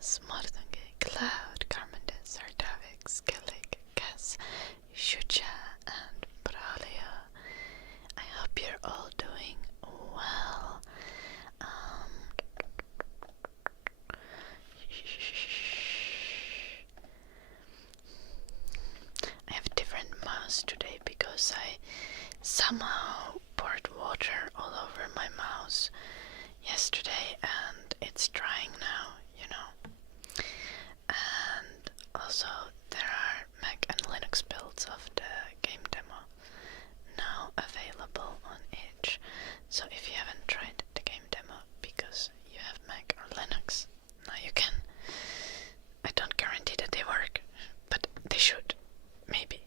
Smortungi, Cloud, Carmendes, Ardavik, Skellig, Kes, Shucha, and Braulio. I hope you're all doing well. I have a different mouse today because I somehow poured water all over my mouse yesterday and it's drying now, you know. And also there are Mac and Linux builds of the game demo now available on itch. So if you haven't tried the game demo because you have Mac or Linux, now you can. I don't guarantee that they work, but they should, maybe.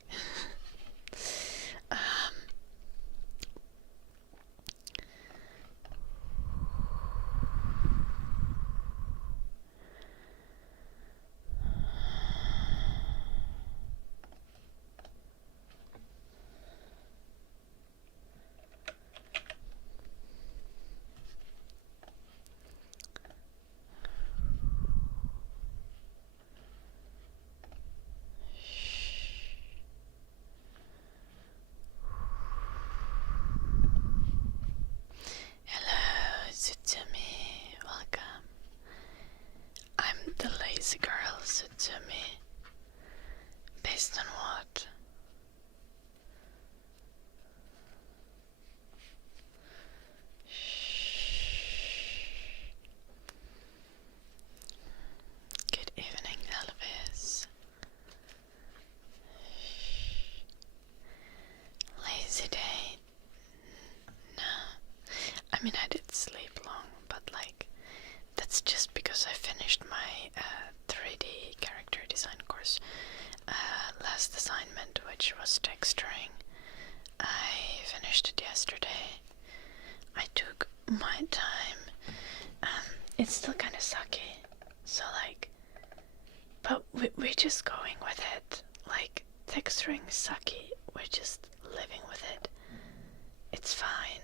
Hello, Sutsumi, welcome. I'm the lazy girl, Sutsumi. Based on what? Good evening, Elvis. Lazy day? No. I mean, I did sleep long, but like, that's just because I finished my 3D character design course last assignment, which was texturing. I finished it yesterday. I took my time. It's still kind of sucky, so like, but we're just going with it. Like, texturing is sucky, we're just living with it. It's fine.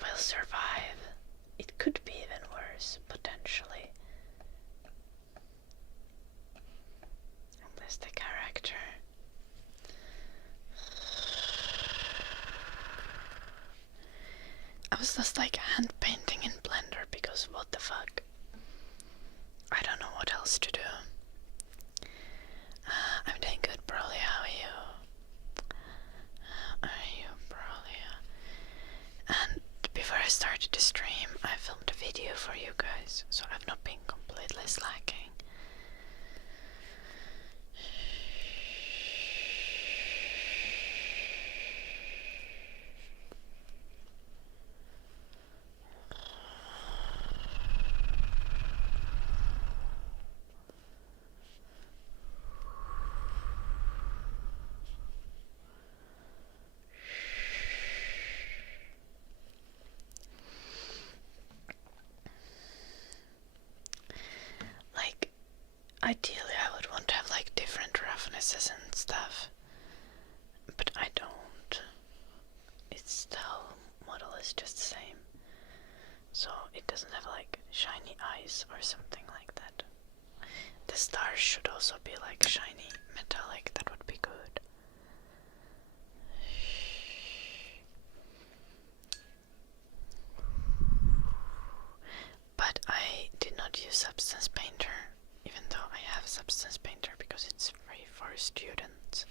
We'll survive. It could be even worse, potentially. Unless the character. I was just like hand painting in Blender because what the fuck? I don't know what else to do. I'm doing good, Broly. How are you? How are you, Broly? And before I started the stream, I filmed a video for you guys, so I've not been completely slacking. Like, ideally I would want to have like different roughnesses and stuff, but I don't. It's the whole model is just the same, so it doesn't have like shiny eyes or something like that. The stars should also be like shiny metallic, that would be good. But I did not use Substance Painter, even though I have Substance Painter because it's free for students.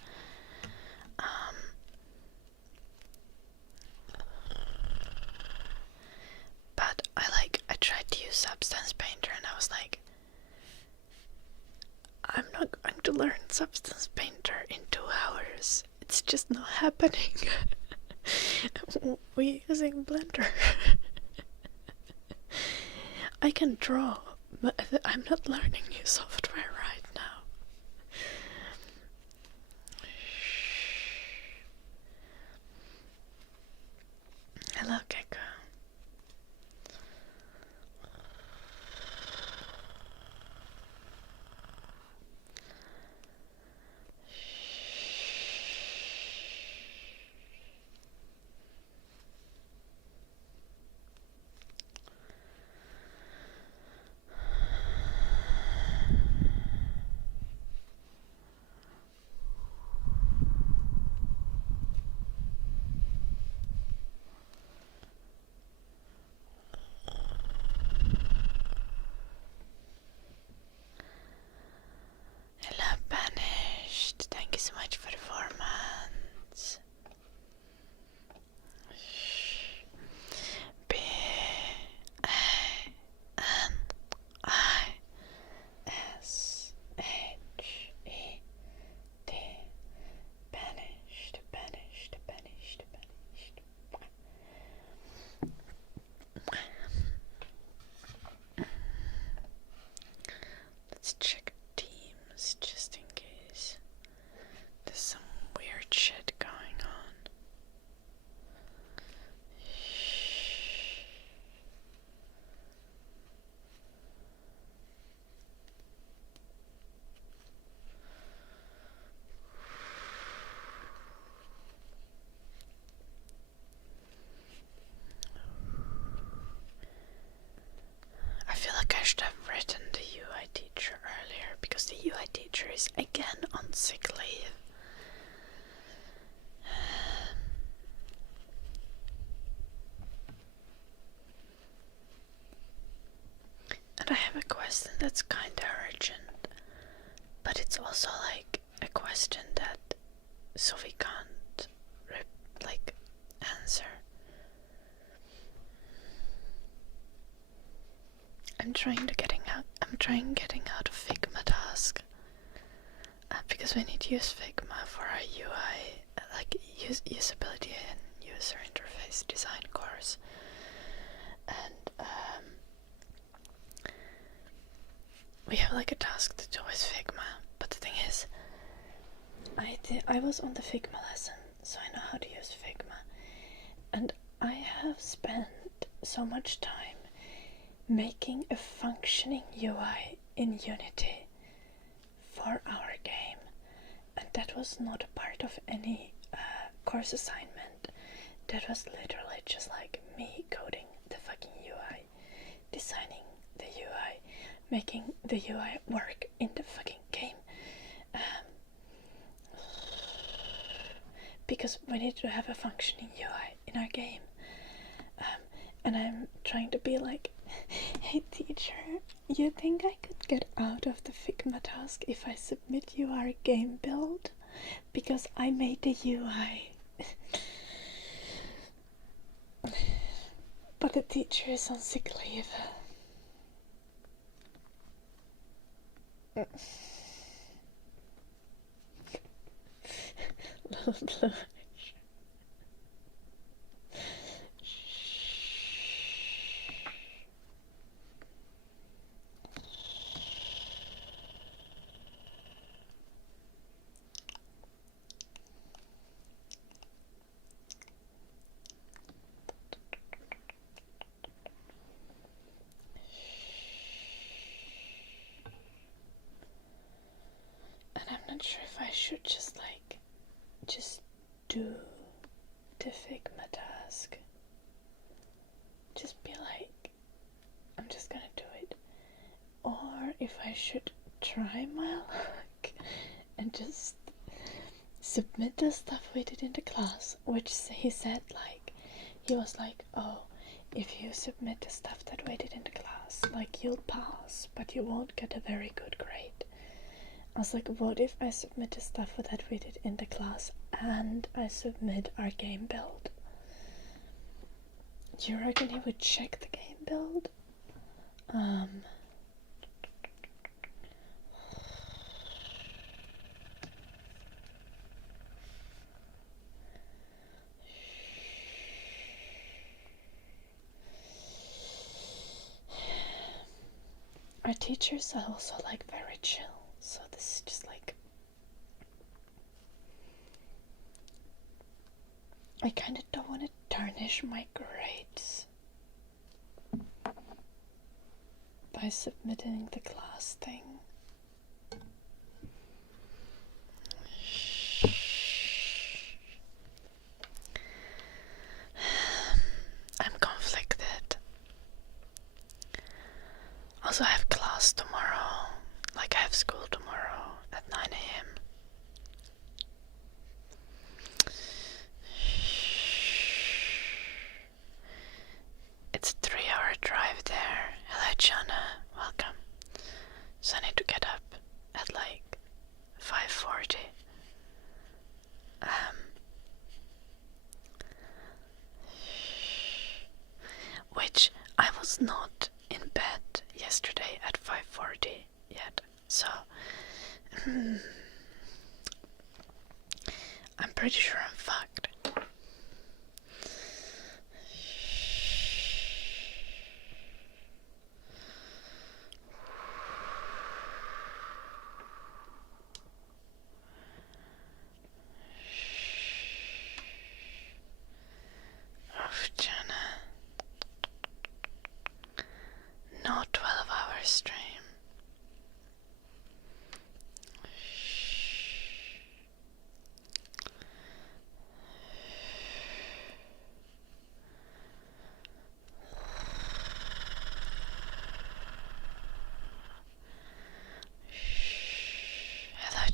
But I tried to use Substance Painter and I was like, I'm not going to learn Substance Painter in 2 hours. It's just not happening. We're using Blender. I can draw, but I'm not learning new software right now. Hello, Gecko. Let's check teams just in case there's some weird shit going on. I feel like I should have written the UI teacher earlier because the UI teacher is again on sick leave. And I have a question that's kinda urgent, but it's also like a question that Sophie can't answer. I'm trying getting out of Figma task because we need to use Figma for our UI, usability and user interface design course, and we have like a task to do with Figma. But the thing is, I was on the Figma lesson, so I know how to use Figma, and I have spent so much time making a functioning UI in Unity for our game, and that was not a part of any course assignment. That was literally just like me coding the fucking UI, designing the UI, making the UI work in the fucking game. Because we need to have a functioning UI in our game. And I'm trying to be like, hey teacher, you think I could get out of the Figma task if I submit you our game build? Because I made the UI. But the teacher is on sick leave. And I'm not sure if I should just do the Figma task. Just be like, I'm just gonna do it. Or if I should try my luck and just submit the stuff we did in the class, which he said, like, he was like, oh, if you submit the stuff that we did in the class, like, you'll pass, but you won't get a very good grade. I was like, what if I submit the stuff that we did in the class and I submit our game build? Do you reckon he would check the game build? Our teachers are also like very chill, so this is just like, I kind of don't want to tarnish my grades by submitting the class thing. I'm conflicted. Also, I have class tomorrow. Like, I have school tomorrow at 9 a.m. It's a 3-hour drive there. Hello, Jana. Welcome. So I need to get up at like 5:40. Which I was not in bed yesterday at 5:40 yet. So I'm pretty sure I'm fucked.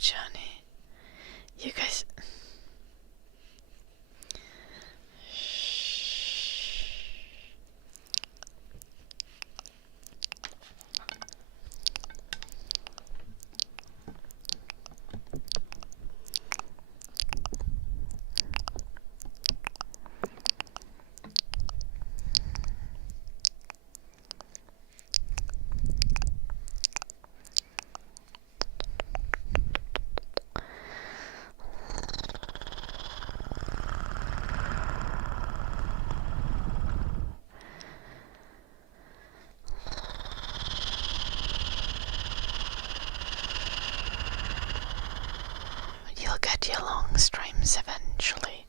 Johnny. You guys. You'll get your long streams eventually.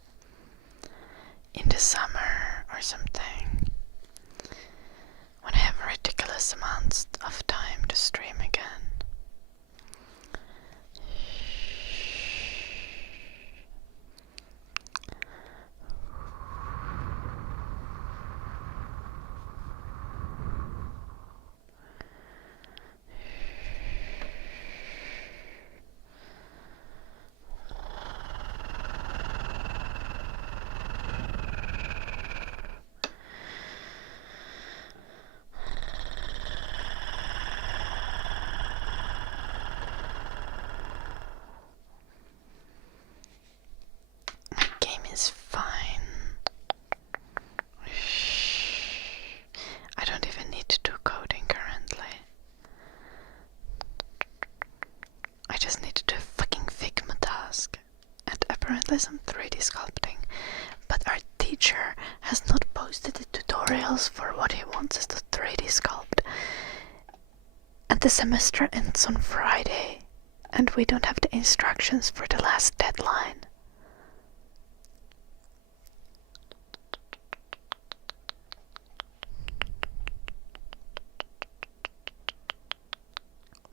In the summer or something. When I have ridiculous amounts of time to stream again. Is fine. I don't even need to do coding currently. I just need to do a fucking Figma task and apparently some 3D sculpting. But our teacher has not posted the tutorials for what he wants us to 3D sculpt. And the semester ends on Friday and we don't have the instructions for the last deadline.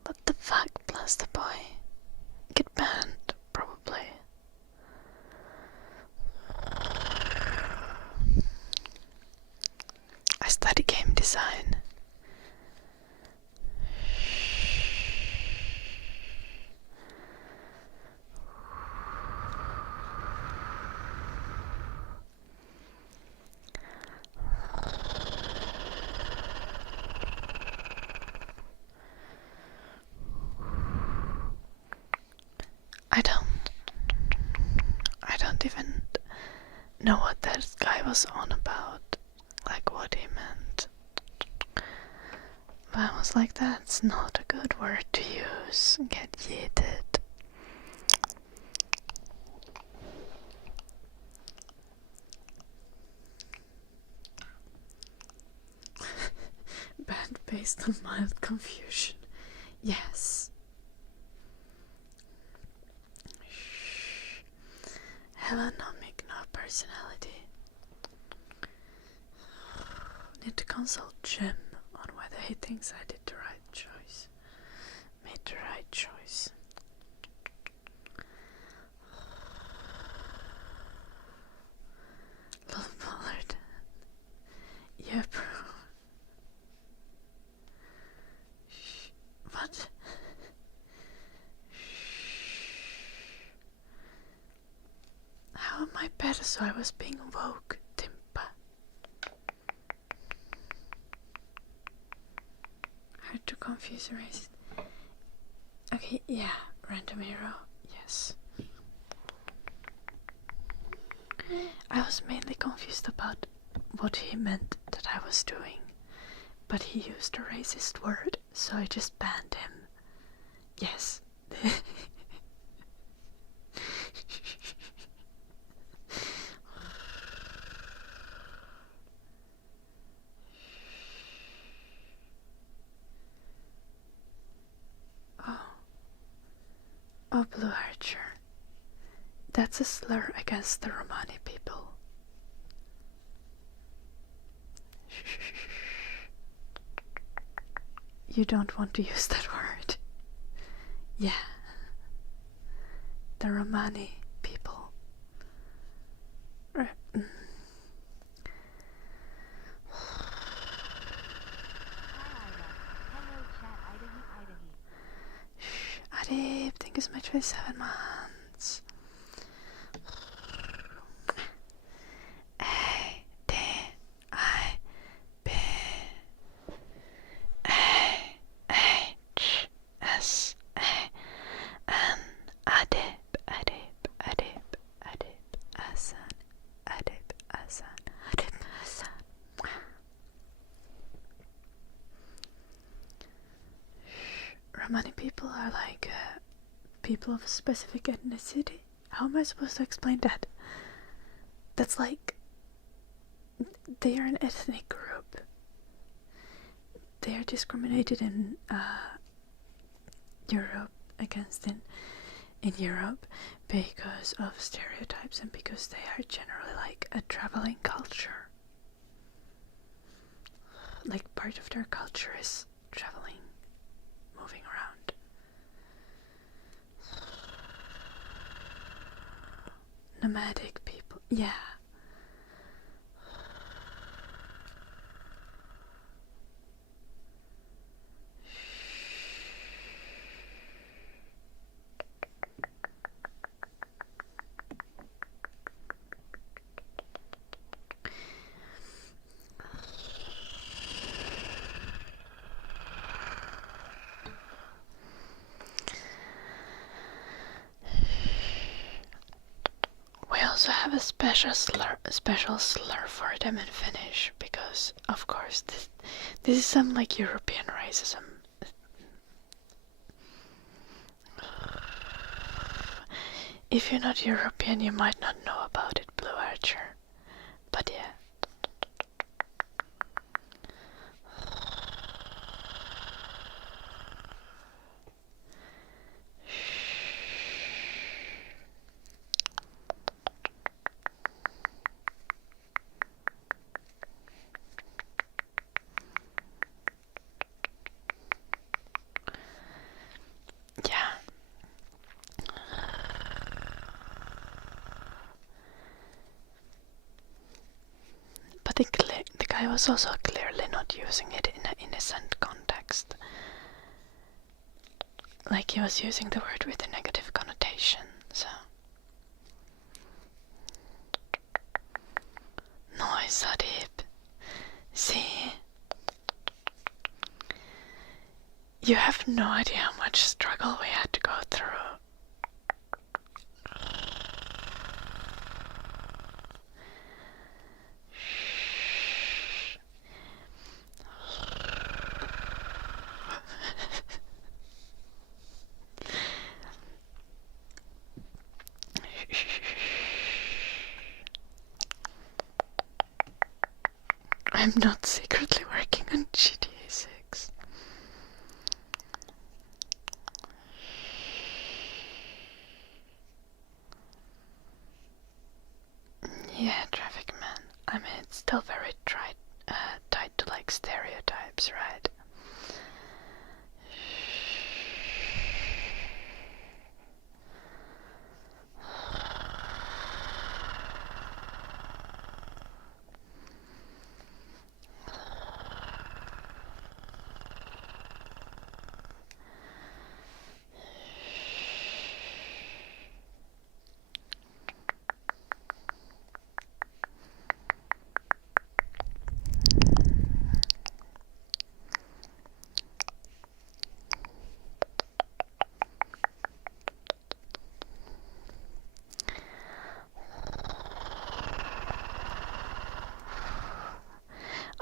What the fuck, bless the boy. Get banned, probably. I study game design. I don't even know what that guy was on about, like what he meant. But I was like, that's not a good word to use. Get yeeted. Banned based on mild confusion. Yes. Hellnomic, no personality. Need to consult Jim on whether he thinks I did the right choice. Made the right choice. Little Pollard. Yeah, bro. What? How am I better so I was being woke, Timpa? Hard to confuse a racist. Okay, yeah, random hero, yes. I was mainly confused about what he meant that I was doing, but he used a racist word, so I just banned him. Yes. Oh, Blue Archer. That's a slur against the Romani people. You don't want to use that word. Yeah. The Romani people. Adib, thank you use my 27 months. A D I B A H S A N Adib Adib Adib Adib Hassan Adib Hassan Adib Hassan. Romani people are like people of a specific ethnicity. How am I supposed to explain that? That's like they are an ethnic group. They are discriminated in Europe against in Europe because of stereotypes and because they are generally like a traveling culture. Like part of their culture is traveling, moving around. Nomadic people, yeah. We also have a special slur for them in Finnish because, of course, this is some like European racism. If you're not European, you might not know about it, Blue Archer. But yeah. Yeah. But the guy was also clearly not using it in an innocent context. Like he was using the word with a negative connotation, so. Nice, Adib. See? You have no idea how much struggle we had to go through. I'm not secretly working on GTA 6. Yeah, Traffic Man. I mean, it's still very tied to like stereotypes, right?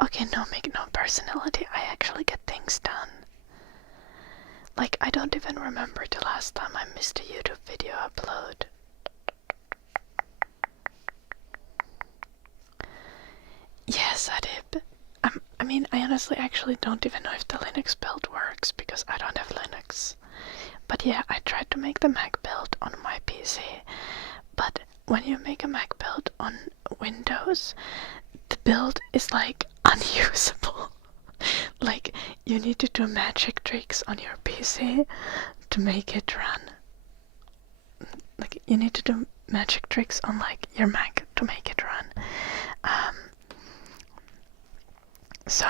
Okay, no, make no personality. I actually get things done. Like, I don't even remember the last time I missed a YouTube video upload. Yes, I did. I mean, I honestly actually don't even know if the Linux build works because I don't have Linux. But yeah, I tried to make the Mac build on my PC. But when you make a Mac build on Windows, the build is like unusable. Like, you need to do magic tricks on your PC to make it run. Like, you need to do magic tricks on like your Mac to make it run. So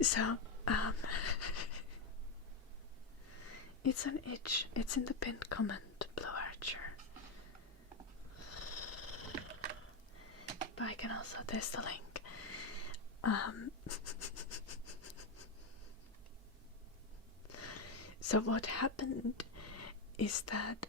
So, it's an itch. It's in the pinned comment, Blue Archer. But I can also, there's the link. So what happened is that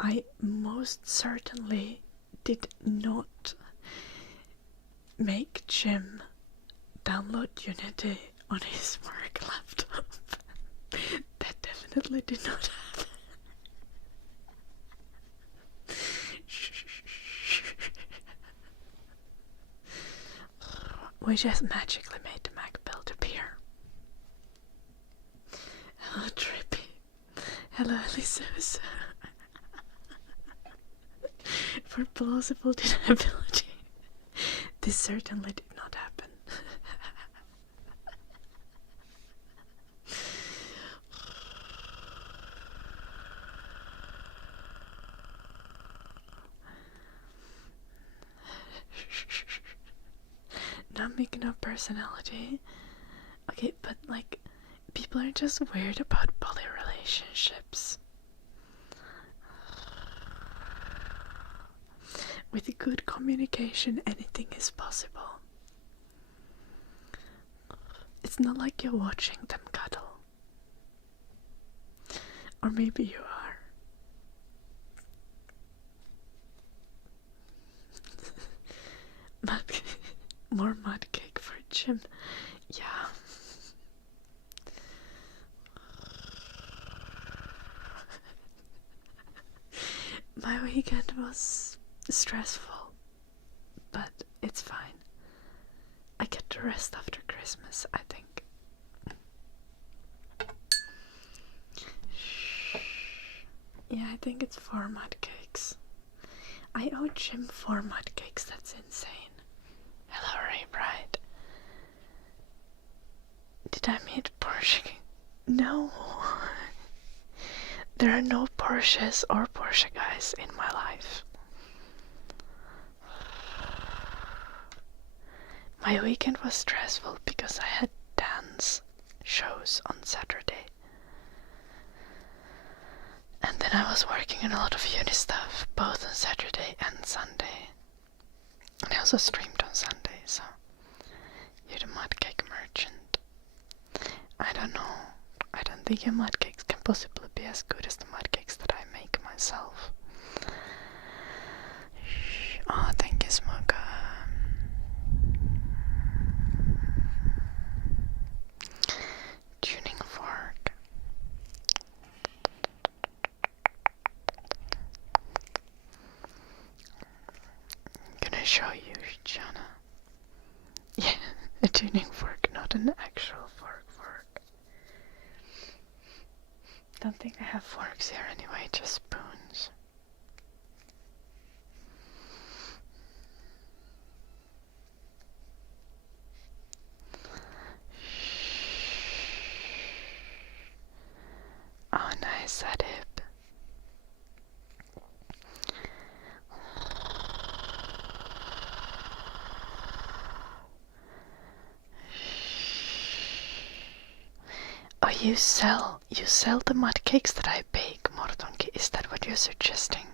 I most certainly did not make Jim download Unity on his work laptop. That definitely did not happen. We just magically made the Mac build appear. Hello, Trippy. Hello, Alice. For plausible deniability, this certainly did not happen. Not making up personality. Okay, but like, people are just weird about poly relationships. With good communication, anything is possible. It's not like you're watching them cuddle. Or maybe you are. More mud cake for Jim. Yeah. My weekend was stressful, but it's fine. I get to rest after Christmas, I think. Yeah, I think it's 4 mud cakes. I owe Jim 4 mud cakes, that's insane. Hello, Ray Bright. Did I meet Porsche? No. There are no Porsches or Porsche guys in my life. My weekend was stressful because I had dance shows on Saturday. And then I was working on a lot of uni stuff, both on Saturday and Sunday. And I also streamed on Sunday, so you're the mud cake merchant. I don't know. I don't think your mud cakes can possibly be as good as the mud cakes that I make myself. Oh, thank you, Smoker. Tuning fork. I'm gonna show you, Jana. Yeah, a tuning fork, not an actual fork. Don't think I have forks here anyway, just spoons. Oh, nice, Adib. Oh, you sell the mud cakes that I bake, Mordonki. Is that what you're suggesting?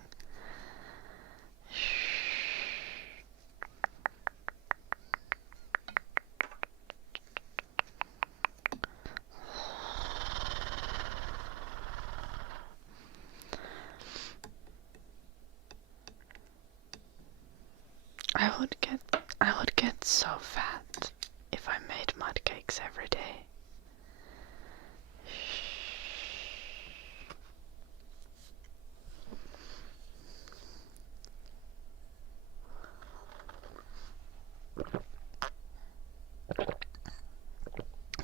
I would get so fat if I made mud cakes every day.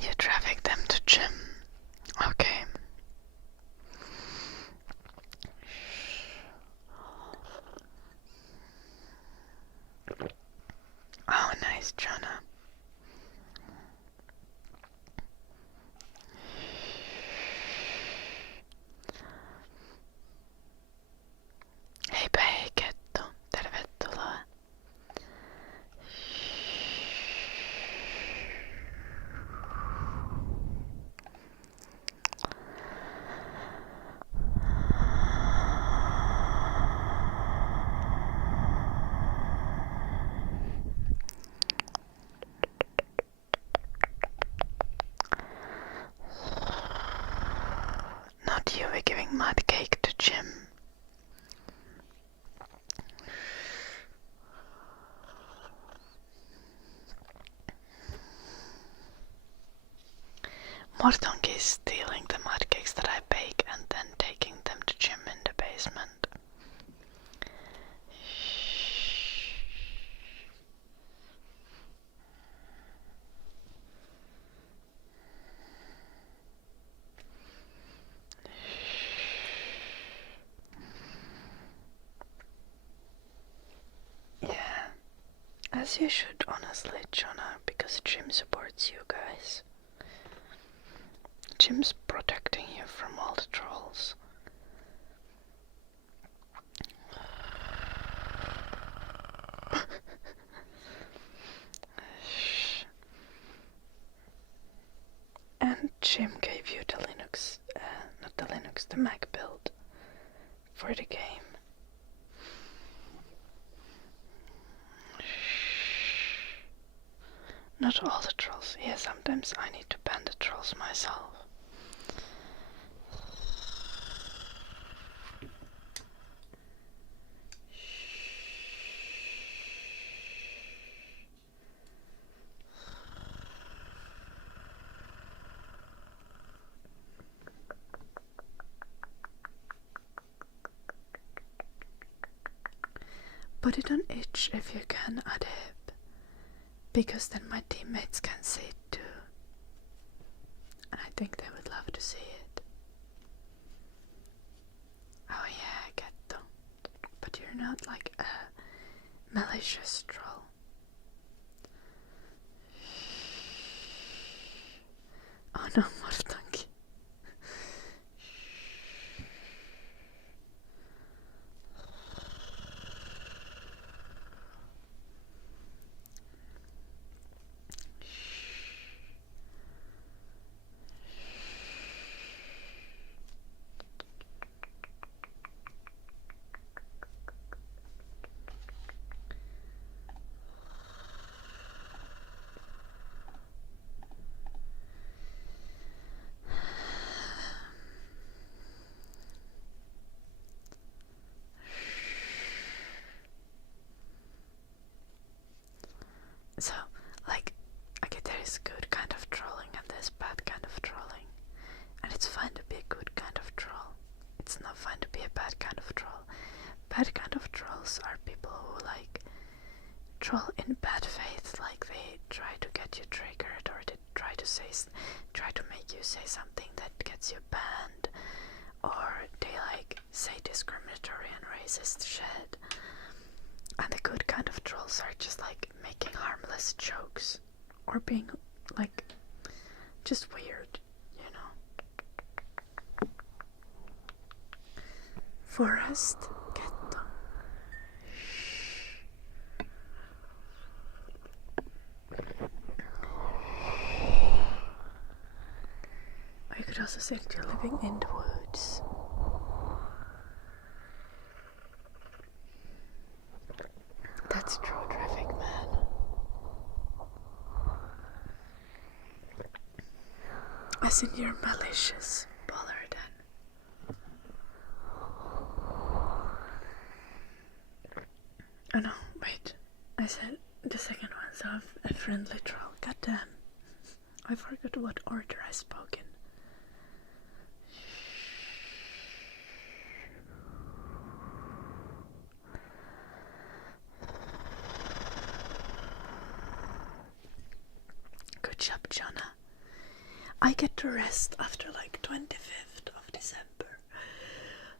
You traffic them to gym. Okay. Oh, nice, Jana. As you should, honestly, Jonah, because Jim supports you guys. Jim's protecting you from all the trolls. And Jim gave you the Linux, not the Linux, the Mac build for the game. Not all the trolls. Yeah, sometimes I need to ban the trolls myself. Put it on itch if you can, Adib, because then my teammates can see it too. And I think they would love to see it. Oh yeah, I get them. But you're not like a malicious troll. Oh no, Mortanki. So, like, okay, there is good kind of trolling and there's bad kind of trolling. And it's fine to be a good kind of troll. It's not fine to be a bad kind of troll. Bad kind of trolls are people who, like, troll in bad faith, like they try to get you triggered or they try to make you say something that gets you banned, or they, like, say discriminatory and racist shit. And the good kind of trolls are just like making harmless jokes or being like just weird, you know. Forest, get them. Or you could also say that you're living in the woods. That's true, traffic man. As in you're malicious, baller then. Oh no, wait. I said the second one, so a friendly troll. Goddamn. I forgot what order I spoke in. Good job, Jonah. I get to rest after like 25th of December.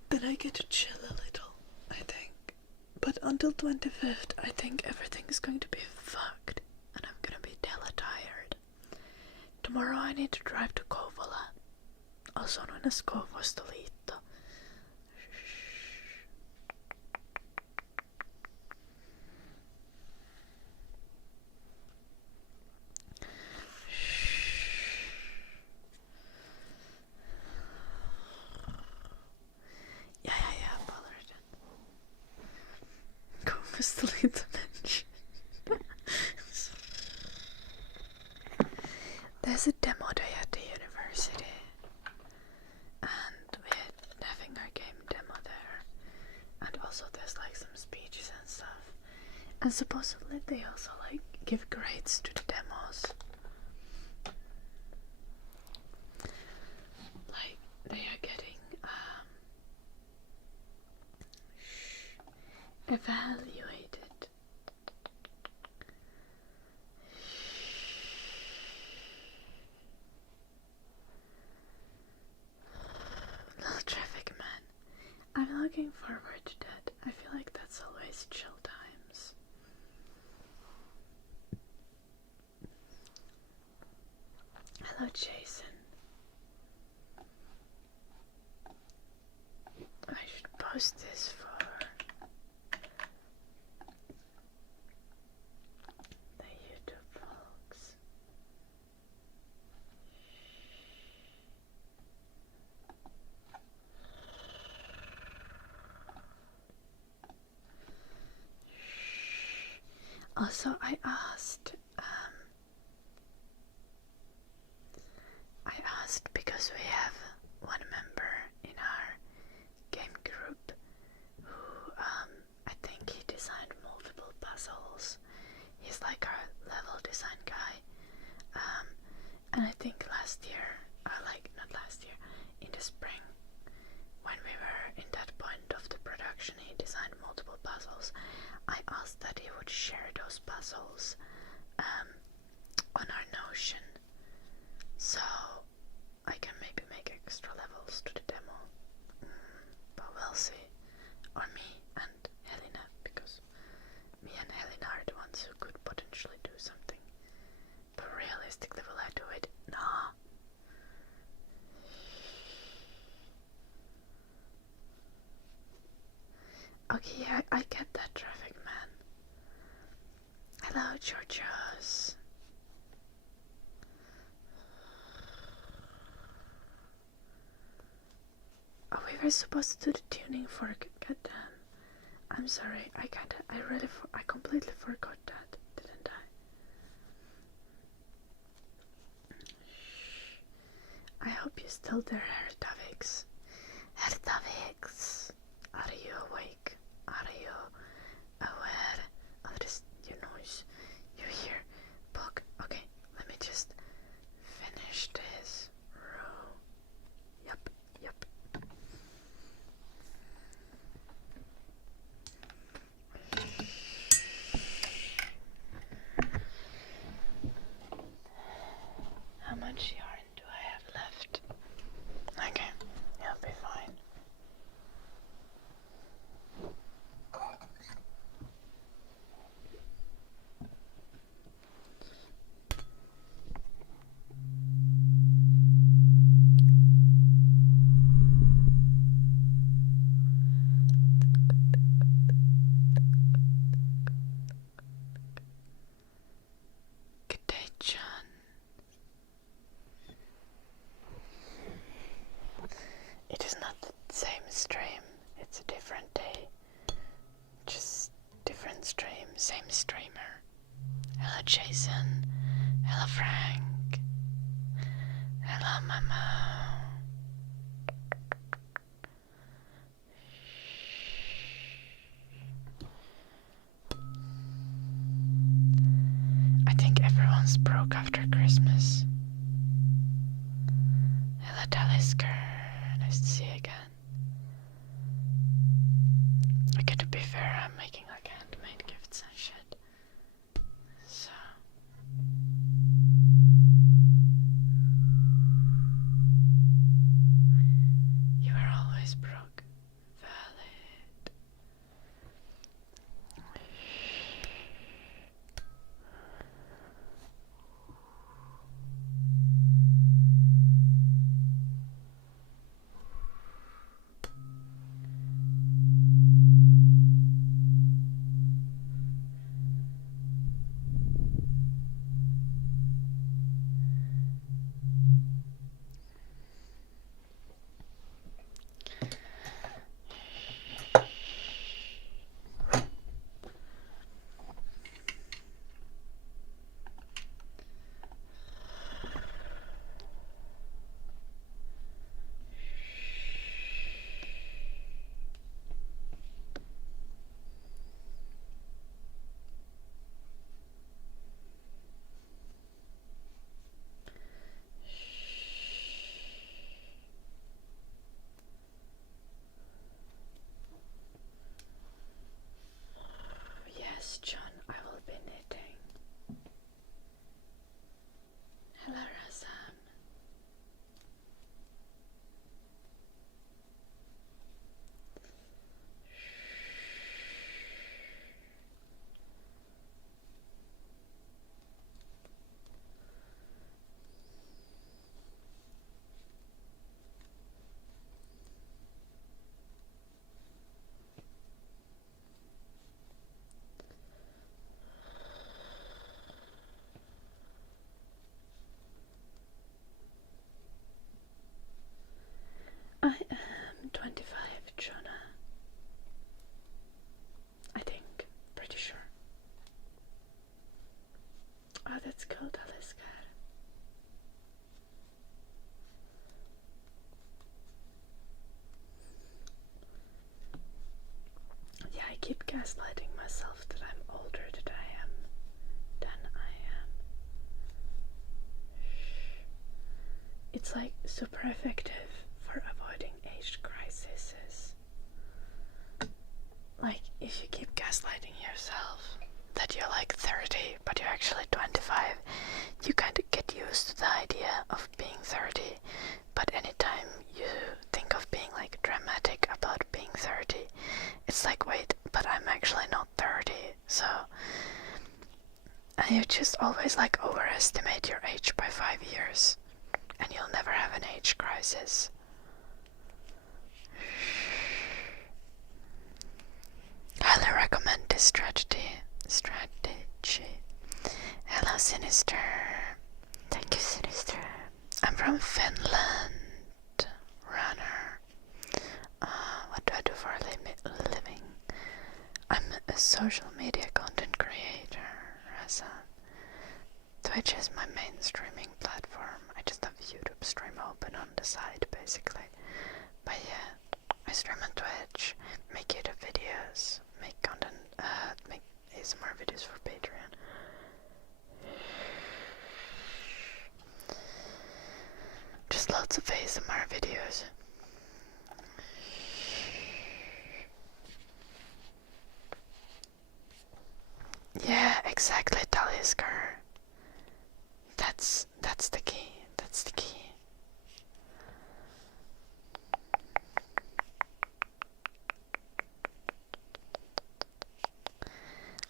Then I get to chill a little, I think. But until 25th, I think everything is going to be fucked. And I'm gonna be hella tired. Tomorrow I need to drive to Kouvola, also known as Kouvostoliitto. Yeah, Ballard. Kouvostoliitto mention. There's a demo day at the university, and we're having our game demo there, and also there's like some speeches and stuff, and supposedly they also like give grades to the demos. Like they are getting evaluated. Little traffic man. I'm looking forward to that. I feel like that's always chill times. Hello, Jason. I should post this for the YouTube folks. Also, I asked because we have one member in our game group who I think he designed multiple puzzles. He's like our level design guy. And I think last year, not last year, in the spring, when we were in that point of the production, he designed multiple puzzles. I asked that he would share those puzzles on our Notion, so I can maybe make extra levels to the demo. But we'll see. Or me and Helena, because me and Helena are the ones who could potentially do something. But realistically, will I do it? Nah. Okay, yeah, I get that, traffic man. Hello, Georgios. Oh, we were supposed to do the tuning fork. Goddamn. I'm sorry. I completely forgot that, didn't I? I hope you're still there, Hertavix. Hertavix, are you awake? Are you aware of this noise you hear? Book. Okay, let me just finish this row. Yep. How much yarn do I have left? Okay, you'll be fine. Good day, John. It is not the same stream, it's a different day. Just different stream, same streamer. Hello, Jason. Hello, Frank. Hello, Mama. I think everyone's broke after Christmas. Hello, Talisker. Nice to see you again. Okay, to be fair, I'm making like handmade gifts and shit. So you were always broke. Valid. I am 25, Jonah. I think. Pretty sure. Oh, that's cool, Talisker. Yeah, I keep gaslighting myself that I'm older than I am. It's like super effective for avoiding age crises. Like, if you keep gaslighting yourself that you're like 30 but you're actually 25, you kind of get used to the idea of being 30, but anytime you think of being like dramatic about being 30, it's like, wait, but I'm actually not 30, so... And you just always like overestimate your age by 5 years, and you'll never have an age crisis. Highly recommend this strategy. Hello, Sinister. Thank you, Sinister. I'm from Finland. Runner. What do I do for a living? I'm a social media content creator. Twitch is my main streaming platform. I just have YouTube stream open on the side, basically. But yeah, I stream on Twitch, make YouTube videos, make content, make ASMR videos for Patreon. Just lots of ASMR videos. Yeah, exactly, Talisker. That's the key. That's the key.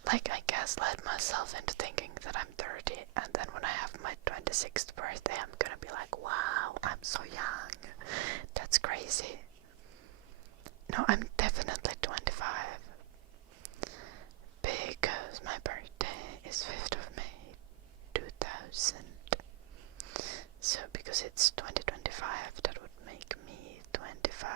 Like, I gaslight myself into thinking that I'm 30, and then when I have my 26th birthday, I'm gonna be like, wow, I'm so young. That's crazy. No, I'm definitely 25. Because my birthday is 5th of May, 2000. So, because it's 2025, that would make me 25.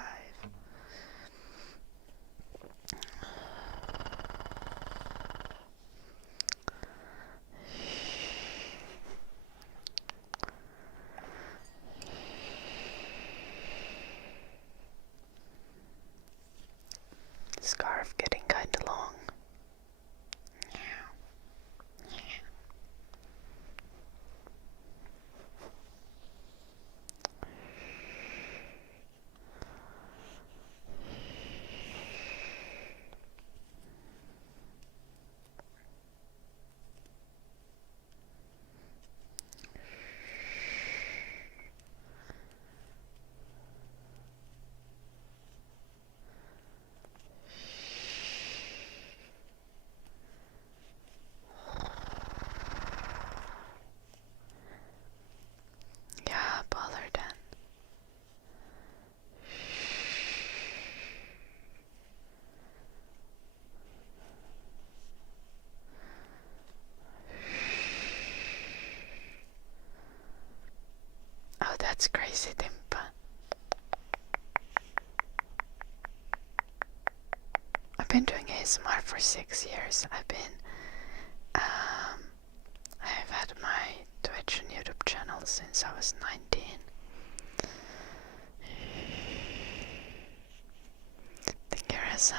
Scarf getting kinda long. Yeah, bother then. Oh, that's crazy, Dimpa. I've been doing ASMR for 6 years. I've had my Twitch and YouTube channel since I was 19. I think there is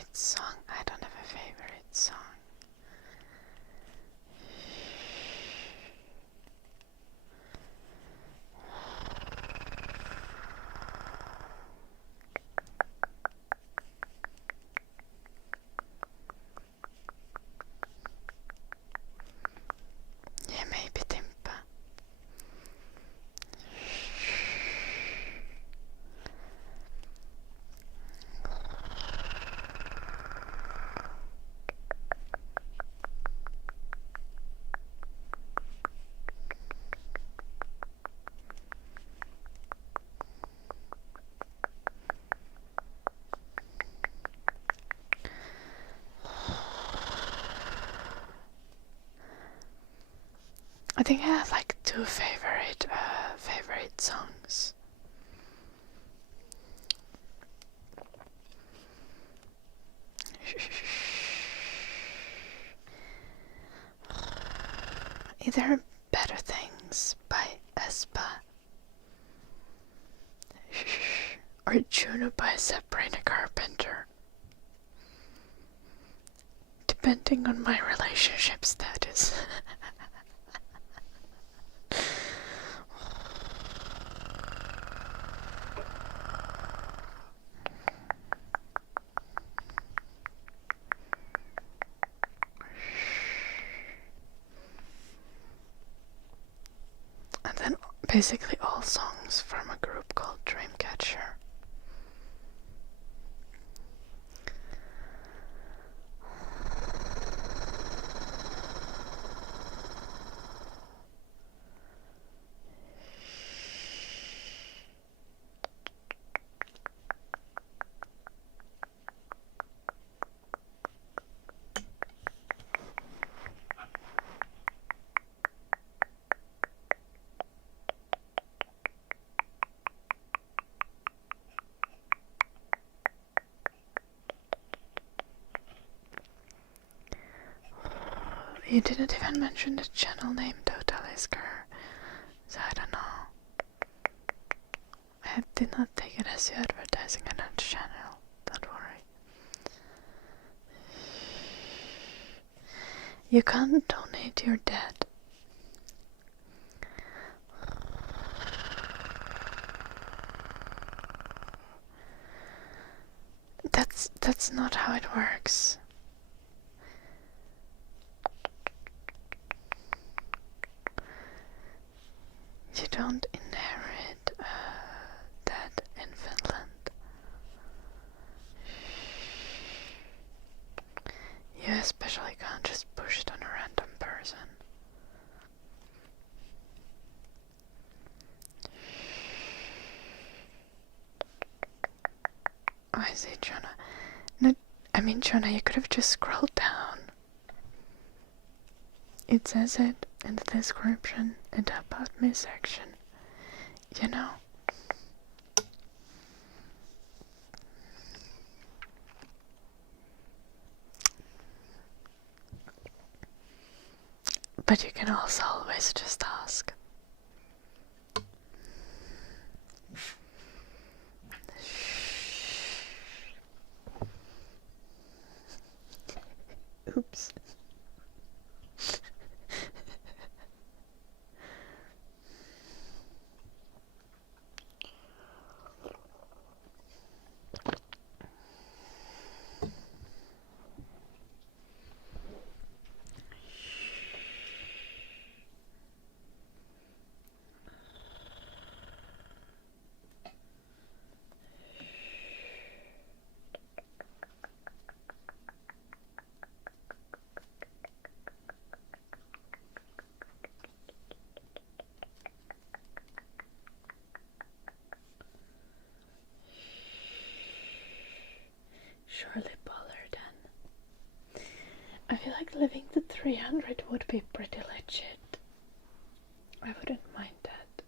favorite song? I don't have a favorite song. Yeah, maybe Timpa. I think I have like two favorite songs. Either Better Things by Espa or Juno by Sabrina Carpenter, depending on my relationship status. And then basically all songs from a group called Dreamcatcher. You didn't even mention the channel name Totalisker, so I don't know. I did not take it as you advertising on that channel, don't worry. You can't donate your dead. That's not how it works. You don't inherit dead in Finland. You especially can't just push it on a random person. I see, Jonah. No, I mean, Jonah, you could have just scrolled down. It says it in the description in the About Me section. You know. But you can also always just ask. Oops. Surely Pollard then. I feel like living to 300 would be pretty legit. I wouldn't mind that.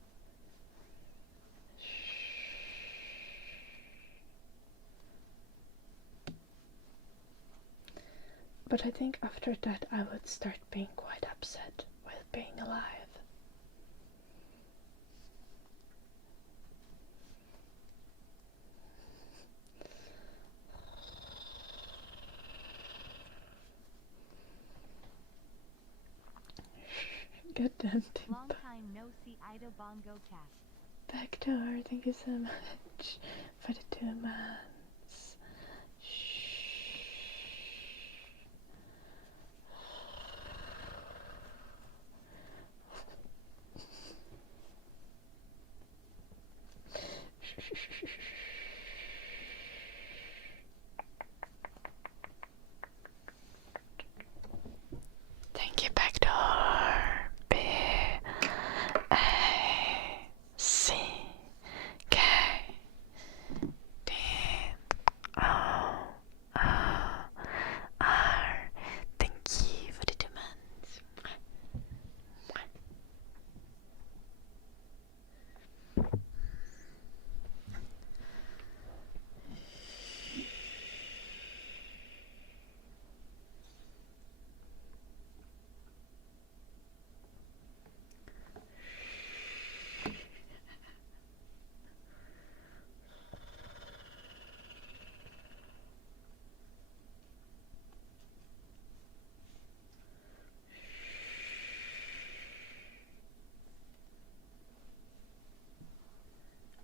But I think after that I would start being quite upset with being alive. Good done, Tim. Long time no see Ida Bongo Cat. Backdoor, thank you so much for the 2 months. Thank you, Backdoor. B A C K D O O R. Thank you for the 2 months.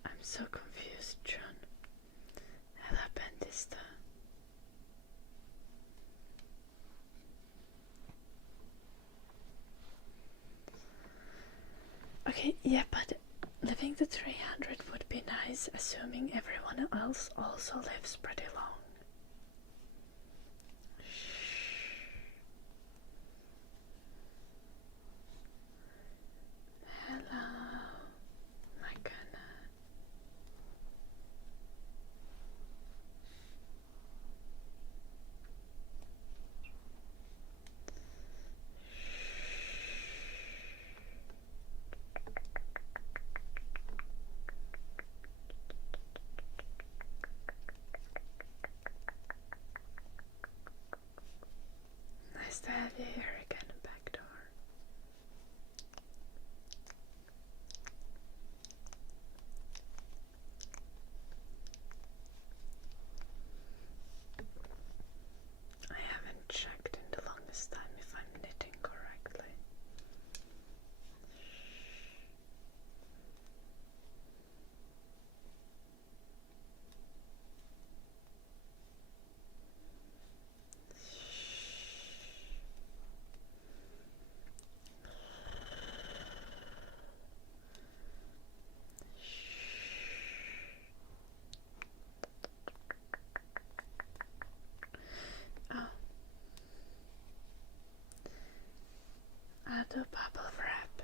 I'm so confused, John. What happened this time? Okay, yeah, but living to 300 would be nice, assuming everyone else also lives pretty long. Hello, my goodness. Nice to have you here again, Backdoor. I haven't checked in the longest time if I'm knitting correctly. Oh. I'll do bubble wrap.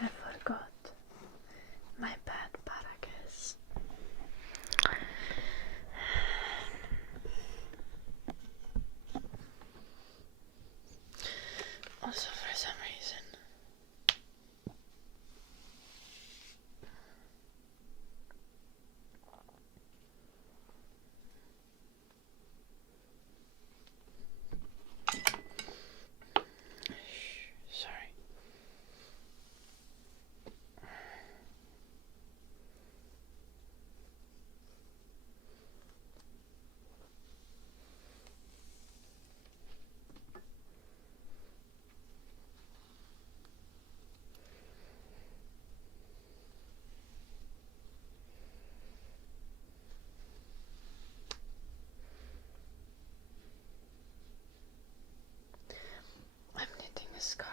I forgot. My bad, Paragus. Also, for some reason, sorry. I'm knitting a scarf,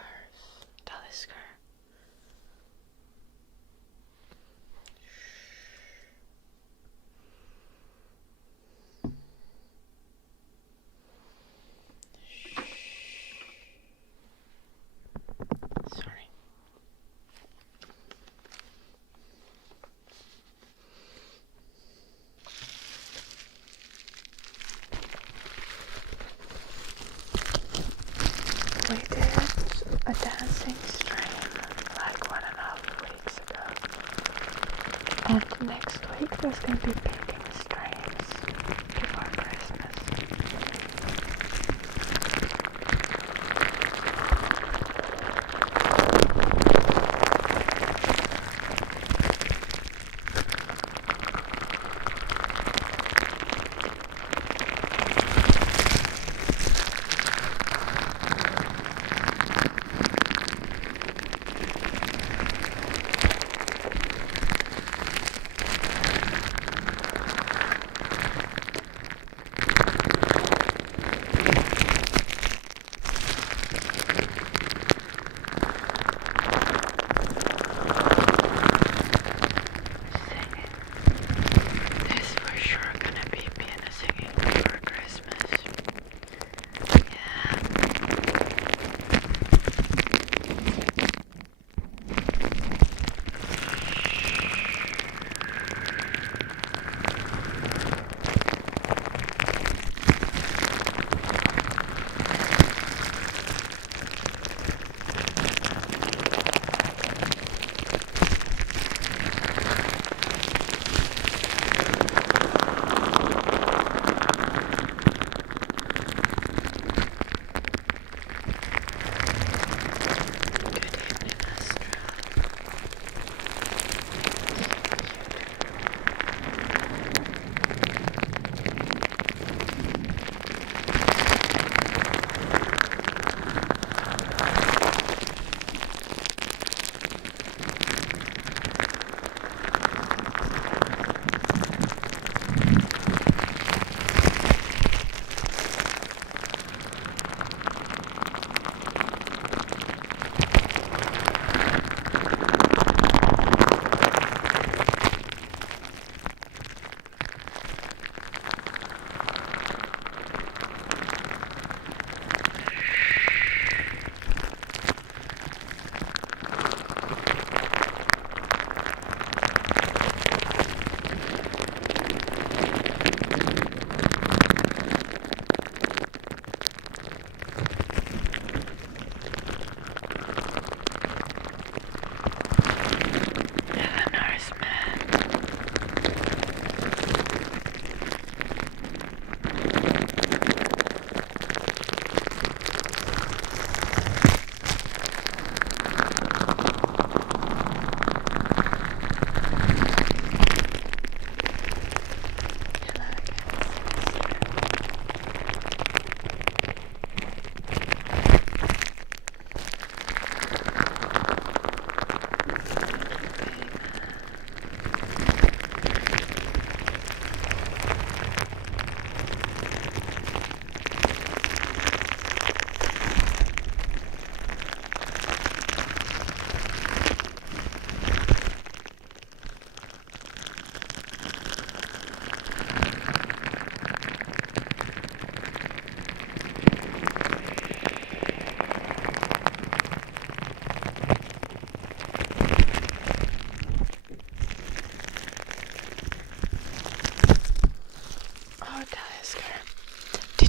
dolly scarf. Sorry. We did a dancing stream like 1.5 weeks ago. And next week there's gonna be baking streams before Christmas.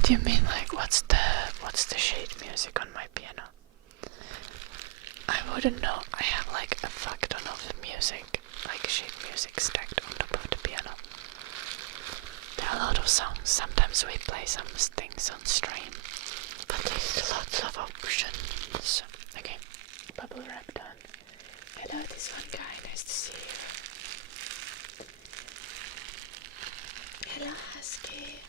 do you mean, like, what's the sheet music on my piano? I wouldn't know. I have like a fuck ton of music, like sheet music stacked on top of the piano. There are a lot of songs. Sometimes we play some things on stream, but there's lots of options. Okay, bubble wrap done. Hello, this one guy. Nice to see you. Hello, Husky.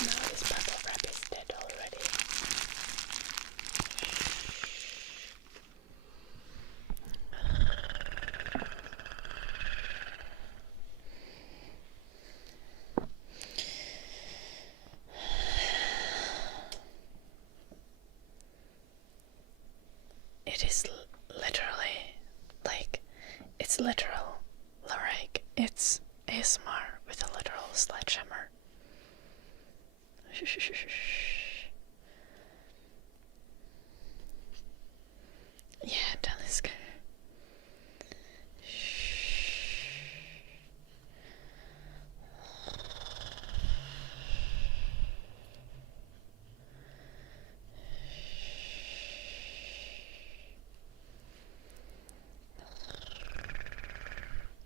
No, this bubble wrap is dead already. It is literally, like, it's literal, like, it's ASMR with a literal sledgehammer. Yeah, Daliska.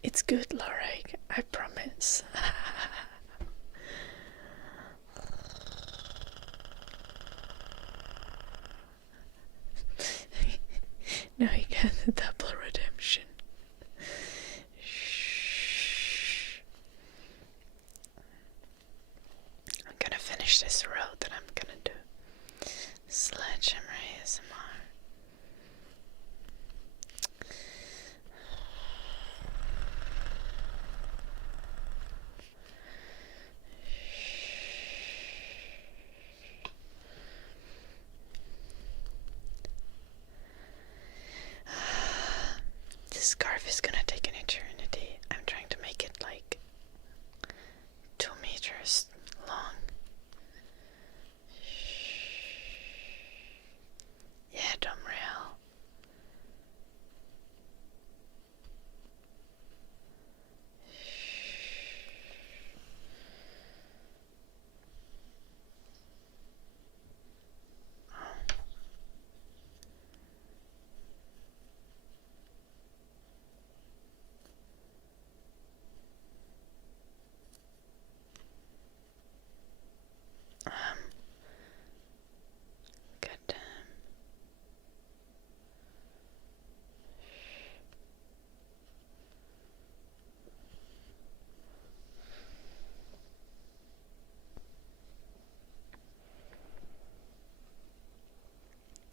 It's good, Lorek, I promise. Now you get the double redemption. Shh. I'm gonna finish this row that I'm gonna do. Sledgehammer ASMR. This scarf is gonna take an eternity. I'm trying to make it like 2 meters long. Yeah, Dumreal. Good.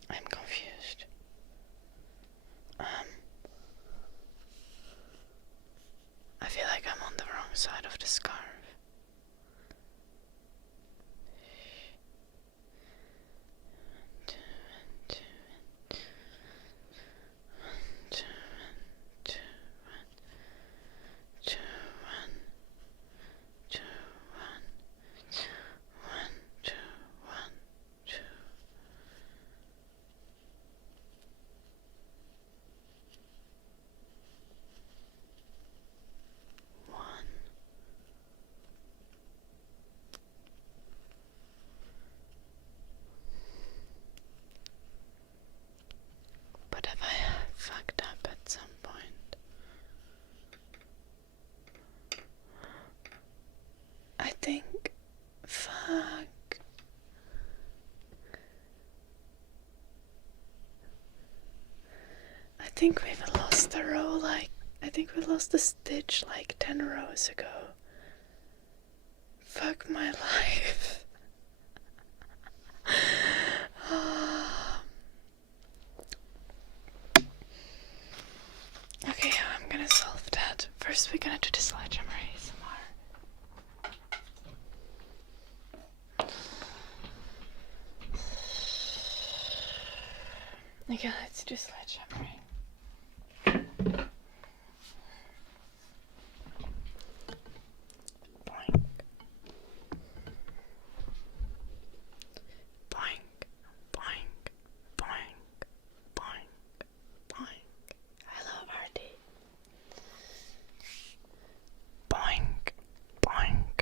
I'm confused. I feel like I'm on the wrong side of the scarf. But have I fucked up at some point? I think. Fuck. I think we've lost the row, like. I think we lost the stitch like 10 rows ago. Fuck my life. Okay, I'm gonna solve that. First, we're gonna do the sledgehammer ASMR. Okay, let's do sledgehammer. Boink. Boink. Boink. Boink. Boink. Boink. Hello, Artie. Boink. Boink.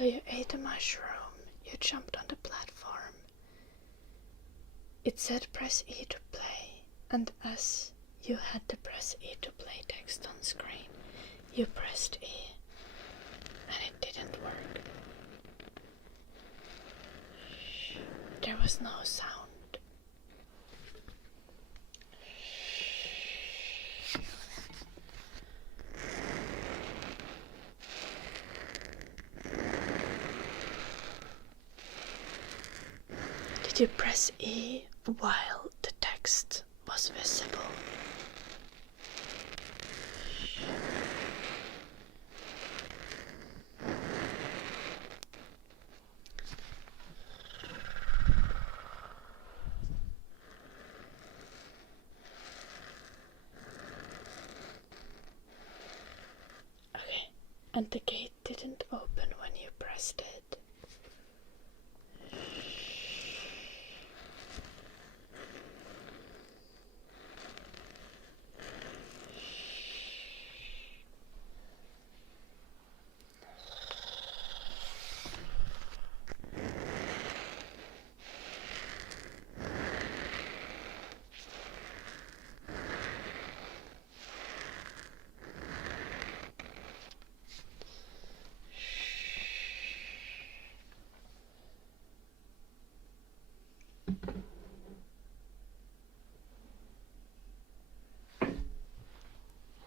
So you ate a mushroom, you jumped on the platform. It said press E to play, and as you had the press E to play text on screen, you pressed E, and it didn't work. There was no sound. Did you press E while the text was visible? Okay, and the gate didn't open when you pressed it.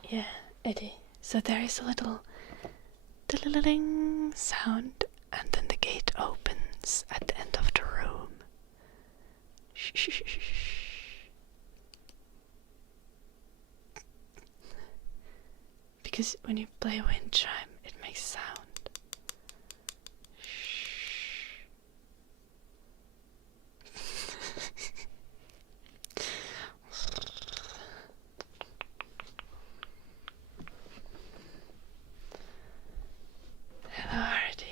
Yeah, Eddie. So there is a little ding sound, and then the gate opens at the end of the room. Shh. Because when you play a wind chime, it makes sound. Hello, Artie.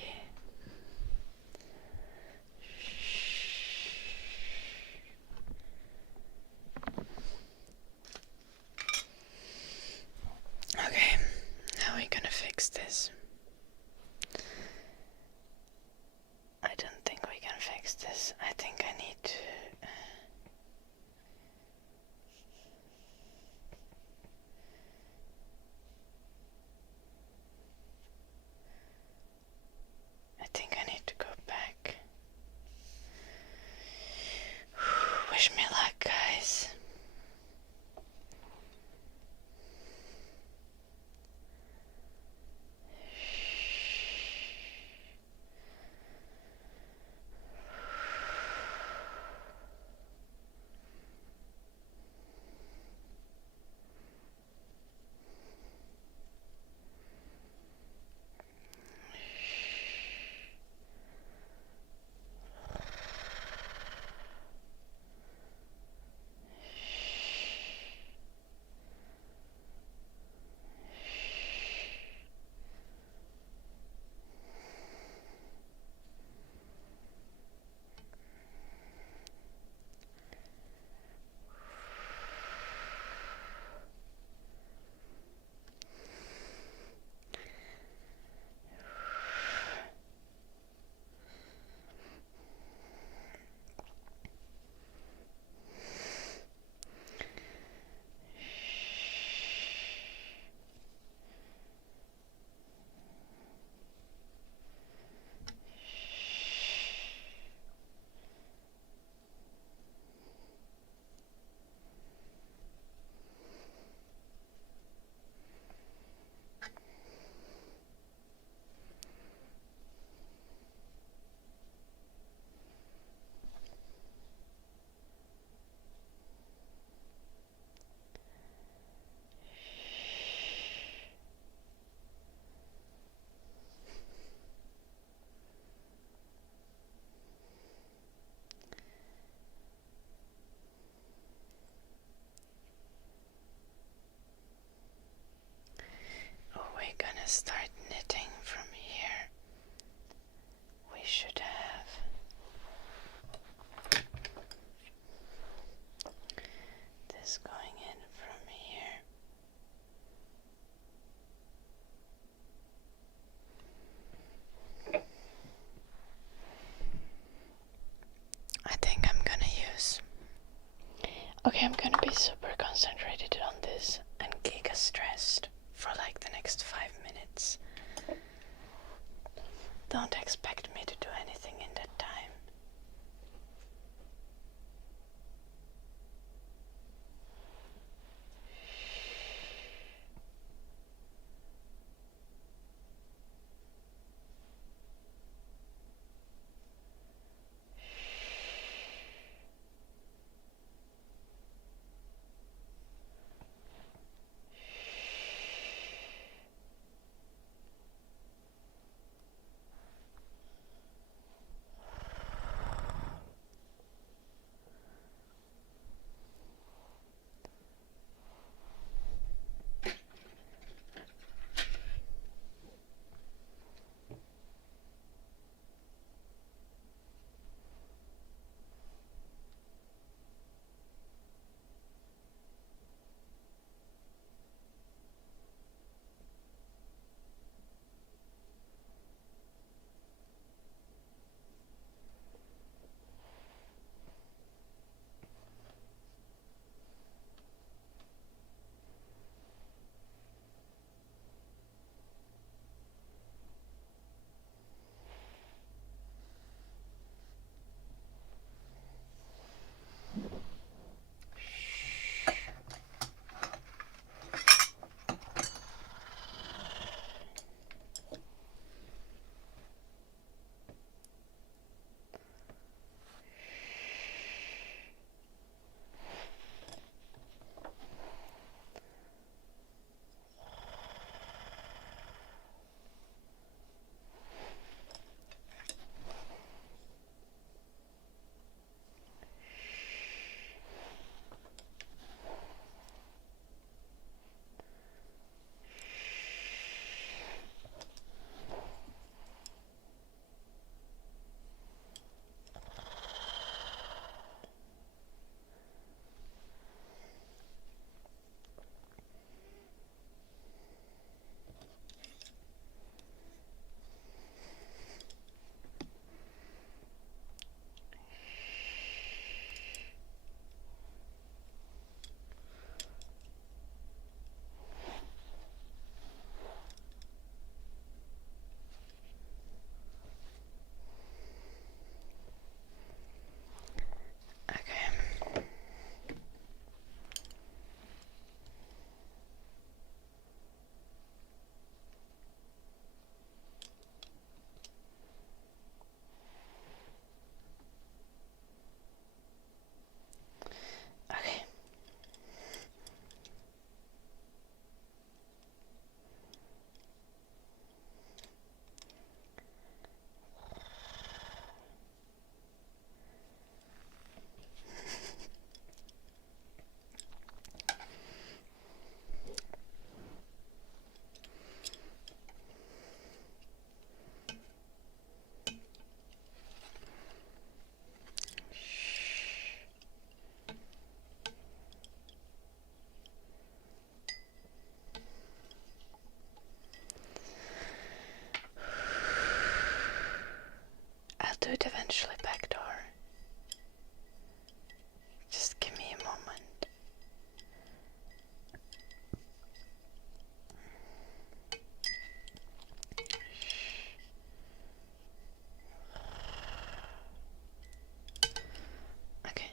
Okay, now we're gonna fix this. I don't think we can fix this. I think I need to... I think I need to go back. Wish me luck, guys. Oh, we're gonna start knitting from here. We should have this going in from here. Okay, I'm gonna be super concentrated on this and giga stressed for like the next 5 minutes. Don't expect me to do anything in that time. Okay. Okay. I'll do it eventually, backdoor. Just give me a moment. Okay.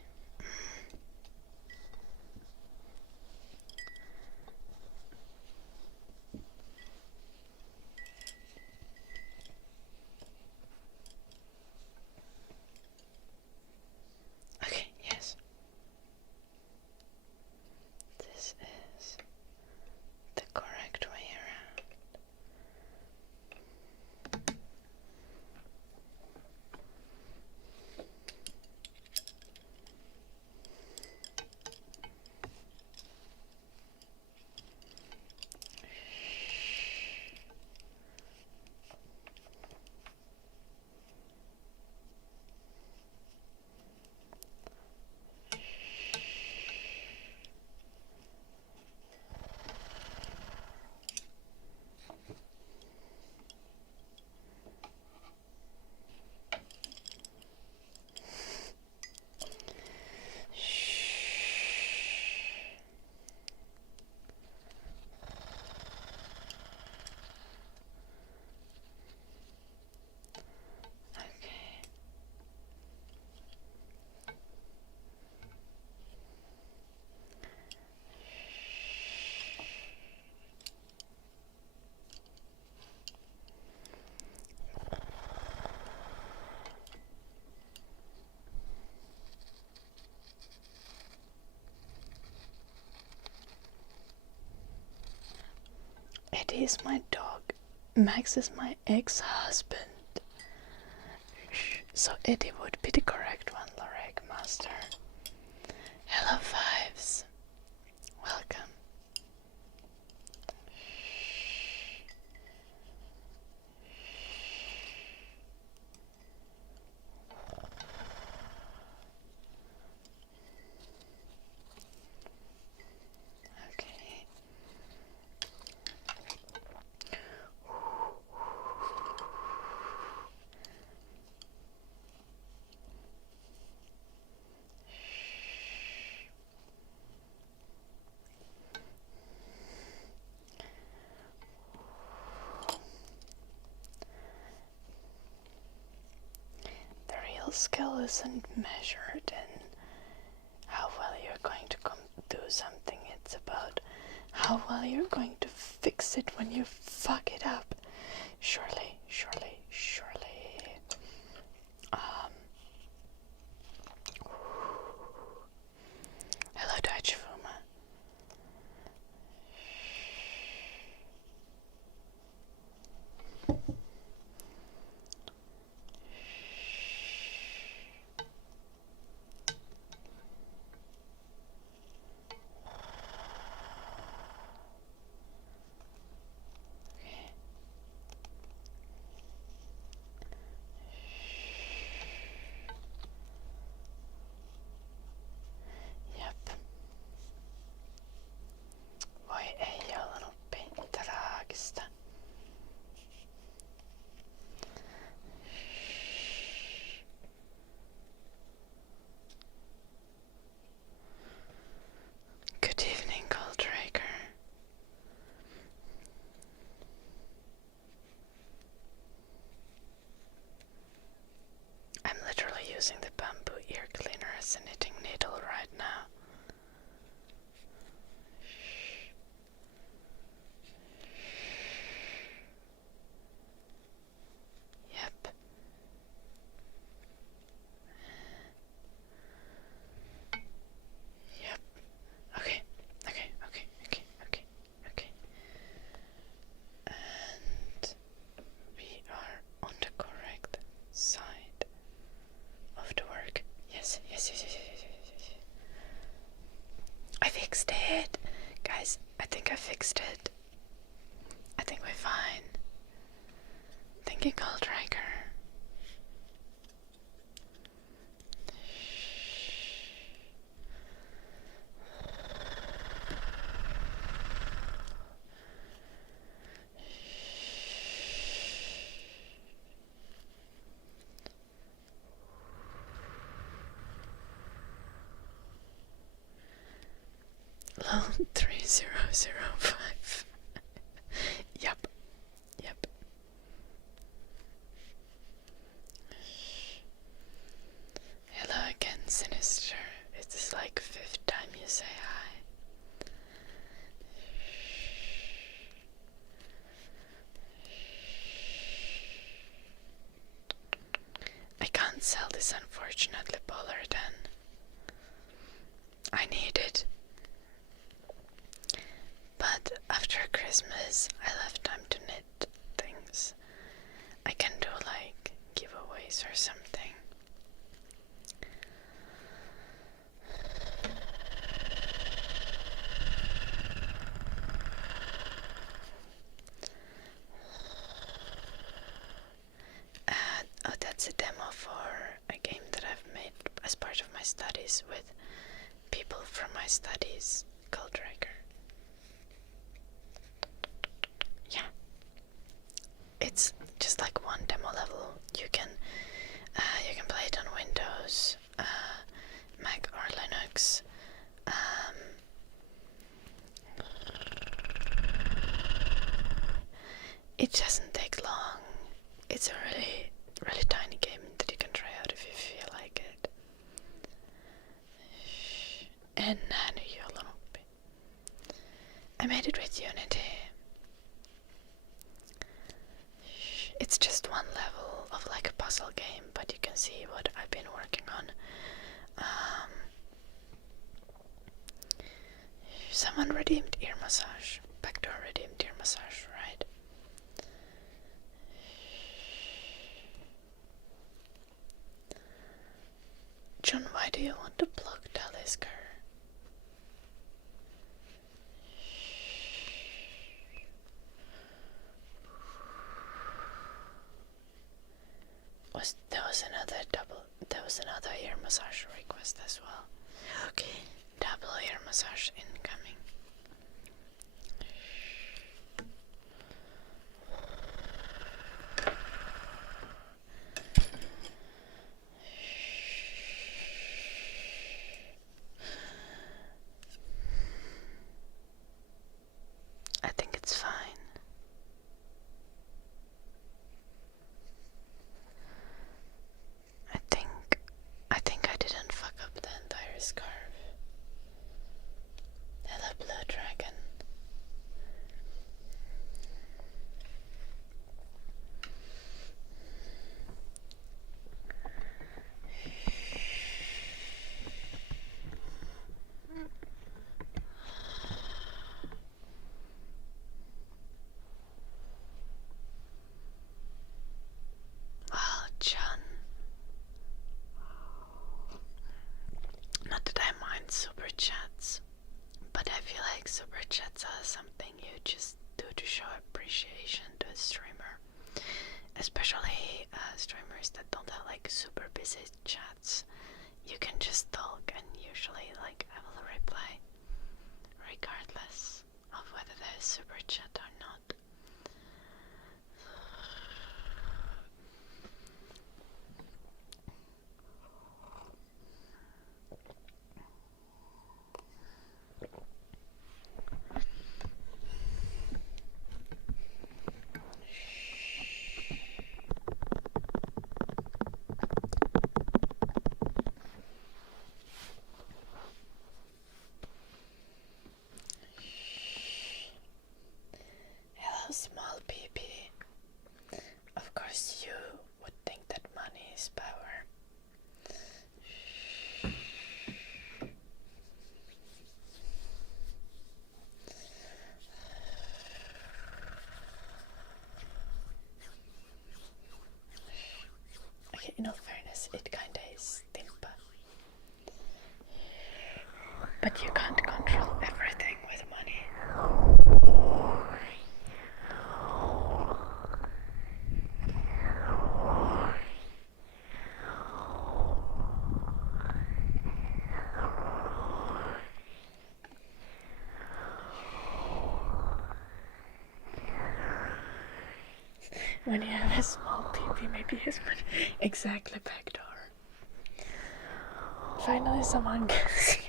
Eddie is my dog. Max is my ex-husband. So Eddie would be the correct one, Loreg Master. Hello, Fives. Welcome. Okay. The real skill isn't measured in how well you're going to do something. It's about how well you're going to fix it when you fuck it up. Surely, surely, surely. Hello, Deutsche Fuma. Yep. Voi ei ollut traagista. Good evening, Goldraker. I'm literally using the bamboo ear cleaner as a knitting needle right now. Yep. Yep. Okay. Okay. Okay. Okay. Okay. Okay. And we are on the correct side of the work. Yes. Yes. Yes. Yes. Yes. Yes. Yes. I fixed it, guys. I think I fixed it. I think we're fine. Thank you, Goldraker. Loan 3005. Yep. Yep. Hello again, Sinister. It's like 5th time you say hi. I can't sell this, unfortunately, Bollarden. I need it. But after Christmas, I'll have time to knit things. I can do like giveaways or something. Oh, that's a demo for a game that I've made as part of my studies with people from my studies, Goldraker. Yeah. It's just like one demo level. You can play it on Windows, Mac or Linux. It doesn't take long. It's a really, really tiny game that you can try out if you feel like it. And I made it with Unity. It's just one level of like a puzzle game, but you can see what I've been working on. Someone redeemed ear massage. backdoor redeemed ear massage, right? John, why do you want to block Talisker? There was another ear massage request as well. Okay, double ear massage incoming. I think it's fine. I think I didn't fuck up the entire scarf. Hello, Blue Dragon. Well, John. Not that I mind super chats, but I feel like super chats are something you just do to show appreciation to a streamer. Especially streamers that don't have like super busy chats. You can just talk and usually like I will reply regardless of whether there's super chat or not. Hello, small PP. Of course, you would think that money is power. Okay, in all fairness, it kinda is Timpa. But you can't control everything with money. When you have a small PP, maybe his money. Exactly, backdoor. Finally, someone can see.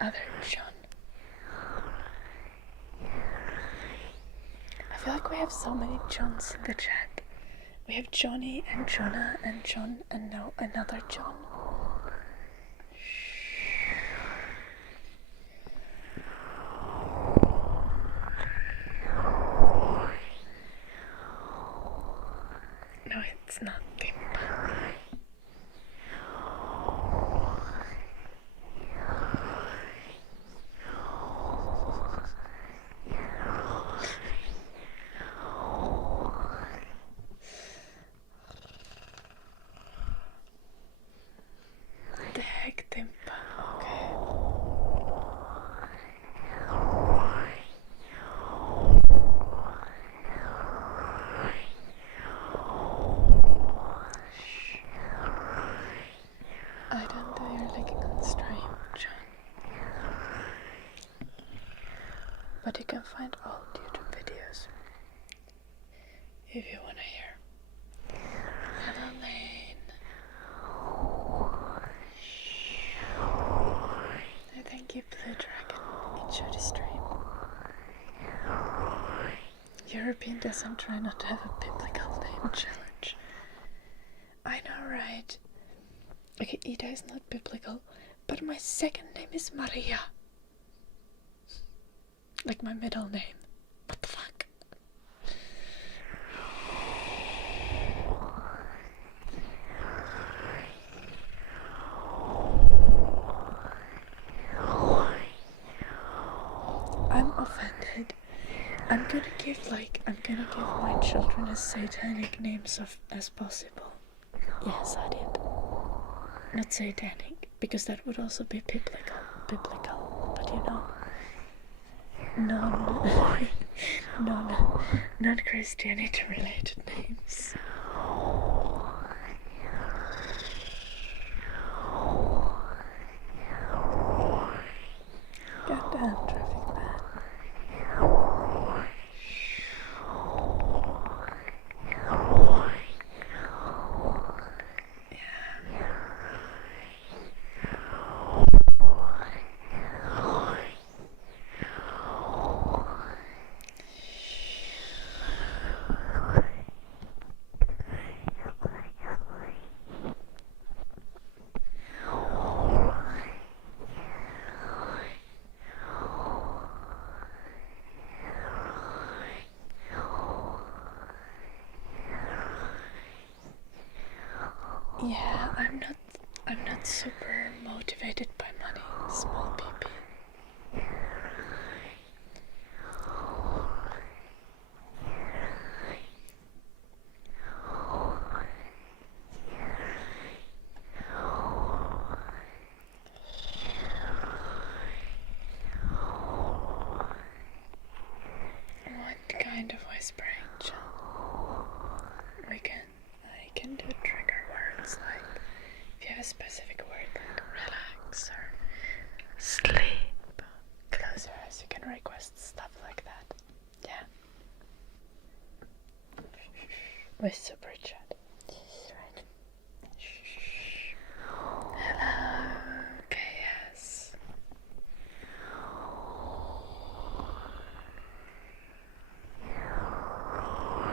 Other John. I feel like we have so many Johns in the chat. We have Johnny and Jonah and John and now another John. No, it's not Timpa. The heck, Timpa? Okay. I don't do your legging on stream, John. But you can find old YouTube videos if you wanna hear. Hello, Lane. Thank you, Blue Dragon. Enjoy the stream. You're a European Design try not to have a biblical name challenge. I know, right? Okay, Ida is not biblical, but my second name is Maria. Like my middle name. What the fuck? I'm offended. I'm gonna give my children as satanic names as possible. Yes, I did. Not satanic, because that would also be biblical, but you know, non-Christianity related names. Goddamn traffic man. Yeah, I'm not super motivated by money, small PP. What kind of whispering? I can do trigger words like if you have a specific word like relax or sleep, close your eyes, you can request stuff like that. Yeah. With super chat. Right. Hello. Okay, yes.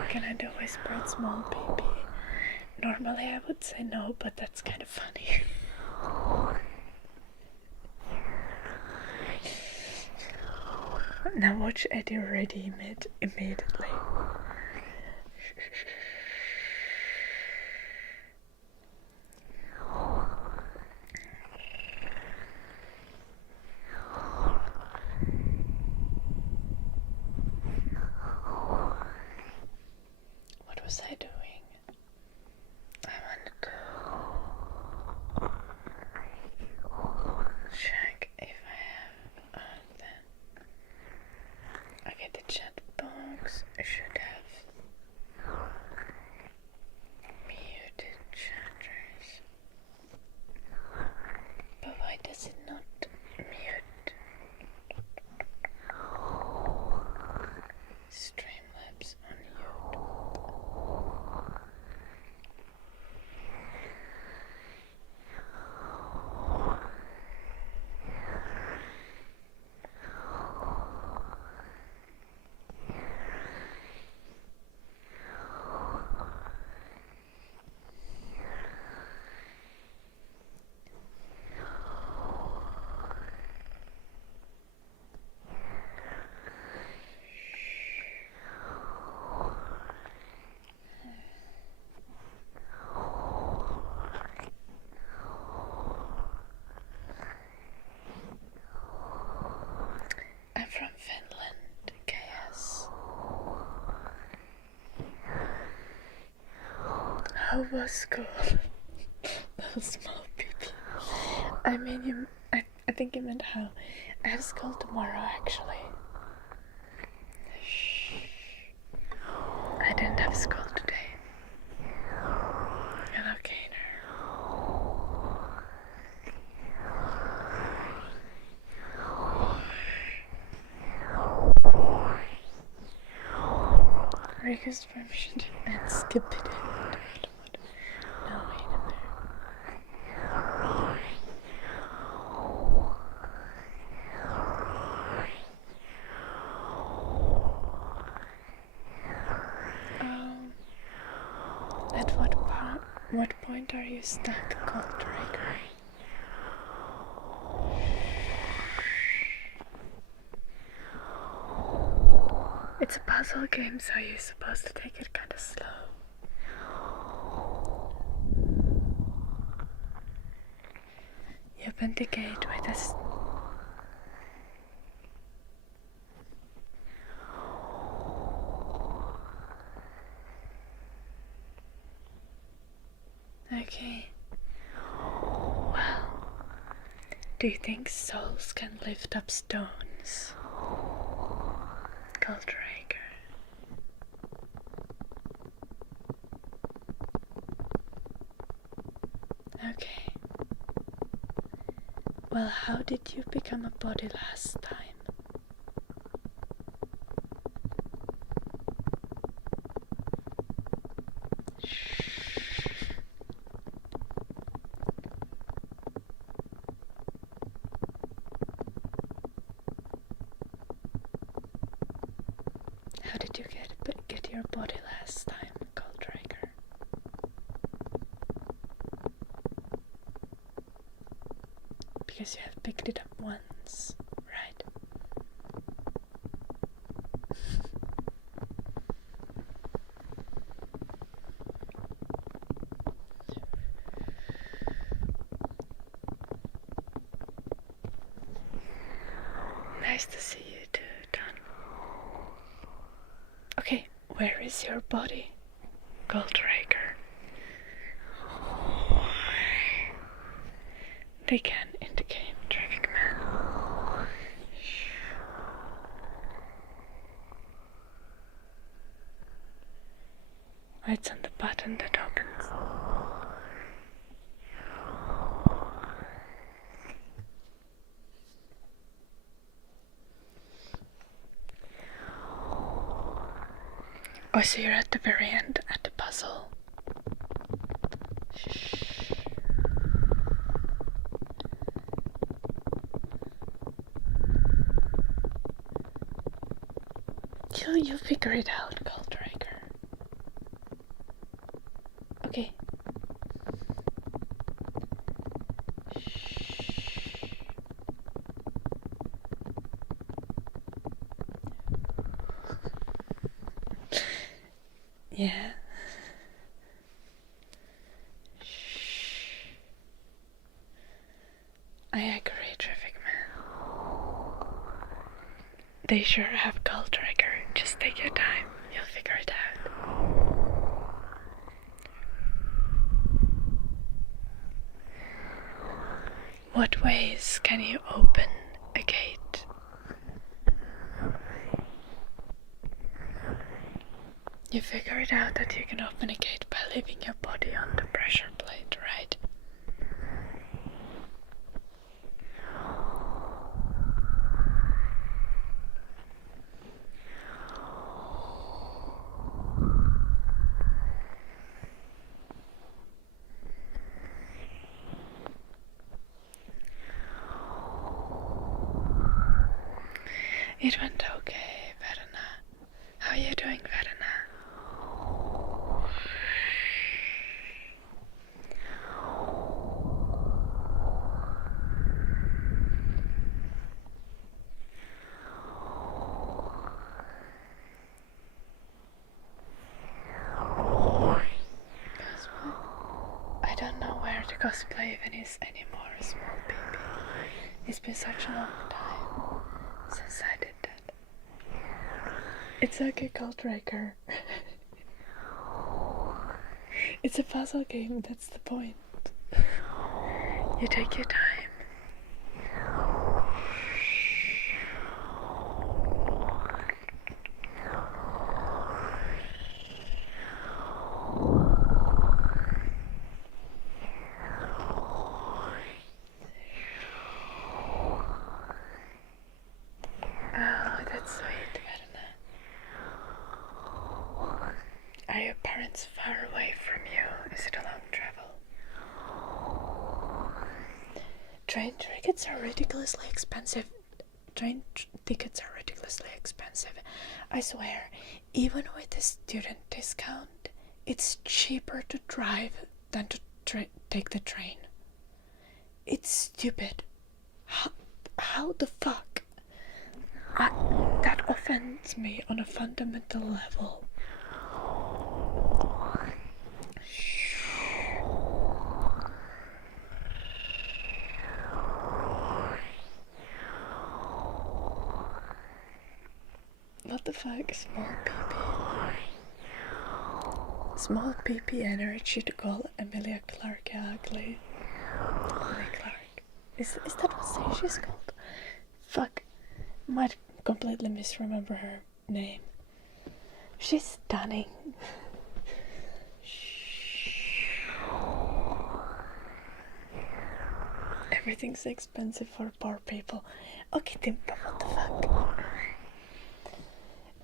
Can I do whispered small baby? Normally I would say no, but that's kind of funny. Now watch Eddie ready immediately. What was I doing? I wanted to check if I have okay, the chat box should have muted chatters. But why does it not mute Streamlabs on YouTube? I'm from Finland, KS. How was school? That was small people. I mean, I think you meant how. I have school tomorrow, actually. Shh. I didn't have school today. Hello, Kaner. Request permission to and skip it. No, wait a minute. What are you stuck, Gold Trigger? It's a puzzle game, so you're supposed to take it kind of slow. You open the gate with us. Okay. Well, do you think souls can lift up stones? Gold Trigger. Okay. Well, how did you become a body last time? How did you get your body last time, Gold Trigger? Because you have picked it up once, right? Nice to see you too, Don. Okay, where is your body, Gold Trigger? They can in the game, Traffic Man. It's on the button that opens. Oh, so you're at the very end at the puzzle. You'll figure it out, Gold Trigger. Okay. Yeah. I agree, Traffic Man. They sure have Gold Trigger. Just take your time. You'll figure it out. What ways can you open a gate? You figured out that you can open a gate by leaving your body on the pressure plate, right? It went okay, Verena. How are you doing, Verena? I don't know where the cosplay even is anymore, small baby. It's been such a long time since I did that. It's okay, Gold Trigger. It's a puzzle game, that's the point. You take your time. Oh, that's sweet, Verena. Are your parents far away from you? Is it a long travel? Train tickets are ridiculously expensive. Tickets are ridiculously expensive. I swear, even with the student discount, it's cheaper to drive than to take the train. It's stupid. How the fuck? That offends me on a fundamental level. What the fuck? Small PP. Small PP energy to call Emilia Clarke ugly. Emilia Clarke. Is that what she's called? Fuck. Might completely misremember her name. She's stunning. Everything's expensive for poor people. Okay, Timpa, what the fuck?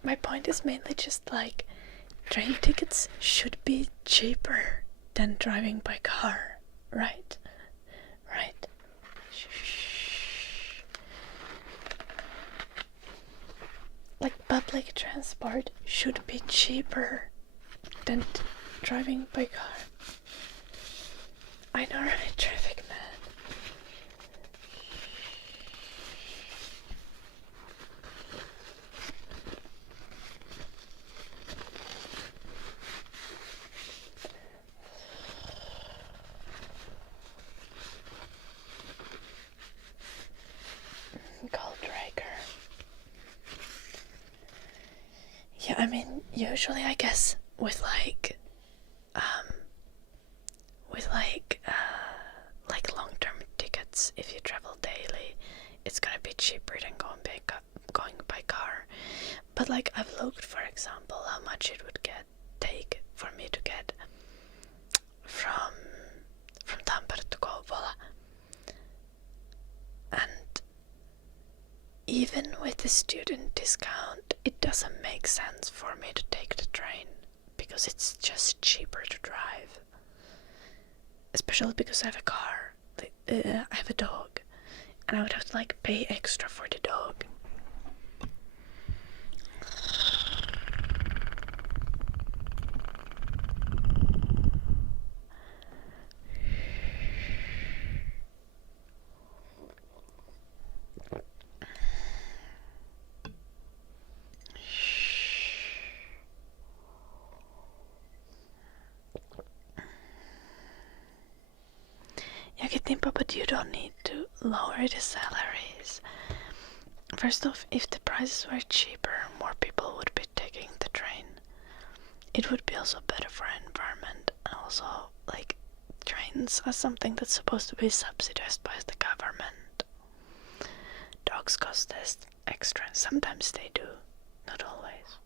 My point is mainly just like, train tickets should be cheaper than driving by car, right? Right. Like, public transport should be cheaper than driving by car. I know, right, traffic man? Yeah, I mean, usually I guess with like long-term tickets, if you travel daily, it's gonna be cheaper than going by car. But like, I've looked, for example, how much it would take for me to get from Tampere to Kouvola, and even with the student discount, it doesn't make sense for me to take the train because it's just cheaper to drive. Especially because I have a car, I have a dog, and I would have to like pay extra for the dog. Yakitimpa, but you don't need to lower the salaries. First off, if the prices were cheaper, more people would be taking the train. It would be also better for our environment, and also, like, trains are something that's supposed to be subsidized by the government. Dogs cost us extra. Sometimes they do, not always.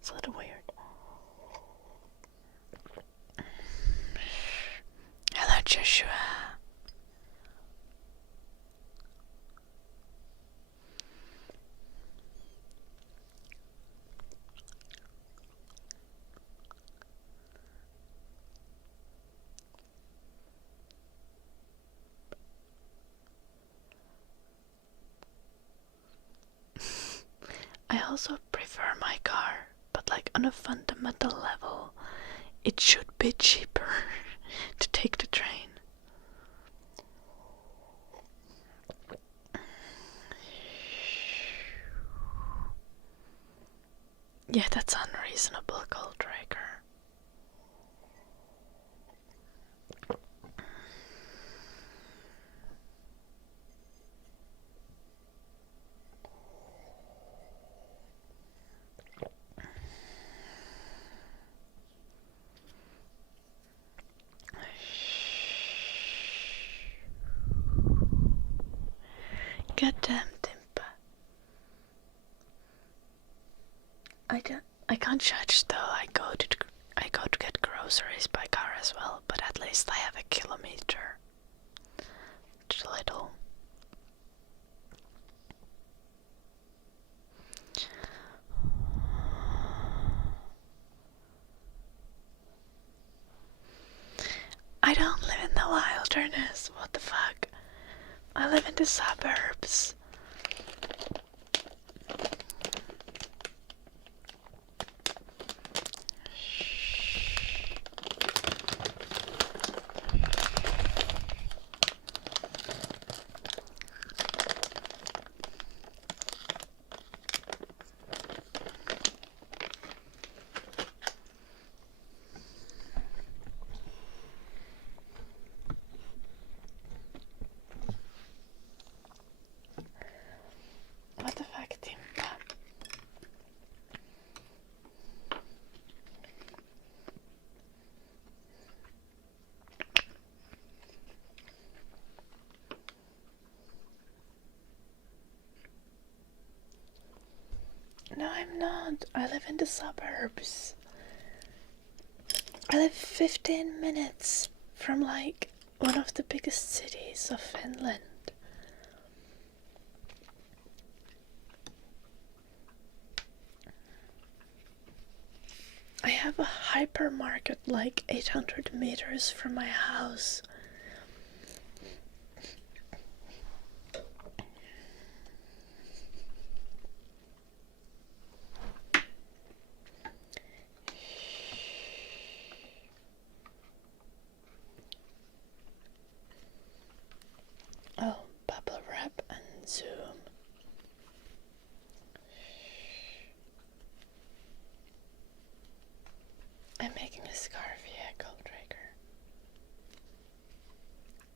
It's a little weird. Hello, Joshua. I also prefer my car, but like on a fundamental level, it should be cheaper to take the train. Yeah, that's unreasonable, Goldraker. Goddamn, Timpa. I can't judge though. I go to get groceries by car as well, but at least I have a kilometer. Just a little. I don't live in the wilderness. What the fuck? I live in the suburbs. No, I'm not. I live in the suburbs. I live 15 minutes from like one of the biggest cities of Finland. I have a hypermarket like 800 meters from my house. Oh, bubble wrap and zoom. I'm making a scarf, yeah, gold trigger.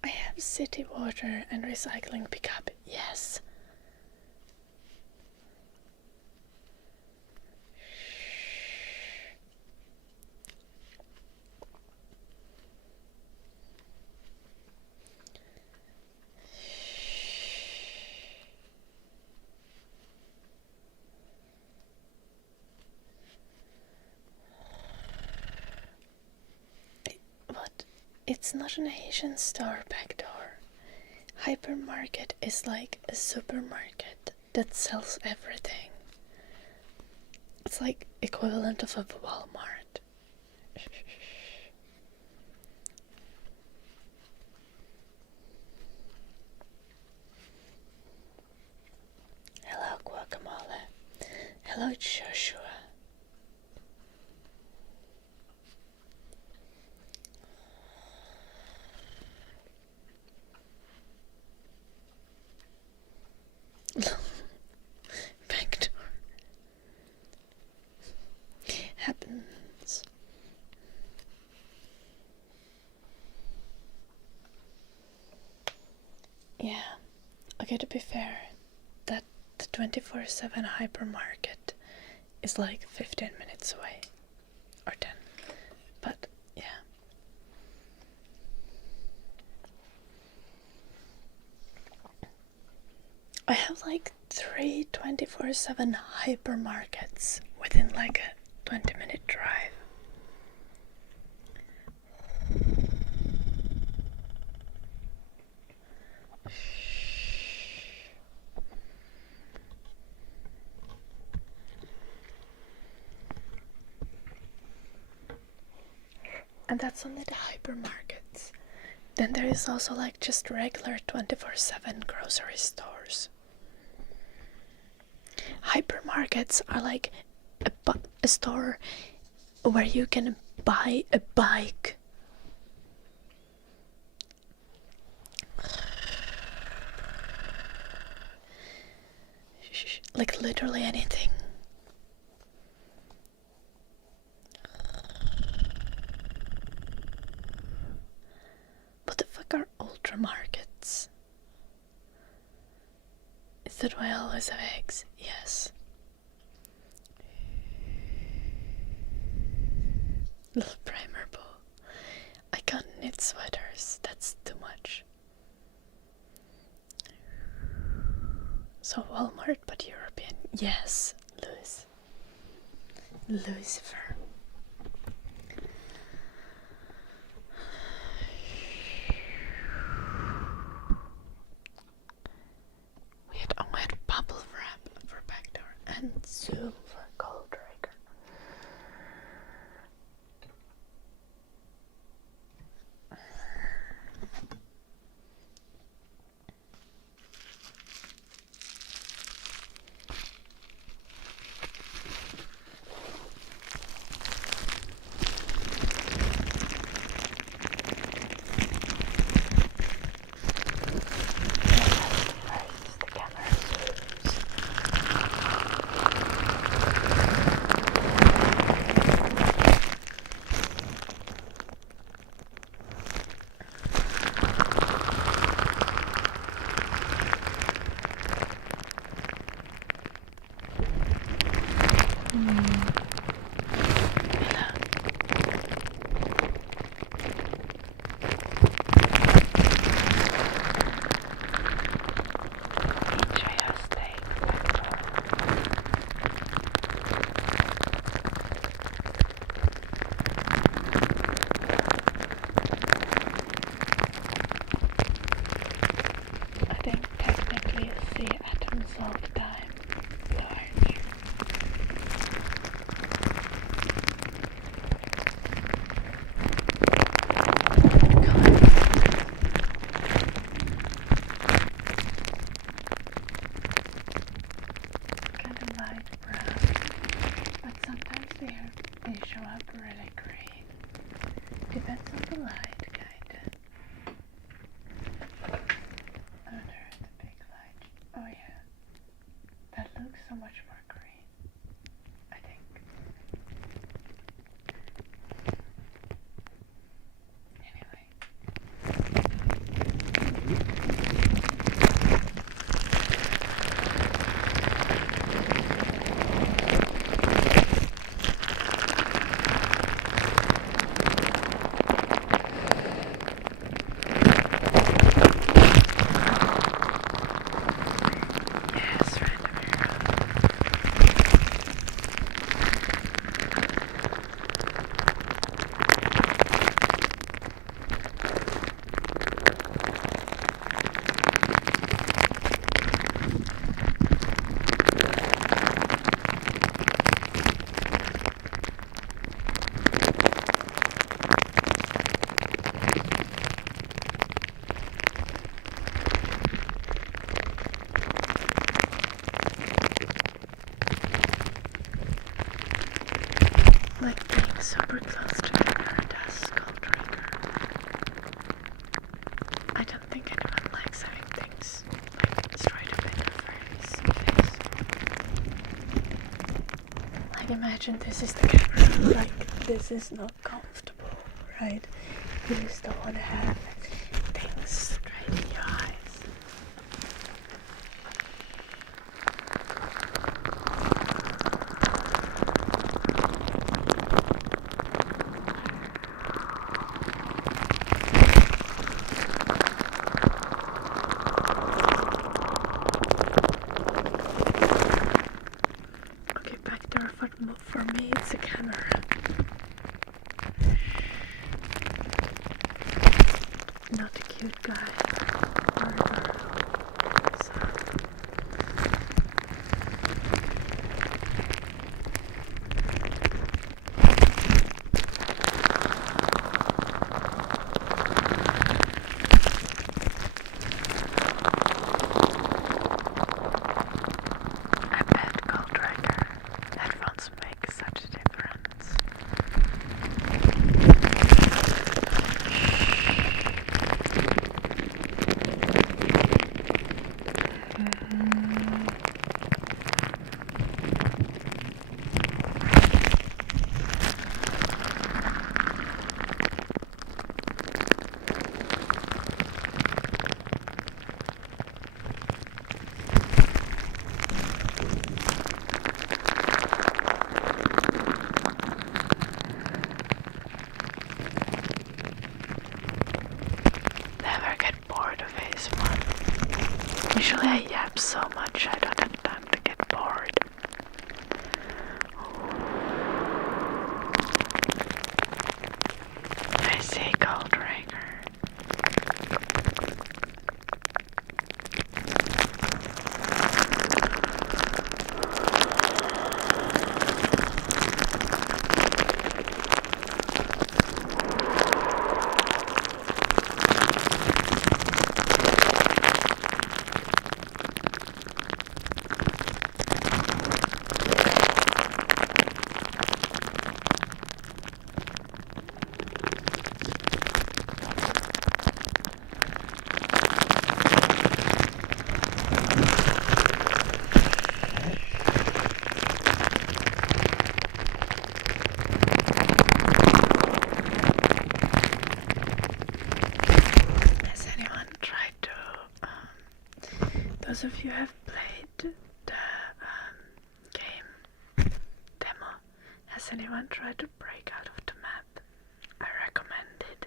I have city water and recycling pickup, yes. What? It's not an Asian store back door. Hypermarket is like a supermarket that sells everything. It's like equivalent of a Walmart. Hello, Guacamole. Hello, Joshua. Back door. Happens. Yeah. Okay, to be fair, that the 24/7 hypermarket is like 15 minutes away. Or 10. But, yeah. I have like 3 24/7 hypermarkets within like a 20-minute drive. And that's only the hypermarkets. Then there is also like just regular 24/7 grocery stores. Hypermarkets are like a store where you can buy a bike. Like literally anything. What the fuck are ultra markets? Is that why I always have eggs? Yes. Little primer bowl. I can't knit sweaters. That's too much. So Walmart, but European. Yes, Louis. Lucifer. We had bubble wrap for back door and zoom for gold trigger. much more green, I think. Anyway. Yes, random hero. Like being super close together does Skullbreaker. I don't think anyone likes having things like straight up in your face. Like imagine this is the camera, like this is not comfortable, right? You just don't want to have things straight in your eyes. Okay, back there, for me it's a camera. Not a cute guy or a girl. So. I bet Goldraker headphones make such a difference. Never get bored of ASMR. Usually I yap so much I don't have time to get bored. I see Goldraker. Has anyone tried to, those of you who have played the game demo, has anyone tried to break out of the map? I recommend it.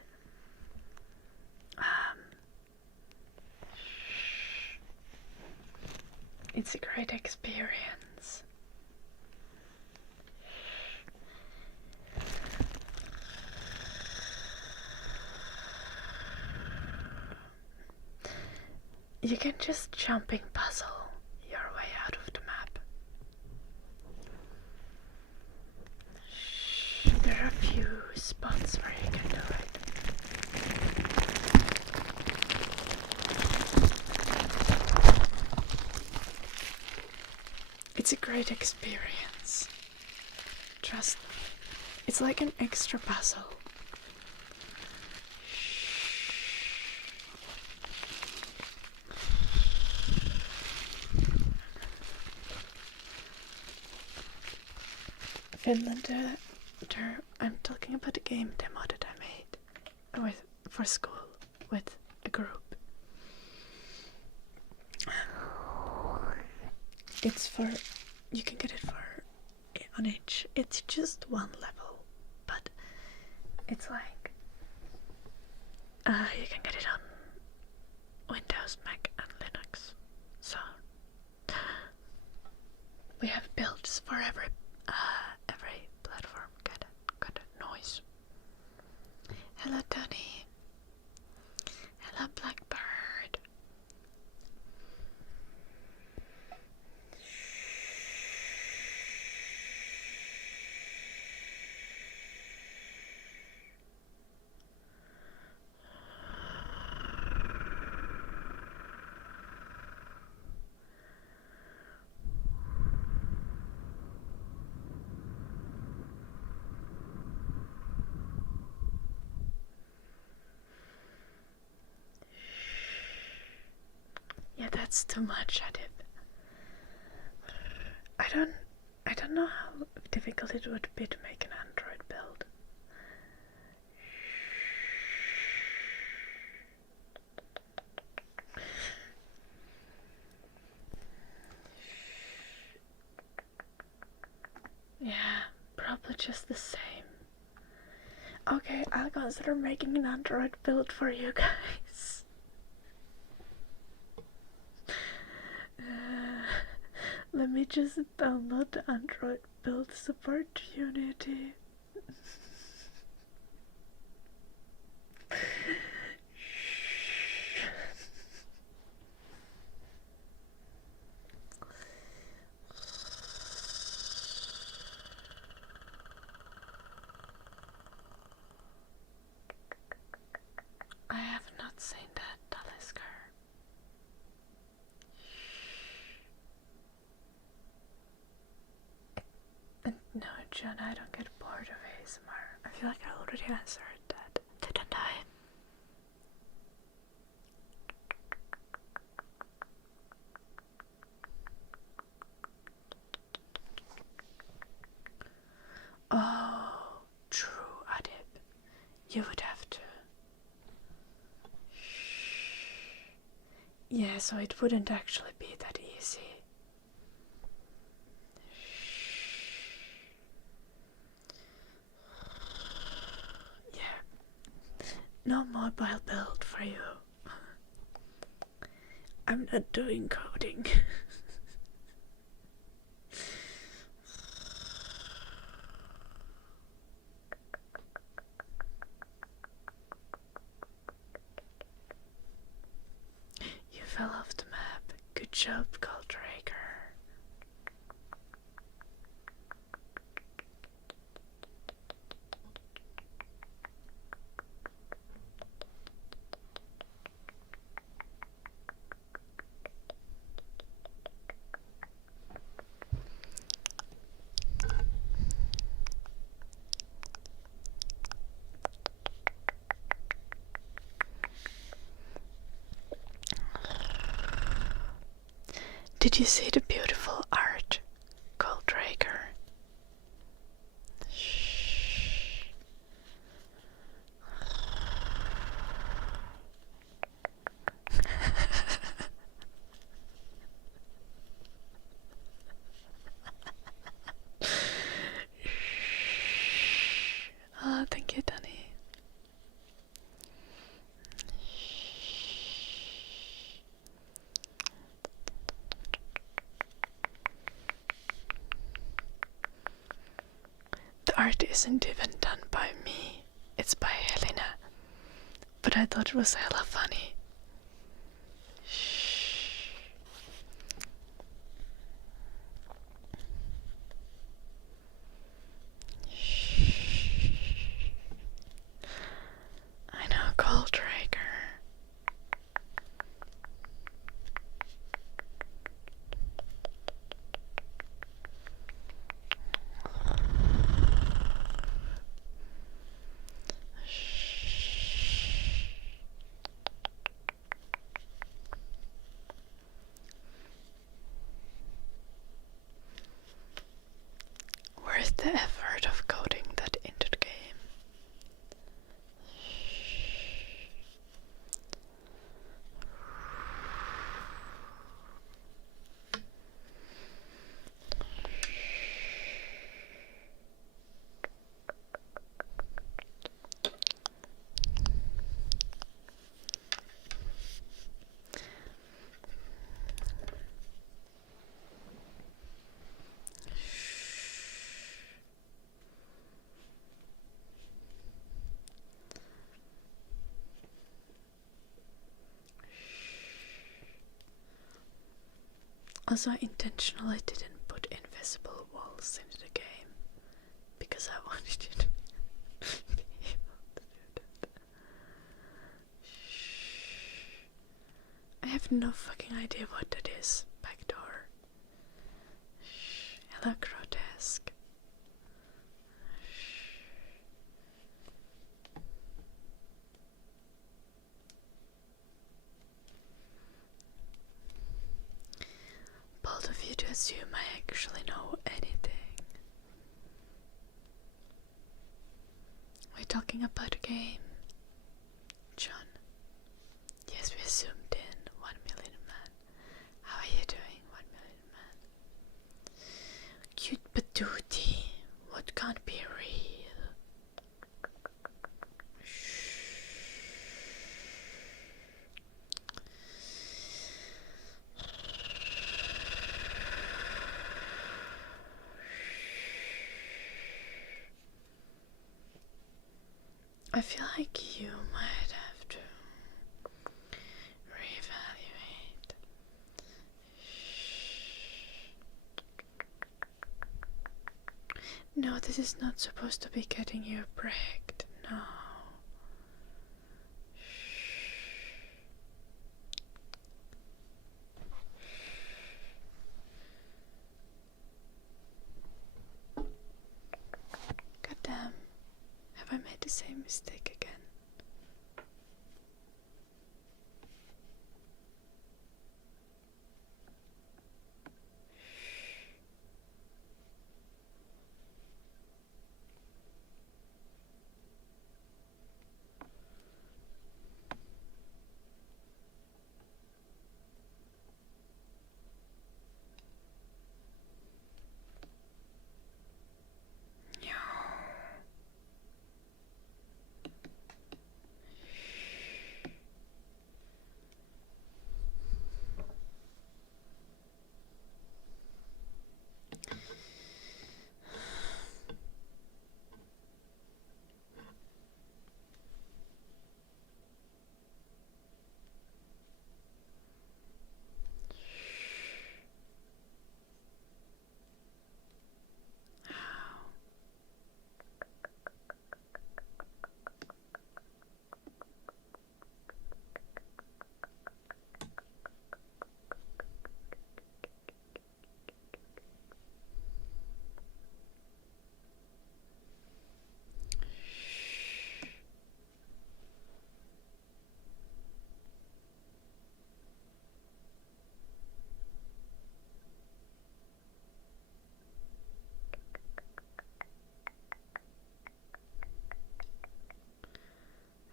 It's a great experience. You can just jumping puzzle your way out of the map. There are a few spots where you can do it. It's a great experience. Trust me. It's like an extra puzzle. Finland, I'm talking about a game demo that I made for school with a group. It's for, you can get it for on itch. It's just one level, but it's like you can get it on Windows, Mac, and Linux. So we have builds for every platform. Got a noise. Hello, Tony. Hello, Blackbird. Yeah, that's too much, Adib. I don't know how difficult it would be to make an Android build. Yeah, probably just the same. Okay, I'll consider making an Android build for you guys. Let me just download the Android build support Unity. I have not seen that, Talisker. No, John, I don't get bored of ASMR. I feel like I already answered that, didn't I? Oh, true, Adib. You would have to. Yeah, so it wouldn't actually be that easy. Yeah. No mobile build for you. I'm not doing coding. You fell off the map. Good job, Goldraker. Did you see the beautiful art, Goldraker? Oh, thank you, Danny. The art isn't even done by me. It's by Helena. But I thought it was hella funny. I know, Goldraker. Also, I intentionally didn't put invisible walls into the game because I wanted you to be able to do that. Shh. I have no fucking idea what that is. Backdoor. Shh. Hello, grotesque. Bold of you to assume I actually know anything. We're talking about a game, John. Yes, we zoomed in. 1 million man. How are you doing, 1 million man? Cute patootie. What can't be real? I feel like you might have to reevaluate. No, this is not supposed to be getting you pricked. No. Goddamn. Have I made the same mistake again?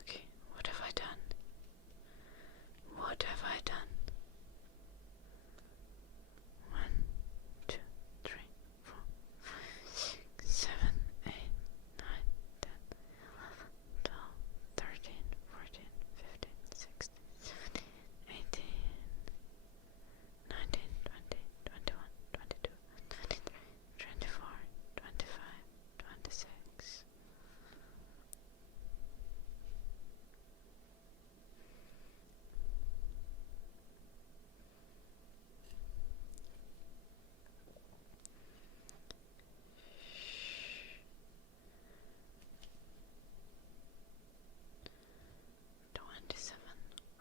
Okay, what have I done? What have I done? 1, 2, 3, 4, 5, 6, 7, 8, 9, 10, 11, 12, 13, 14, 15, 16, 17, 18, 19, 20, 21, 22, 23, 24, 25, 26.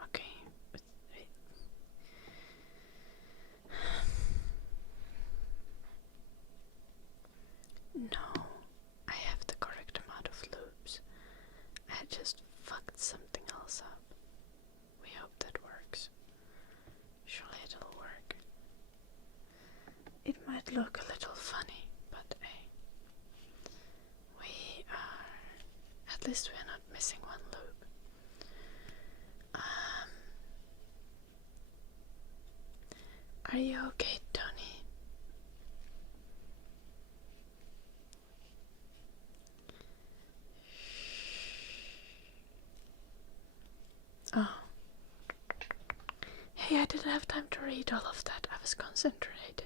Okay. Wait. No, I have the correct amount of loops. I just fucked something else up. We hope that works. Surely it'll work. It might look a little funny, but hey, we are. At least we're not missing one loop. Are you okay, Tony? Oh. Hey, I didn't have time to read all of that. I was concentrated.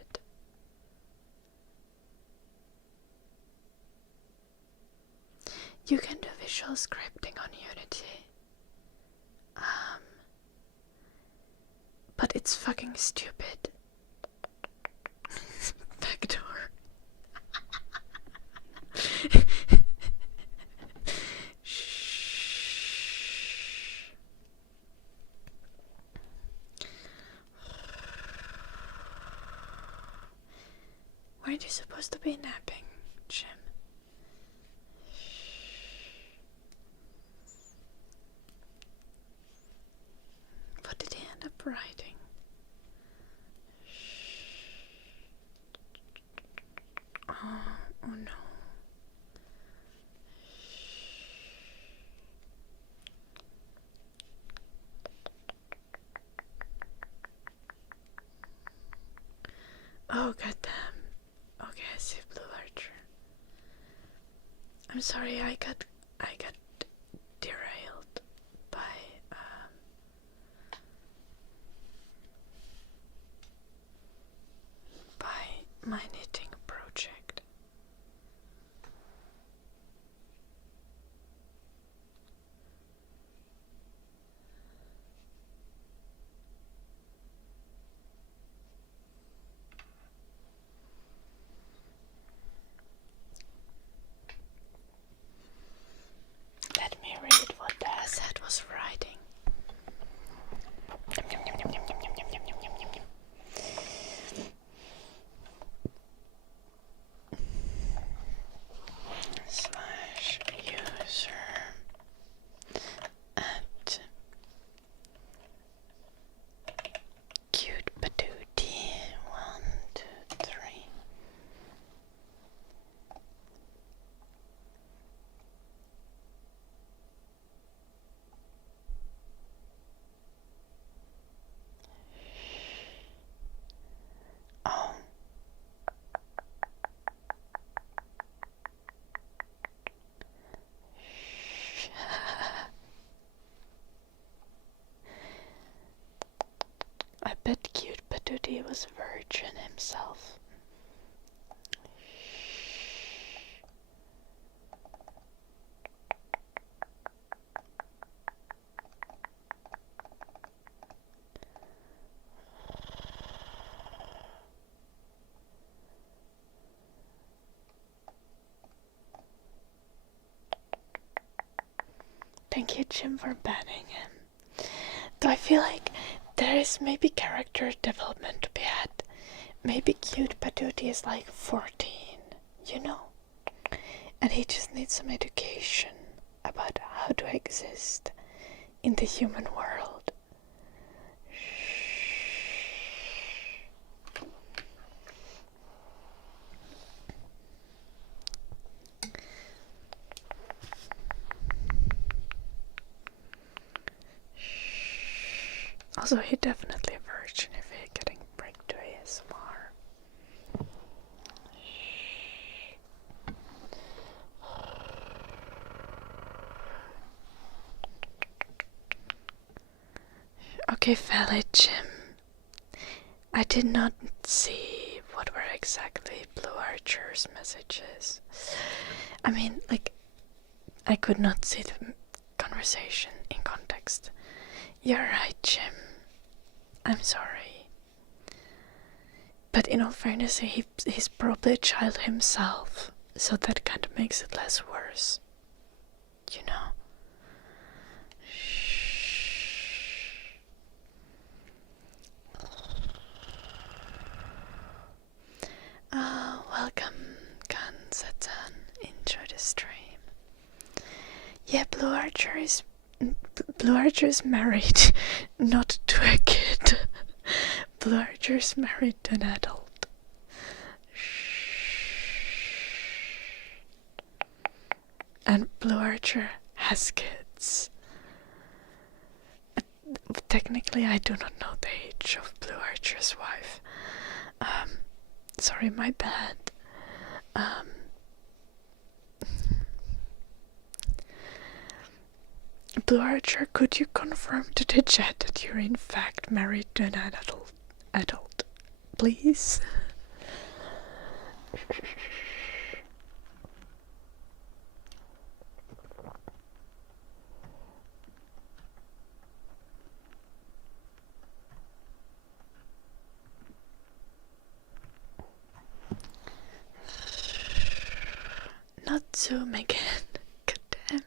You can do visual scripting on Unity. But it's fucking stupid. Aren't you supposed to be napping, Jim? What did he end up writing? Oh no. Oh goddamn. Okay, I see Blue Archer. I'm sorry, I got derailed by my knitting project. Let me read what the asset was writing. Slash user at cute patootie 1, 2, 3. Oh. I bet cute patootie was a virgin himself. Thank you, Jim, for banning him. Though I feel like there is maybe character development to be had. Maybe cute patootie is like 14, you know? And he just needs some education about how to exist in the human world. Also, he definitely a virgin if he's getting bricked to ASMR. Okay, valid, Jim. I did not see what were exactly Blue Archer's messages. I mean, like, I could not see the conversation in context. You're right, Jim. I'm sorry. But in all fairness, he's probably a child himself, so that kind of makes it less worse. You know? Welcome, Gun Satan. Enjoy the stream. Yeah, Blue Archer is married, not to a kid. Blue Archer is married to an adult. And Blue Archer has kids. Technically, I do not know the age of Blue Archer's wife. Sorry, my bad. Blue Archer, could you confirm to the chat that you're in fact married to an adult, please? Not Zoom again. Goddamn.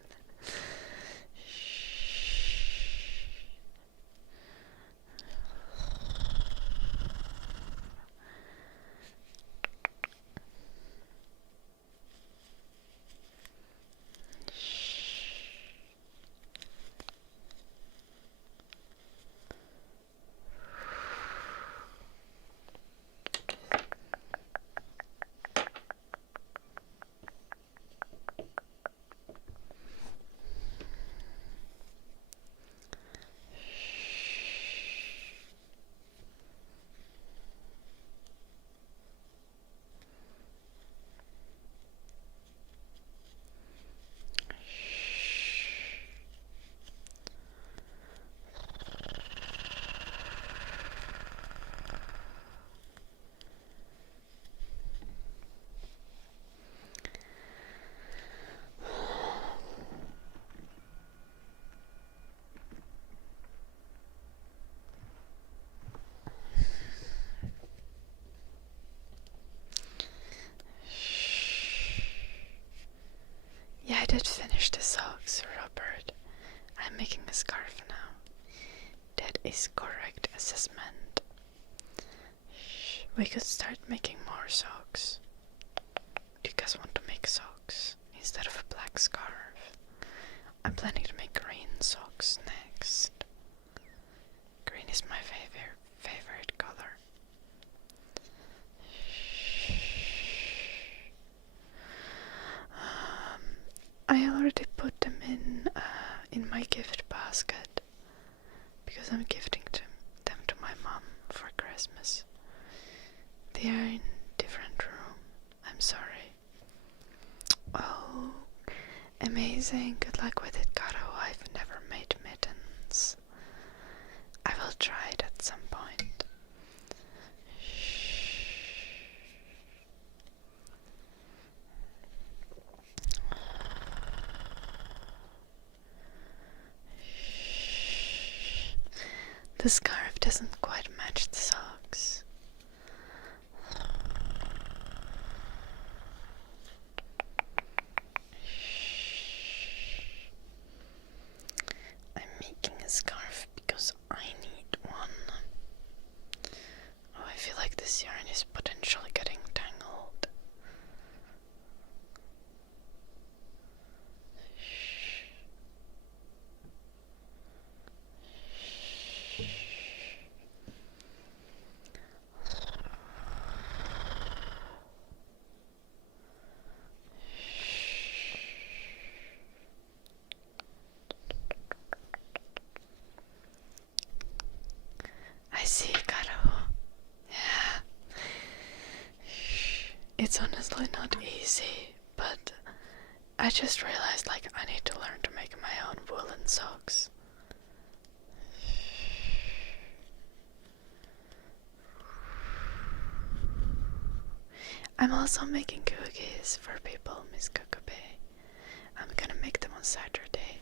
is correct assessment. We could start making more socks. Do you guys want to make socks instead of a black scarf? I'm planning to make green socks next. Green is my favorite color. I already put them in my gift basket because I'm gifting them to my mom for Christmas. They are in different room. I'm sorry. Oh, amazing. Good luck with it, Caro. I've never made mittens. I will try it at some point. The scarf doesn't quite match the socks. I'm making a scarf because I need one. Oh, I feel like this yarn is potentially getting tangled. I see, Caro. Yeah. It's honestly not easy, but I just realized like I need to learn to make my own woolen socks. I'm also making cookies for people, Miss Kokobe. I'm gonna make them on Saturday.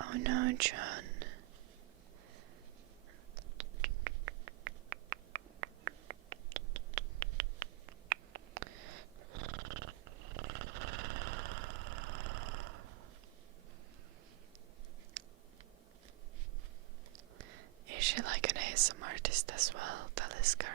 Oh no, John. Is she like an ASMR artist as well, Talisker?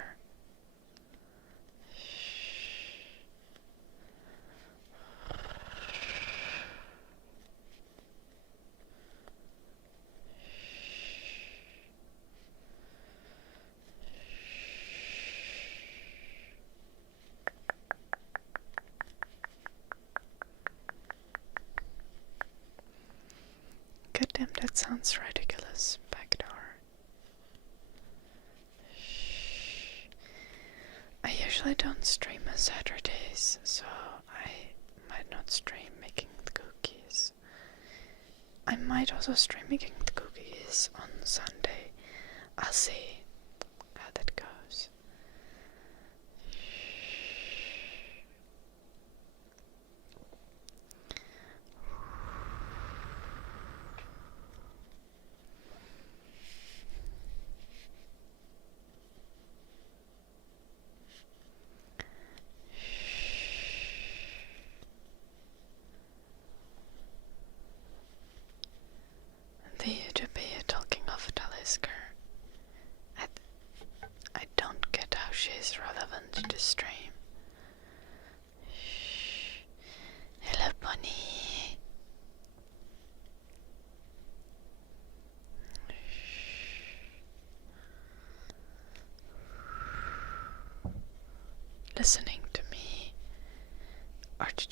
Goddamn, that sounds ridiculous. Backdoor. I usually don't stream on Saturdays, so I might not stream making the cookies. I might also stream making the cookies on Sunday. I'll see how that goes. The utopia talking of Talisker. I don't get how she's relevant to the stream. Hello, Bonnie. Listening to me, or to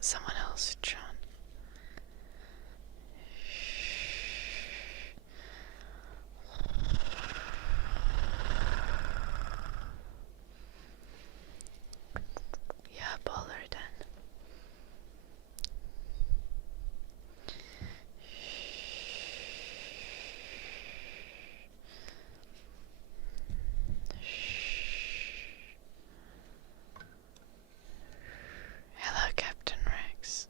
someone else, John. Yeah, baller then. Hello, Captain Rex.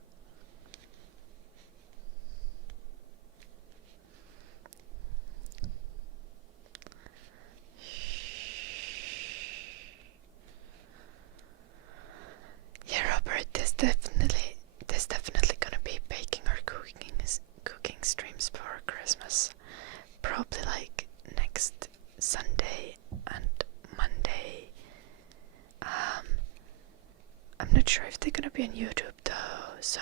sure if they're gonna be on YouTube though, so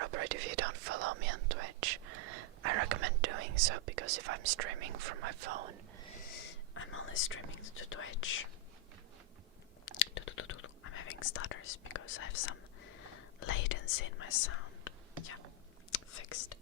Robert, if you don't follow me on Twitch, I recommend doing so, because if I'm streaming from my phone, I'm only streaming to Twitch. I'm having stutters because I have some latency in my sound. Yeah, fixed.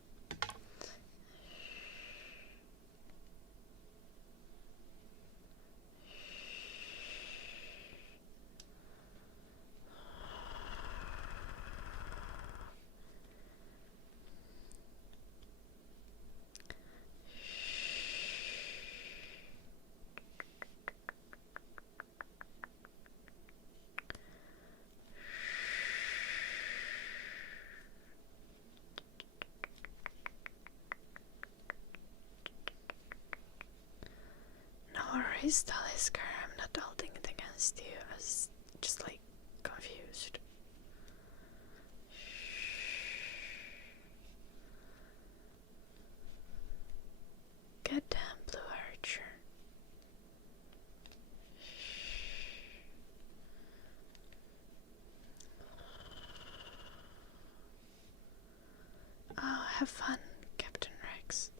No worries, Talisker, I'm not holding it against you. I was just like confused. Goddamn Blue Archer. Oh, have fun, Captain Rex.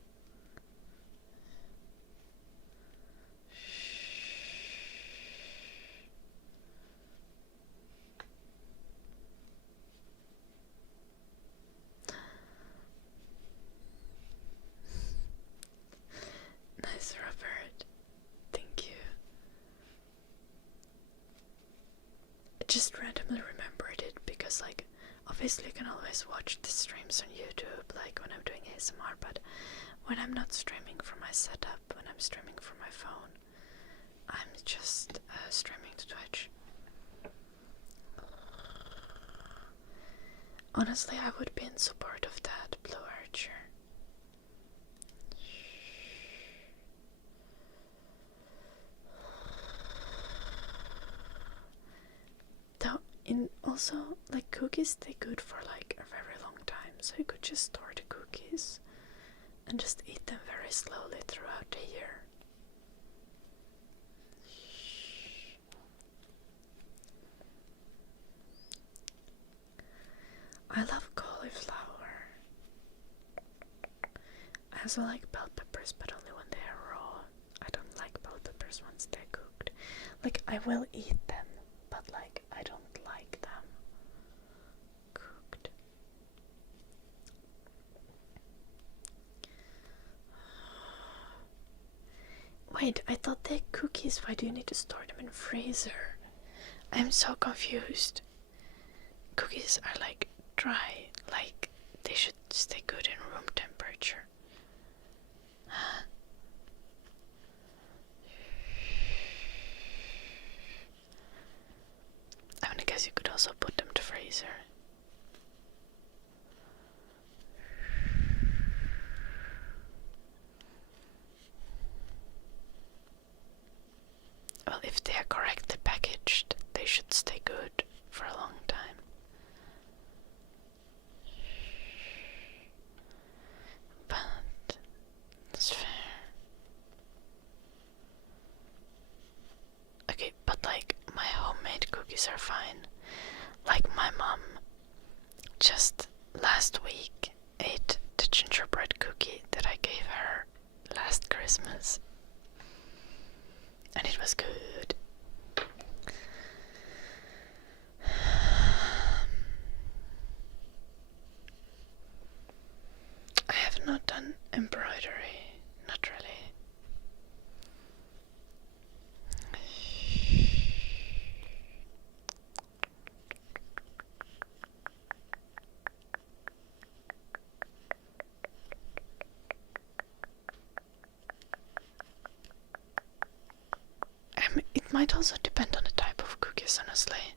Nice, Robert. Thank you. I just randomly remembered it because, like, obviously you can always watch the streams on YouTube, like when I'm doing ASMR, but when I'm not streaming from my setup, when I'm streaming from my phone, I'm just streaming to Twitch. Honestly, I would be in support of that, Blue Archer. Though, also, like, cookies stay good for like a very long time, so you could just store the cookies and just eat them very slowly throughout the year. I love cauliflower. I also like bell peppers, but only when they are raw. I don't like bell peppers once they're cooked. Like, I will eat them, but like, I don't like them cooked. Wait, I thought they're cookies. Why do you need to store them in freezer? I'm so confused. Cookies are like dry, like they should stay good in room temperature. I mean, I guess you could also put them to freezer. Well, if they are correctly packaged, they should stay good for a long time. But that's fair. Okay, but like, my homemade cookies are fine. Like, my mom just last week ate the gingerbread cookie that I gave her last Christmas, and it was good. I have not done embroidery, not really. It might also depend on the type of cookies, honestly.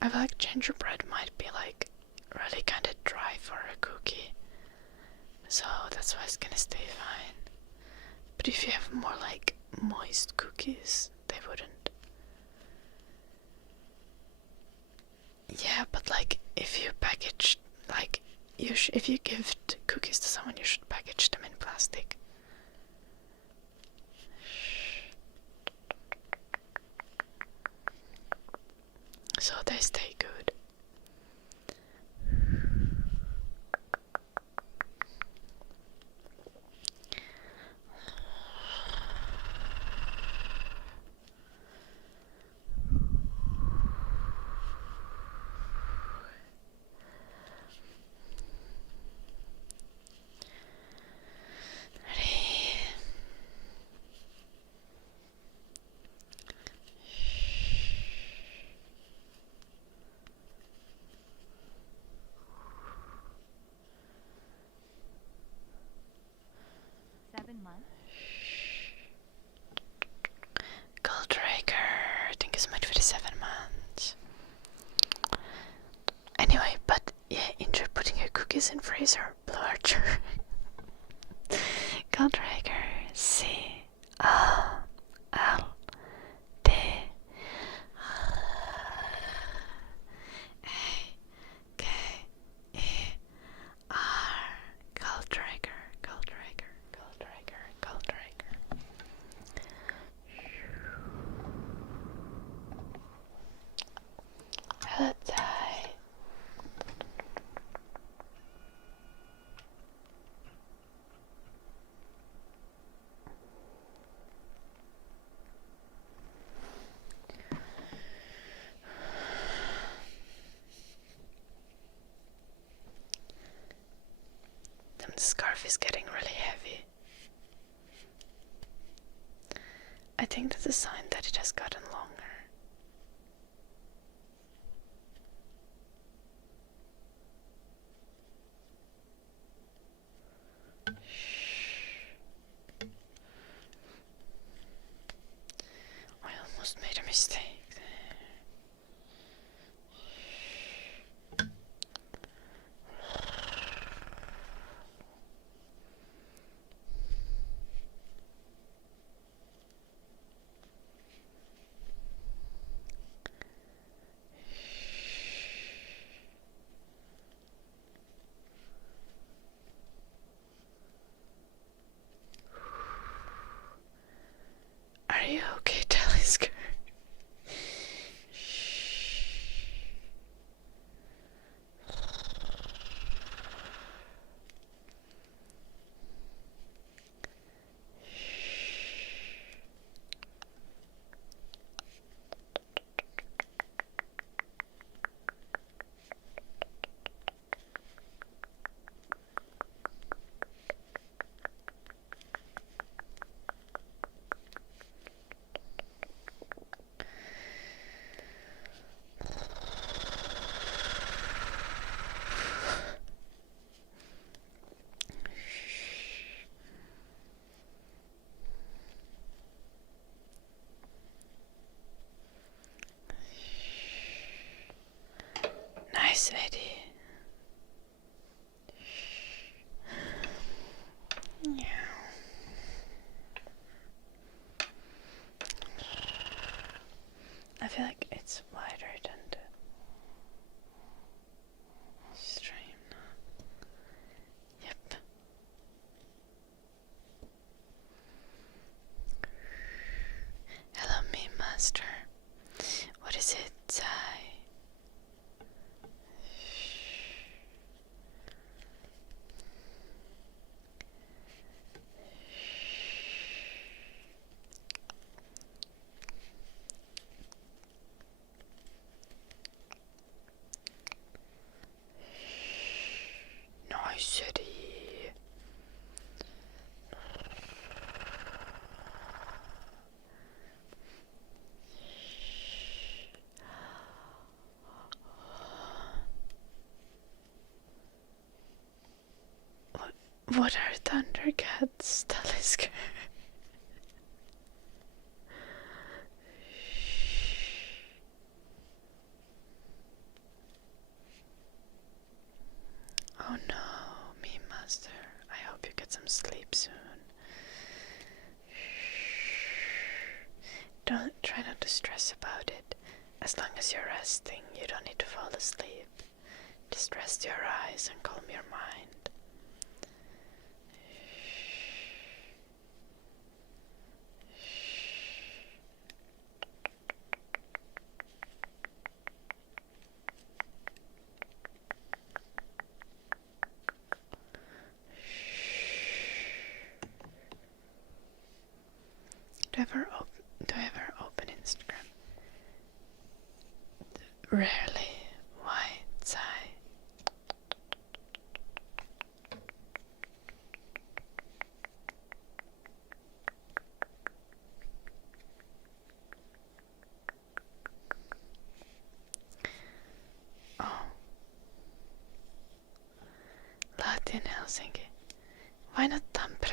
I feel like gingerbread might be like really kind of dry for a cookie, so that's why it's gonna stay fine. But if you have more like moist cookies, they wouldn't. Yeah, but like if you package, like if you give cookies to someone, you should package them in plastic. months? Goldraker, thank you so much for the 7 months. Anyway, but yeah, enjoy putting your cookies in freezer, Blue Archer. Goldraker, C-A-L-D A-K-E-R. Goldraker, Goldraker, Goldraker, Goldraker. Hello, Ty. The scarf is getting really heavy. I think that's a sign that it has gotten longer. I almost made a mistake there. Are you okay, Talisker? Nice, Eddie. Yeah. I feel like it's wider than the stream now. Yep. Hello, me master. What is it, Ty? Nice, Eddie. What are Thundercats, Talisker? Oh no, me master. I hope you get some sleep soon. Don't try not to stress about it. As long as you're resting, you don't need to fall asleep. Just rest your eyes and calm your mind. Do I ever open Instagram? Rarely. Why, Sai? Oh. Latin Helsinki. Why not Tampere?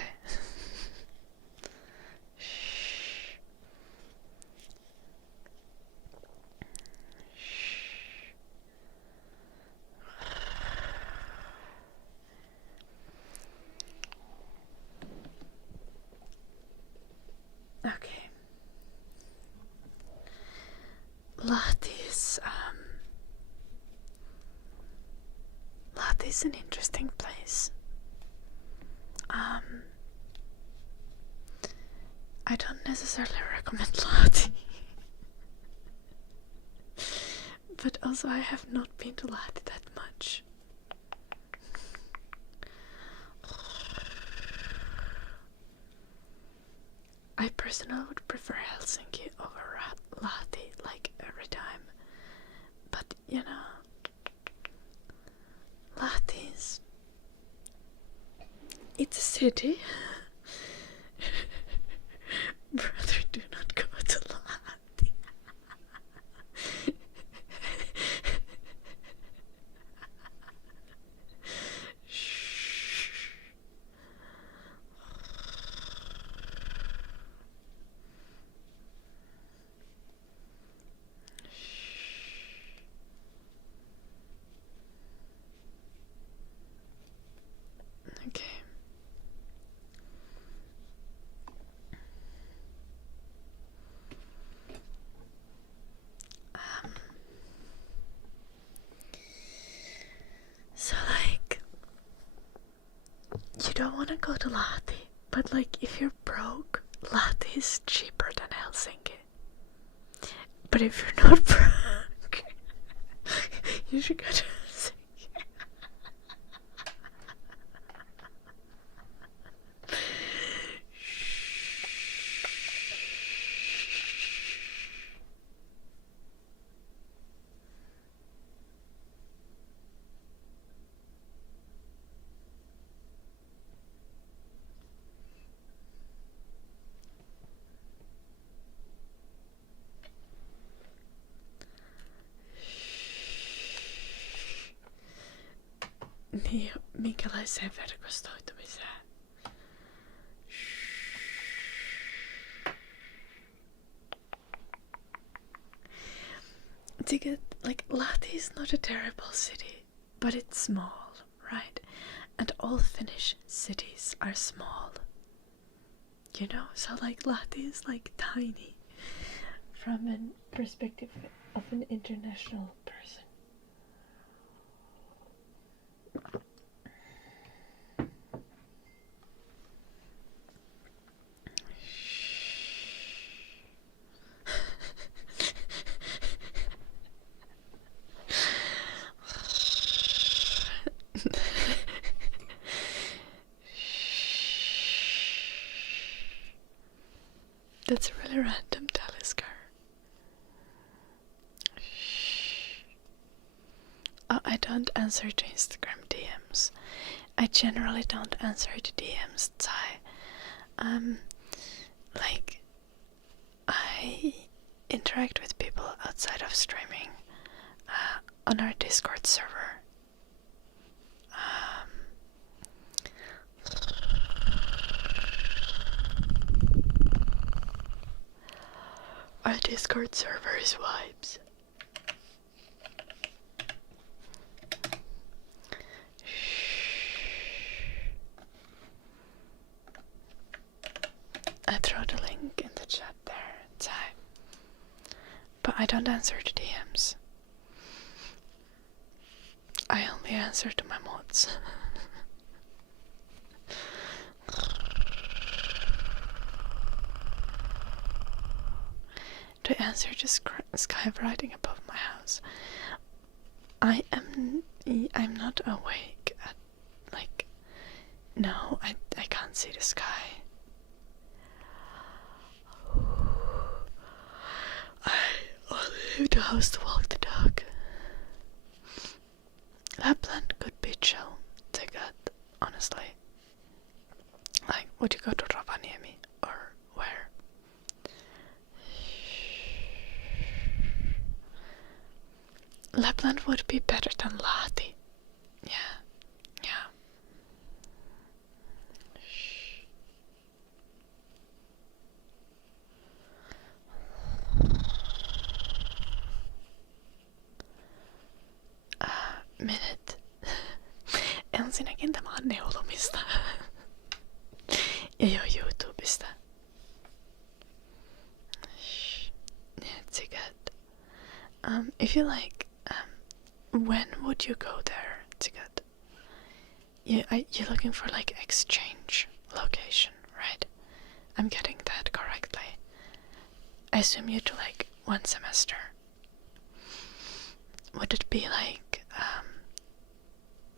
is an interesting place. I don't necessarily recommend Lahti. But also I have not been to Lahti that much. I personally would prefer Helsinki over Lahti, like, every time. But, you know, Lahti is... it's a city. Brother, do not go to Lahti. Shh. Okay. So, like, you don't want to go to Lahti, but, like, if you're broke, Lahti is cheaper than Helsinki. But if you're not broke, you should go to Helsinki. Niin, minkälaiseen verkostoitumiseen? To get, like, Lahti is not a terrible city, but it's small, right? And all Finnish cities are small. You know, so, like, Lahti is, like, tiny from a perspective of an international person. That's a really random Talisker. Oh, I don't answer to Instagram DMs. I generally don't answer to DMs, like, I interact with people outside of streaming on our Discord server. Our Discord server is vibes. I throw the link in the chat there, but I don't answer to DMs. I only answer to my mods. To answer to sky writing above my house. I'm not awake at, like, no, I can't see the sky. I only leave the house to walk the dog. Lapland could be chill, take that, honestly. Like, would you go to Rovaniemi or where? Lapland would be better than Lahti. Yeah. Minute. Ensinnäkin tämä on neulomista. Ja jo YouTubesta. It's good. If you like, when would you go there? It's good. you're looking for like exchange location, right? I'm getting that correctly. I assume you do like 1 semester. Would it be like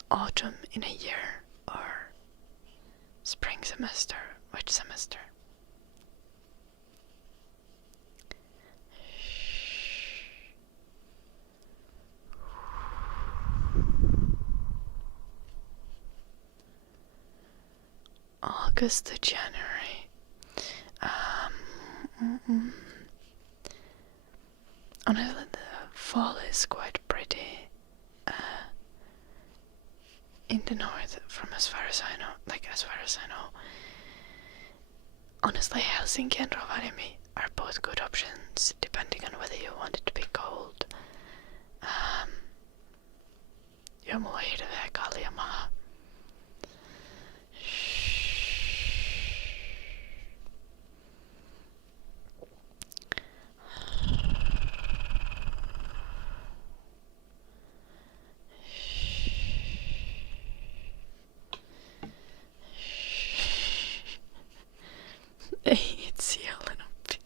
autumn in a year or spring semester? Which semester? August to January. Honestly, the fall is quite pretty in the north, from as far as I know. Honestly, Helsinki and Rovaniemi are both good options, depending on whether you want it to be cold. Ja mulla on hirveä kaljamaa. Ei itse olen oppi.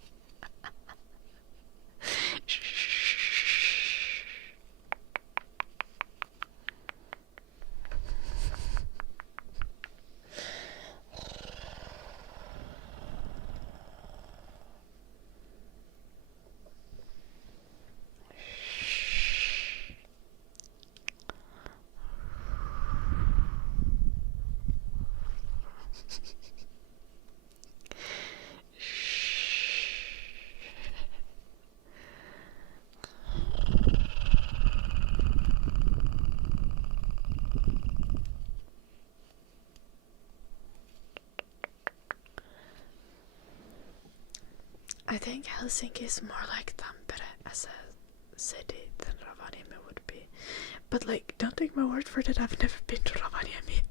I think Helsinki is more like Tampere as a city than Rovaniemi would be. But like, don't take my word for it, I've never been to Rovaniemi.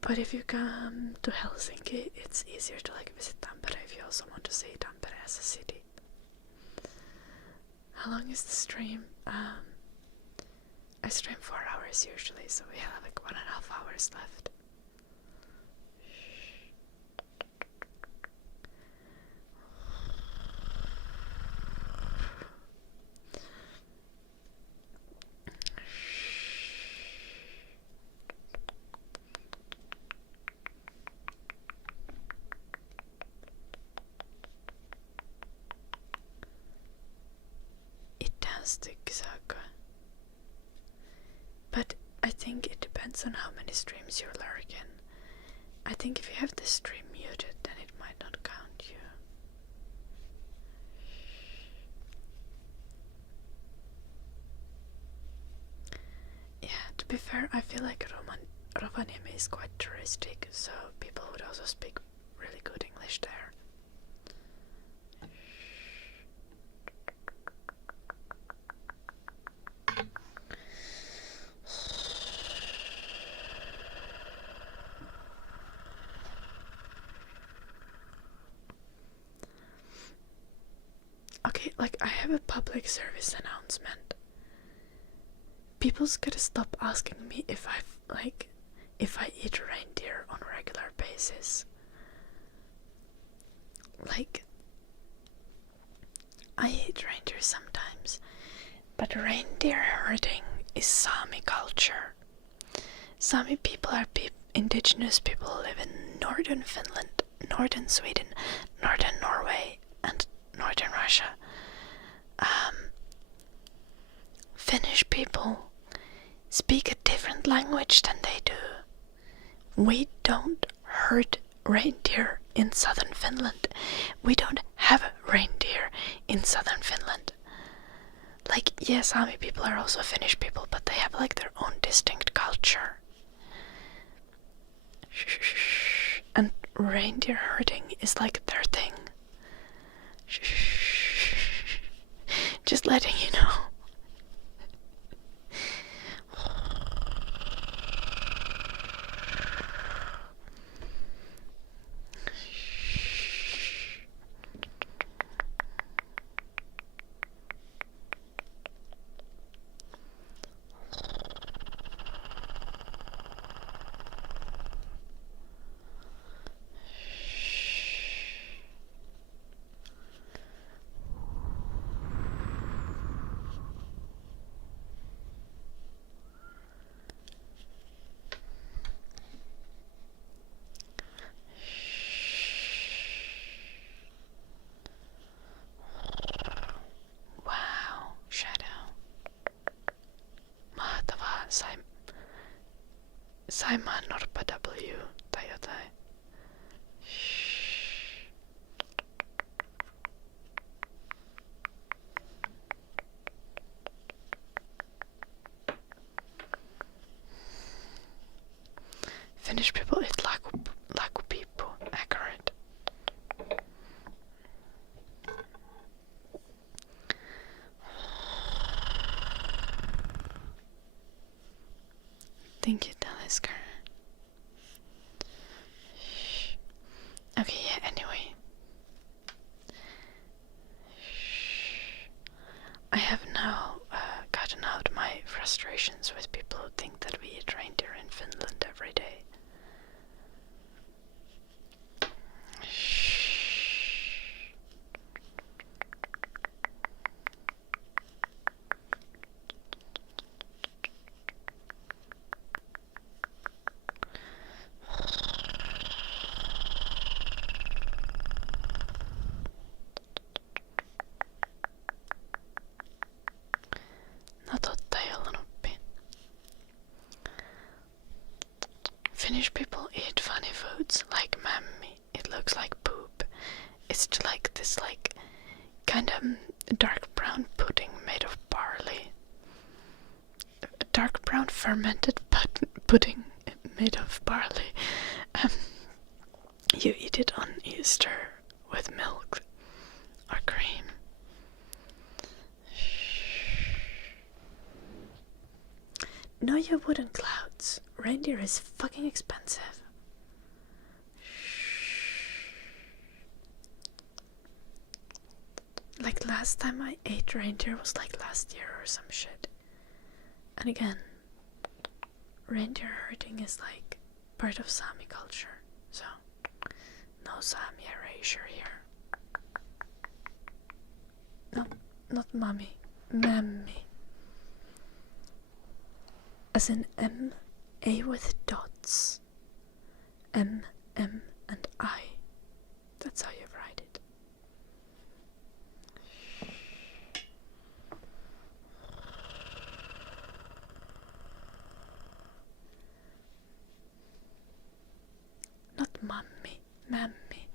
But if you come to Helsinki, it's easier to like visit Tampere if you also want to see Tampere as a city. How long is the stream? I stream 4 hours usually, so we have like 1.5 hours left. It does take Saga. But I think it depends on how many streams you're lurking. I think if you have the stream muted, then it might not count you. Yeah, to be fair, I feel like Rovaniemi is quite touristic, so people would also speak really good English there. Okay, like I have a public service announcement. People's gotta stop asking me if I eat reindeer on a regular basis. Like, I eat reindeer sometimes, but reindeer herding is Sami culture. Sami people are indigenous people who live in northern Finland, northern Sweden, northern Norway, and northern Russia. Finnish people speak a different language than they do. We don't herd reindeer in southern Finland. We don't have reindeer in southern Finland. Like, yes, Sami people are also Finnish people, but they have like their own distinct culture. And reindeer herding is like their thing. Just letting you know. Saimaa Norppa W tai jotain. Finnish people eat lakupiippu. Accurate. Thank you, Talisker. Okay, yeah, anyway. I have now gotten out my frustrations with people who think that we eat reindeer in Finland every day. No totta, joulunuppi. Finnish people eat funny foods like mammi. It looks like poop. It's like this kind of dark brown pudding made of barley. A dark brown fermented pudding made of barley. You eat it on Easter with milk or cream. No, you wooden clouds. Reindeer is fucking expensive. Like last time I ate reindeer was like last year or some shit. And again, reindeer herding is like part of Sami culture, so no Sami erasure here. No, not mummy, mammy. As in M, A with dots. M, M, and I. That's how you write it. Not mummy, mammy.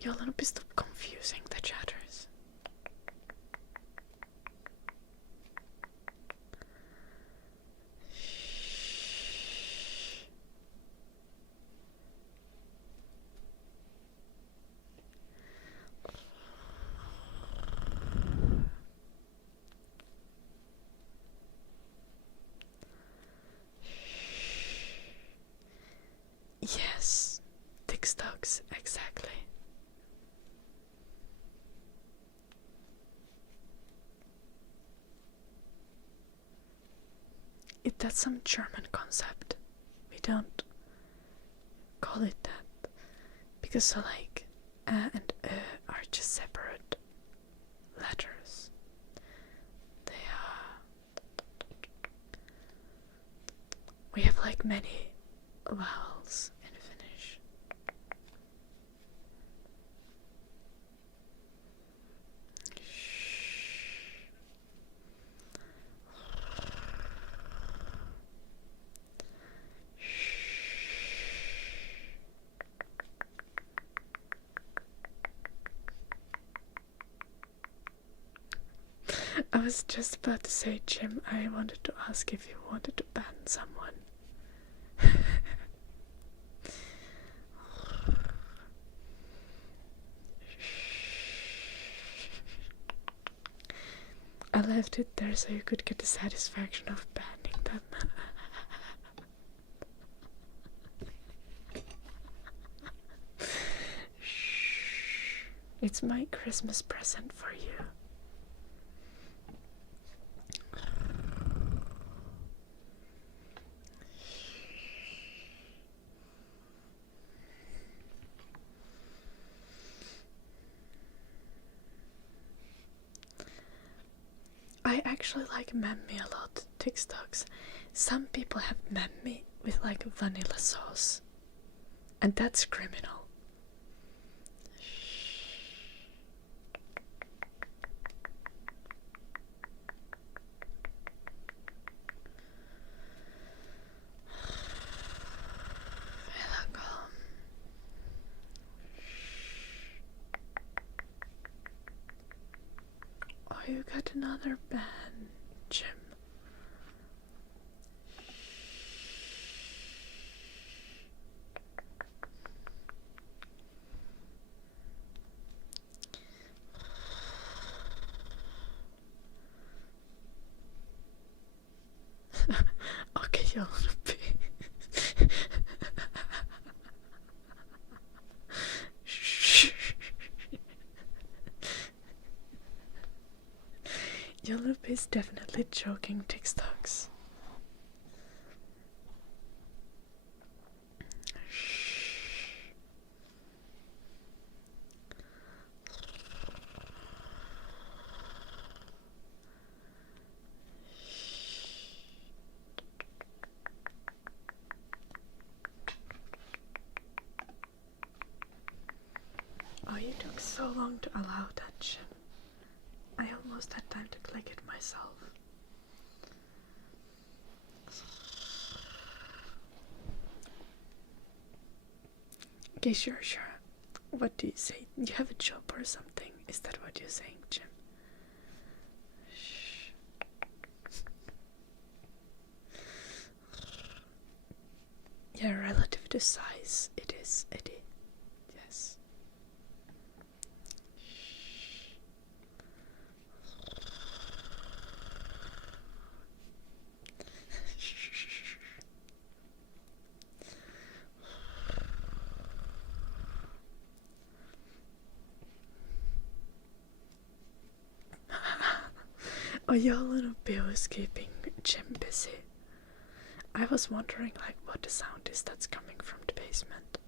You'll stop confusing the chatters. Yes, thick stocks, exactly. That's some German concept. We don't call it that because so like and are just separate letters. They we have like many vowels in Finnish. I was just about to say, Jim, I wanted to ask if you wanted to ban someone. I left it there so you could get the satisfaction of banning them. It's my Christmas present for you. I actually like memmi a lot, TikToks. Some people have memmi with like vanilla sauce, and that's criminal. Oh, you got another ban, Jim. Okay, you'll be. Yellow is definitely joking TikToks. Oh, you took so long to allow that, Jim. I almost had time to click it myself. Okay, sure. What do you say? You have a job or something? Is that what you're saying, Jim? Shh. Yeah, relative to size, it is, Eddie. Yes. Oh, y'all in a bill is keeping Jim busy. I was wondering, like, what the sound is that's coming from the basement.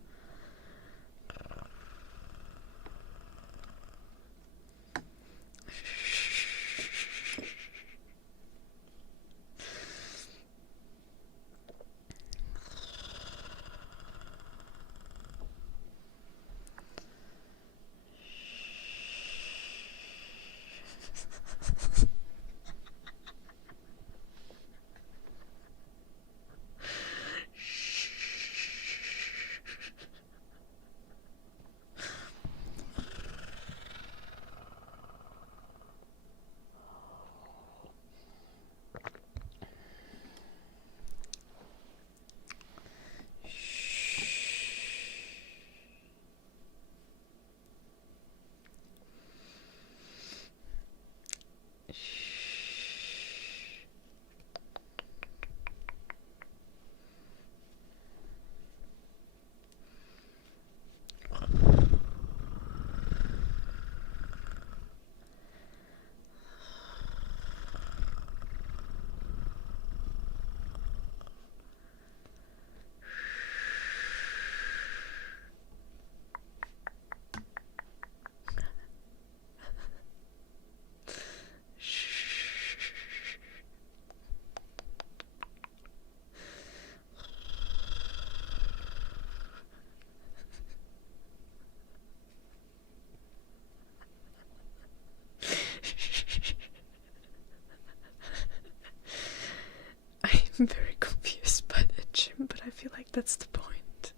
I'm very confused by that, Jim, but I feel like that's the point.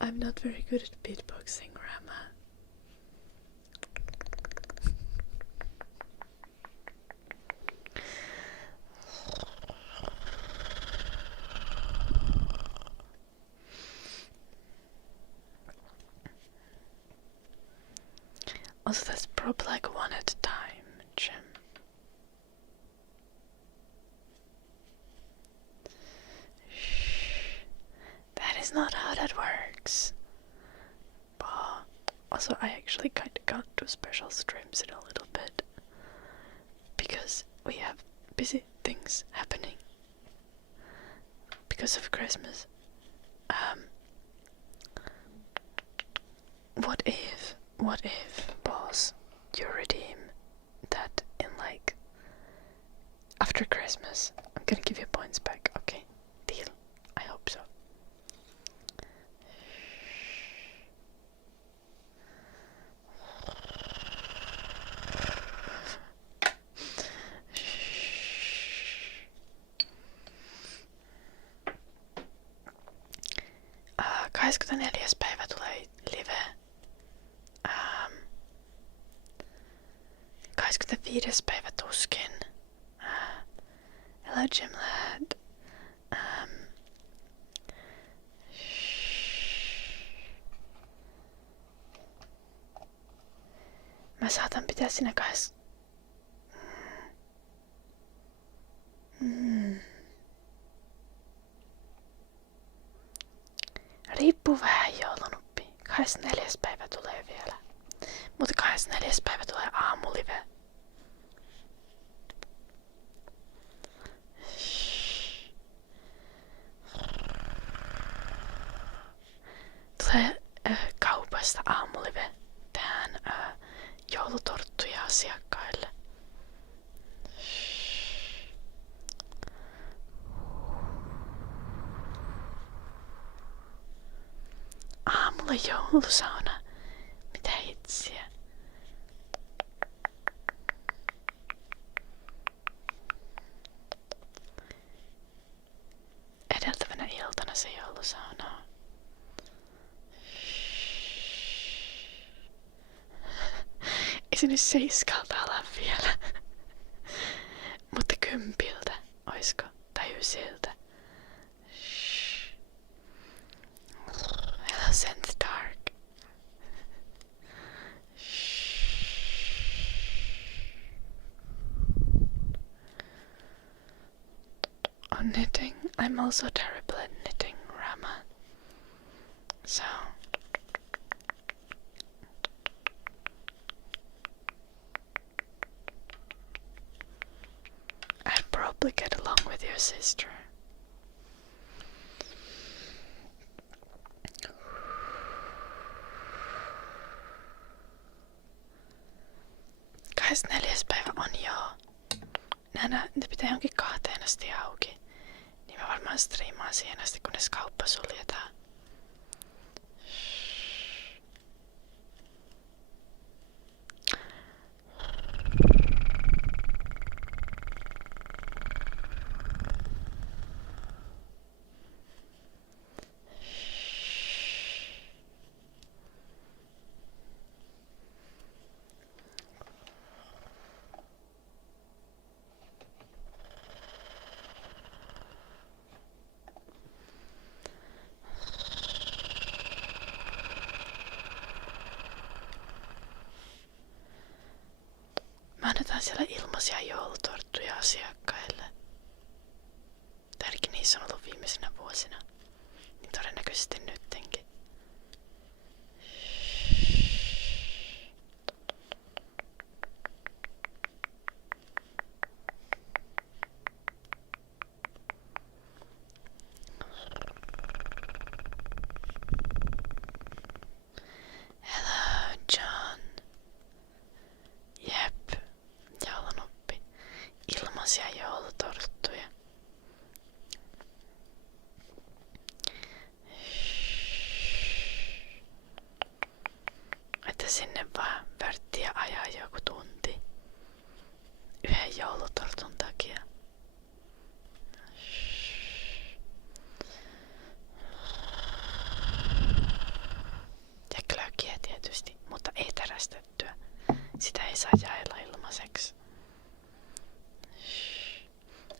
I'm not very good at beatboxing, Rama. Also, that's probably like one at a time, Jim. That is not how that works. But also, I actually kinda got to special streams in a little bit. Because we have busy things happening. Because of Christmas. What if, boss, you redeem that in like after Christmas? I'm gonna give you points back, okay? Deal. I hope so. Kahdeskymmenesneljäs päivä tulee live. 25. päivä tuskin. Hello Jimlad. Mä saatan pitää sinä Riippuu vähän joulunuppi. 24. päivä tulee vielä. Mutta 24. päivä tulee aamulive. Tulee kaupasta aamulive tähän joulutorttuja asiakkaille. Aamulla joulusauna. Mitä hitsiä? Edeltävänä iltana se joulusauna. Ei se nyt 7 ala vielä. Mutta 10, oisko? Tai 9. Hello Sense Dark. On knitting. I'm also terrible at knitting, Rama. So I'd probably get along with your sister. Neljäs päivä on joo. Ne pitää jonkin 2 asti auki. Niin mä varmaan striimaan siihen asti, kunnes kauppa suljetaan. Mä annetaan siellä ilmaisia joulutorttuja asiakkaille. Tärkein niissä on ollut viimeisinä vuosina. Niin todennäköisesti nyttenkin. Hello, John. Jep, joulunuppi. Ilmaisia joulutorttuja. Että sinne vaan värttiä ajaa joku tunti. Yhden joulutortun takia. Ja glögiä tietysti, mutta ei terästettyä. Sitä ei saa jaella ilmaiseksi.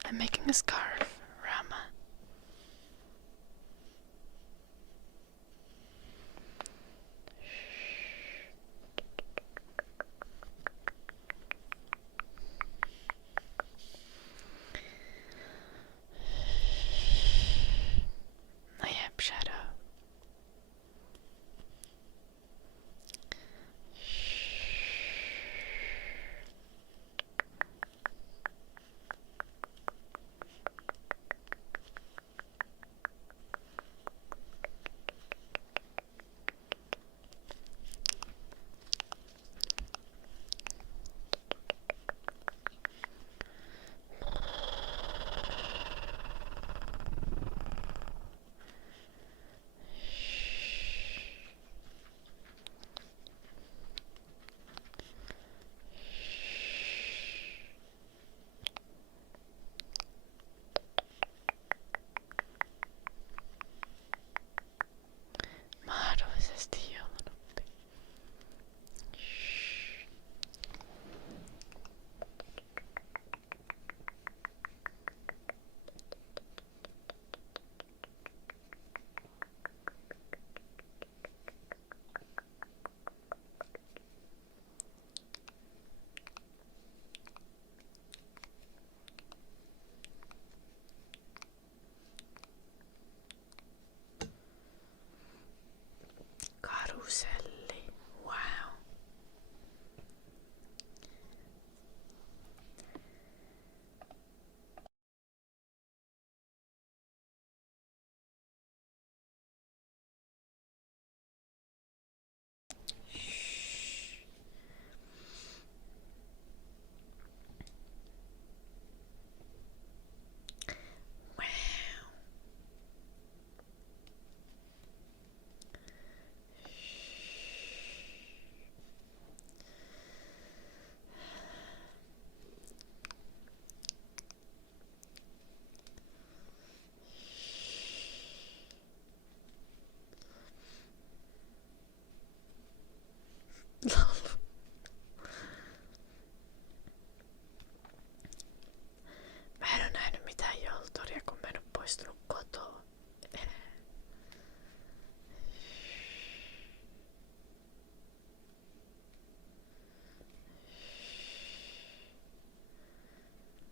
I'm making a scarf, Rama. No jep, Shadow.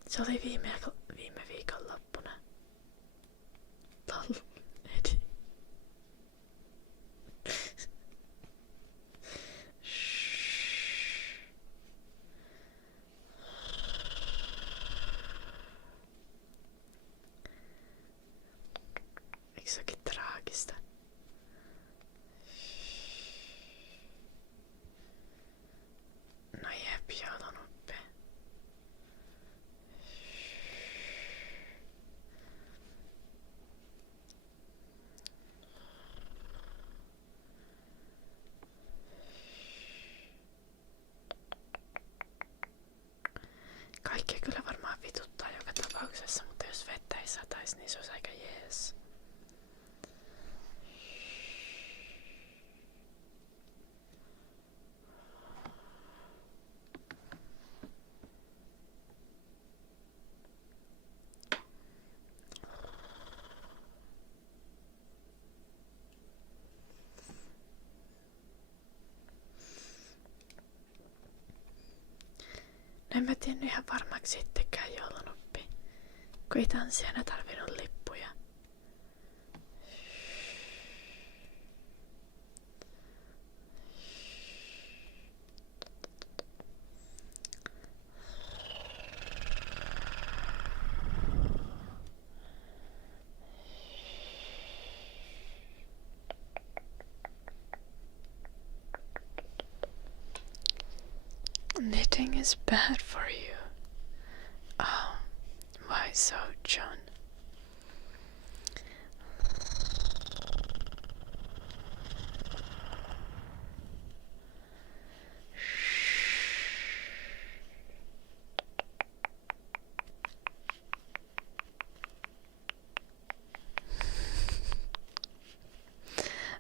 Se oli viime viikonloppuna. Lol, Edi. Eikö se olekin traagista? No jep, joulunuppi. Kaikki kyllä varmaan vituttaa joka tapauksessa, mutta jos vettä ei satais, niin se olisi aika jees. En mä tiennyt ihan varmaksi sittenkään joulunuppi, kun ei tanssijana tarvinnut lippuja. Knitting is bad for you. Oh, why so, John?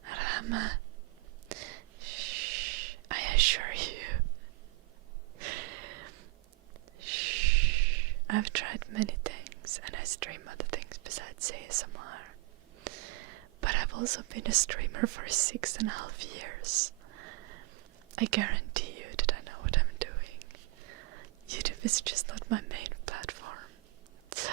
Rama, shh, I assure you. Shh, I've tried many things and I stream other things besides ASMR. But I've also been a streamer for 6.5 years. I guarantee you that I know what I'm doing. YouTube is just not my main platform. So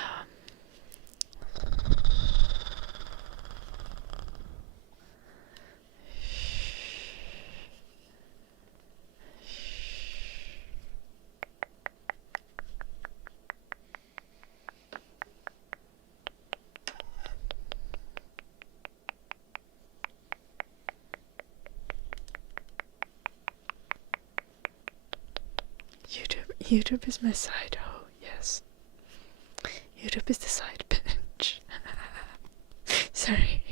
YouTube is my side hoe, yes. YouTube is the side bitch. Sorry.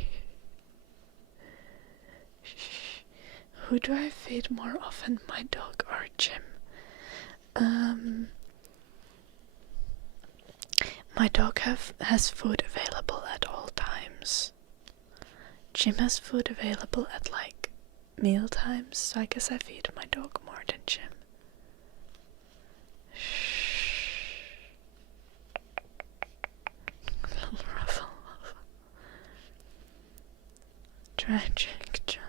Who do I feed more often, my dog or Jim? My dog has food available at all times. Jim has food available at like meal times, so I guess I feed my dog more than Jim. Ruffle. Tragic, John.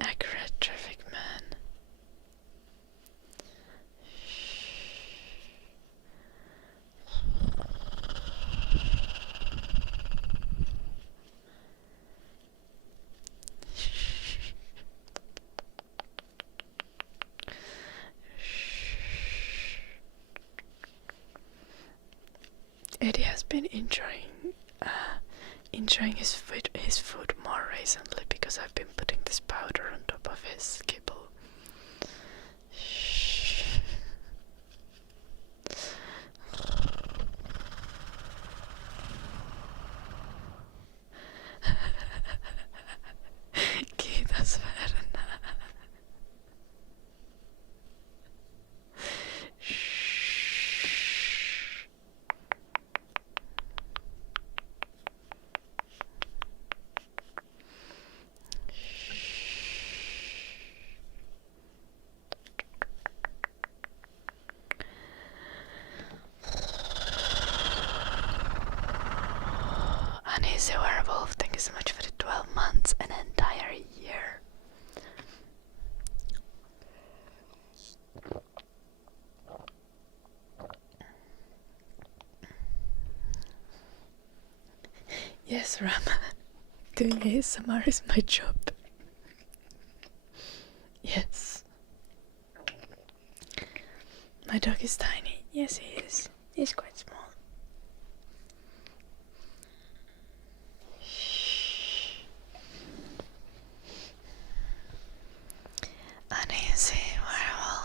Accurate traffic man. Eddie has been enjoying his food more recently because I've been putting this powder on top of his kibble. Kiitos Verna. Yes, Rama. Doing ASMR is my job. Yes. My dog is tiny. Yes, he is. He's quite small. Uneasy werewolf.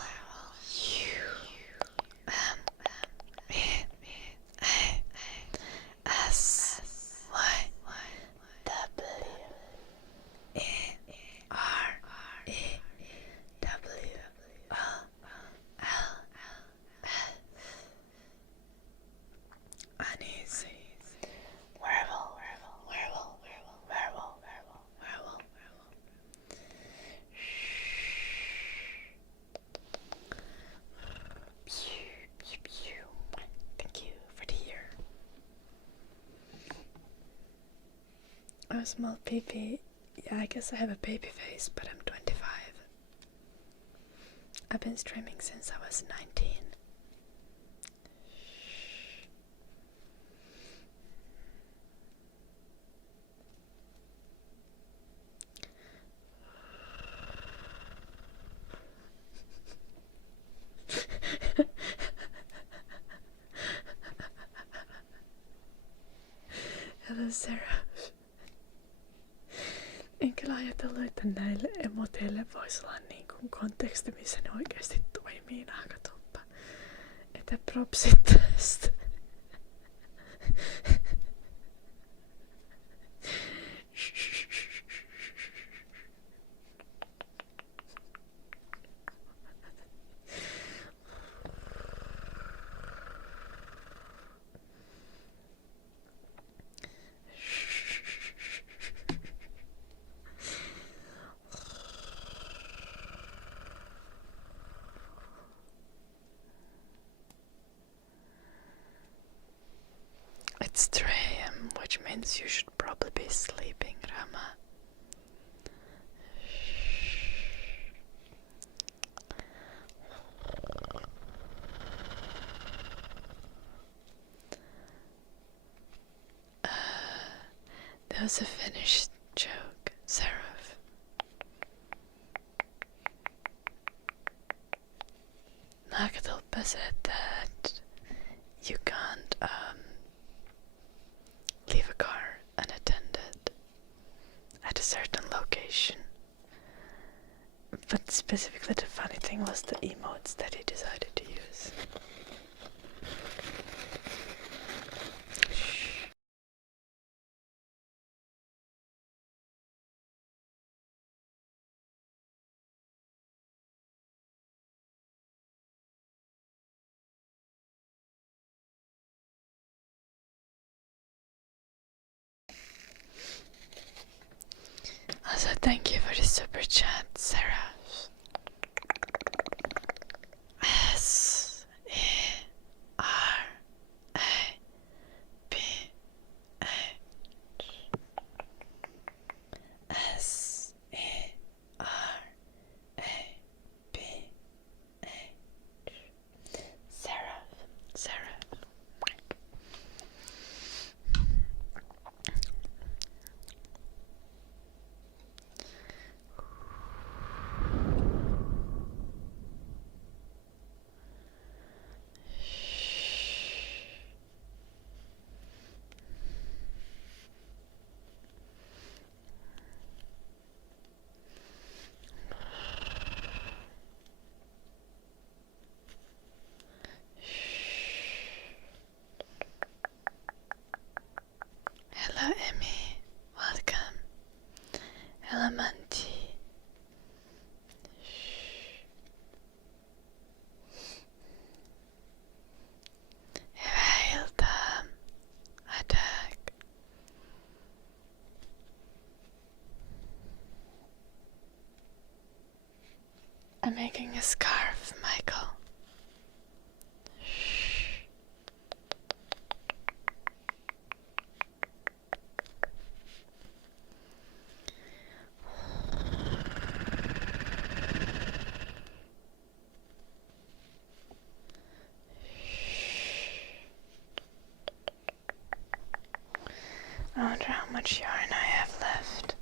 Uneasy. Werewolf, werewolf, werewolf, werewolf, werewolf, werewolf, werewolf, werewolf. Thank you for the year. A small baby. Yeah, I guess I have a baby face, but I'm 25. I've been streaming since I was 19. Hello, Sarah. En kyllä ajatellut, että näille emoteille voisi olla niin kuin konteksti, missä ne oikeasti toimii, naakatuppa. Että propsit tästä. It's 3 AM, which means you should probably be sleeping, Rama. That was a Finnish joke, Seraph. Naakatulppa said that you can't leave a car unattended at a certain location. But specifically the funny thing was the emotes that he decided to use. Also, thank you for the super chat, Sarah. Hello, Emmy. Welcome. Hello, Manti. Hyvää iltaa. Attack. I'm making a scarf, Michael. I wonder how much yarn I have left.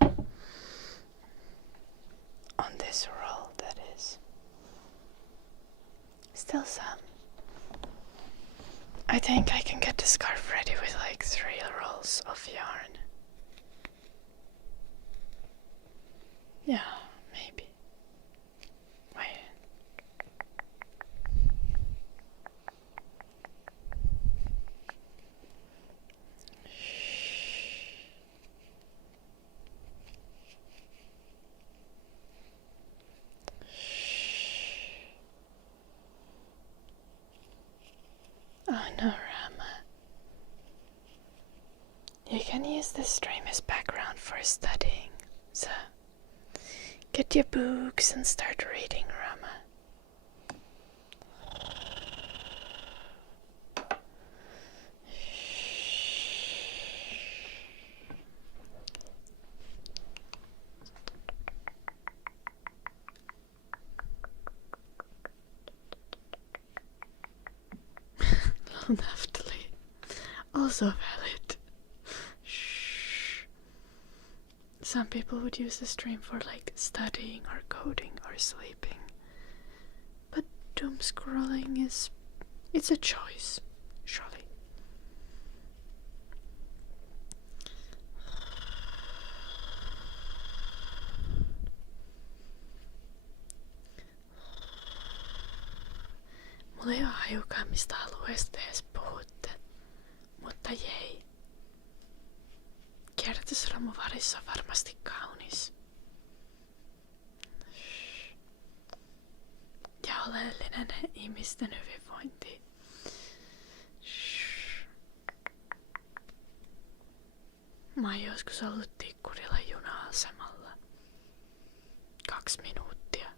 On this roll, that is. Still some. I think I can get the scarf ready with like 3 rolls of yarn. Yeah, maybe. Wait. Oh no, Rama. You can use this stream as background for studying, so get your books and start reading, Rama. Naftali. Also valid. Shh. Some people would use the stream for like studying or coding or sleeping. But doom scrolling it's a choice, surely. Mulla ei ole hajukaan mistä alueesta edes puhutte, mutta jei. Kierrätysromuvarissa on varmasti kaunis. Ja oleellinen ihmisten hyvinvointi. Mä oon joskus ollut Tikkurilla juna-asemalla. 2 minuuttia.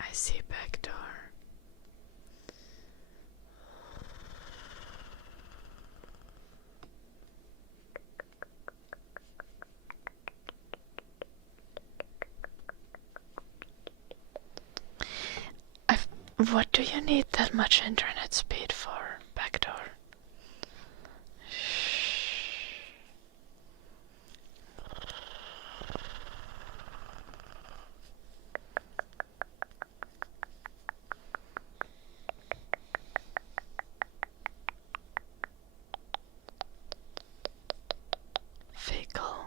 I see back door. What do you need that much internet speed for, backdoor? Fickle.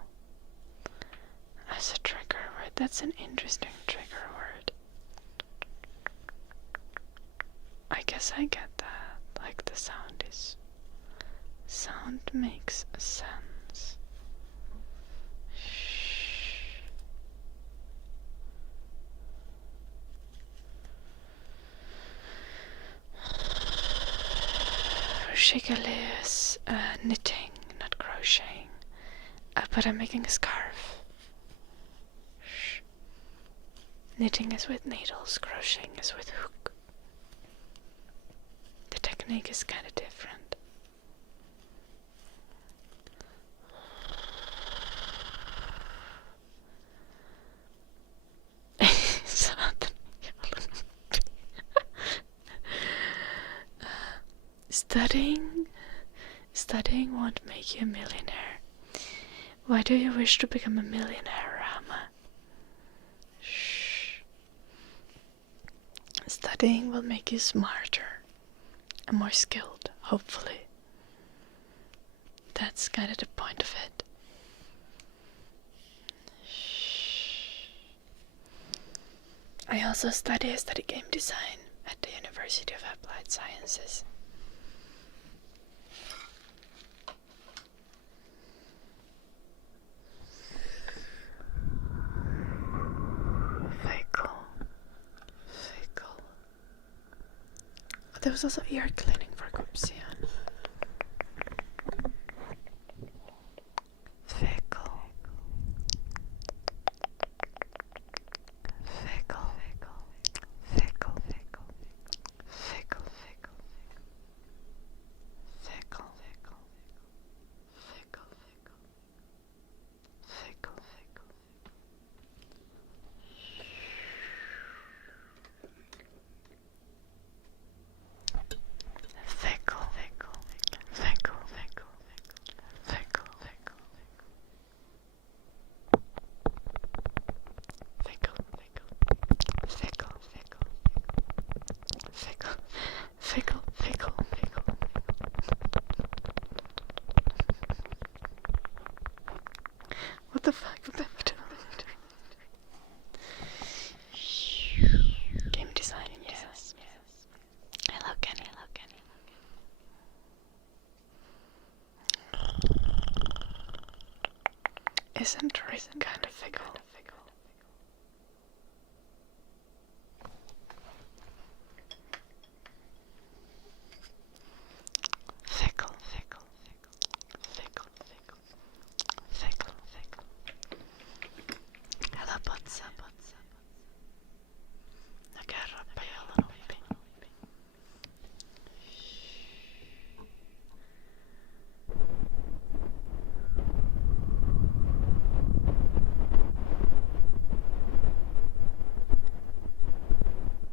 As a trigger word, that's an interesting trigger word. I guess I get that, like the sound makes sense. Shigale is knitting, not crocheting, but I'm making a scarf. Knitting is with needles, crocheting is with hook. The technique is kind of different. Studying won't make you a millionaire. Why do you wish to become a millionaire, Rama? Shh. Studying will make you smarter and more skilled, hopefully. That's kind of the point of it. Shh. I also study game design at the University of Applied Sciences. Fickle. There was also ear cleaning for Kupsian. Fickle. What the fuck? Game design, yes. Hello, Kenny. Isn't Rick kind of fickle? Fickle. Hello, Potsa. Nagarra Payalanoppi.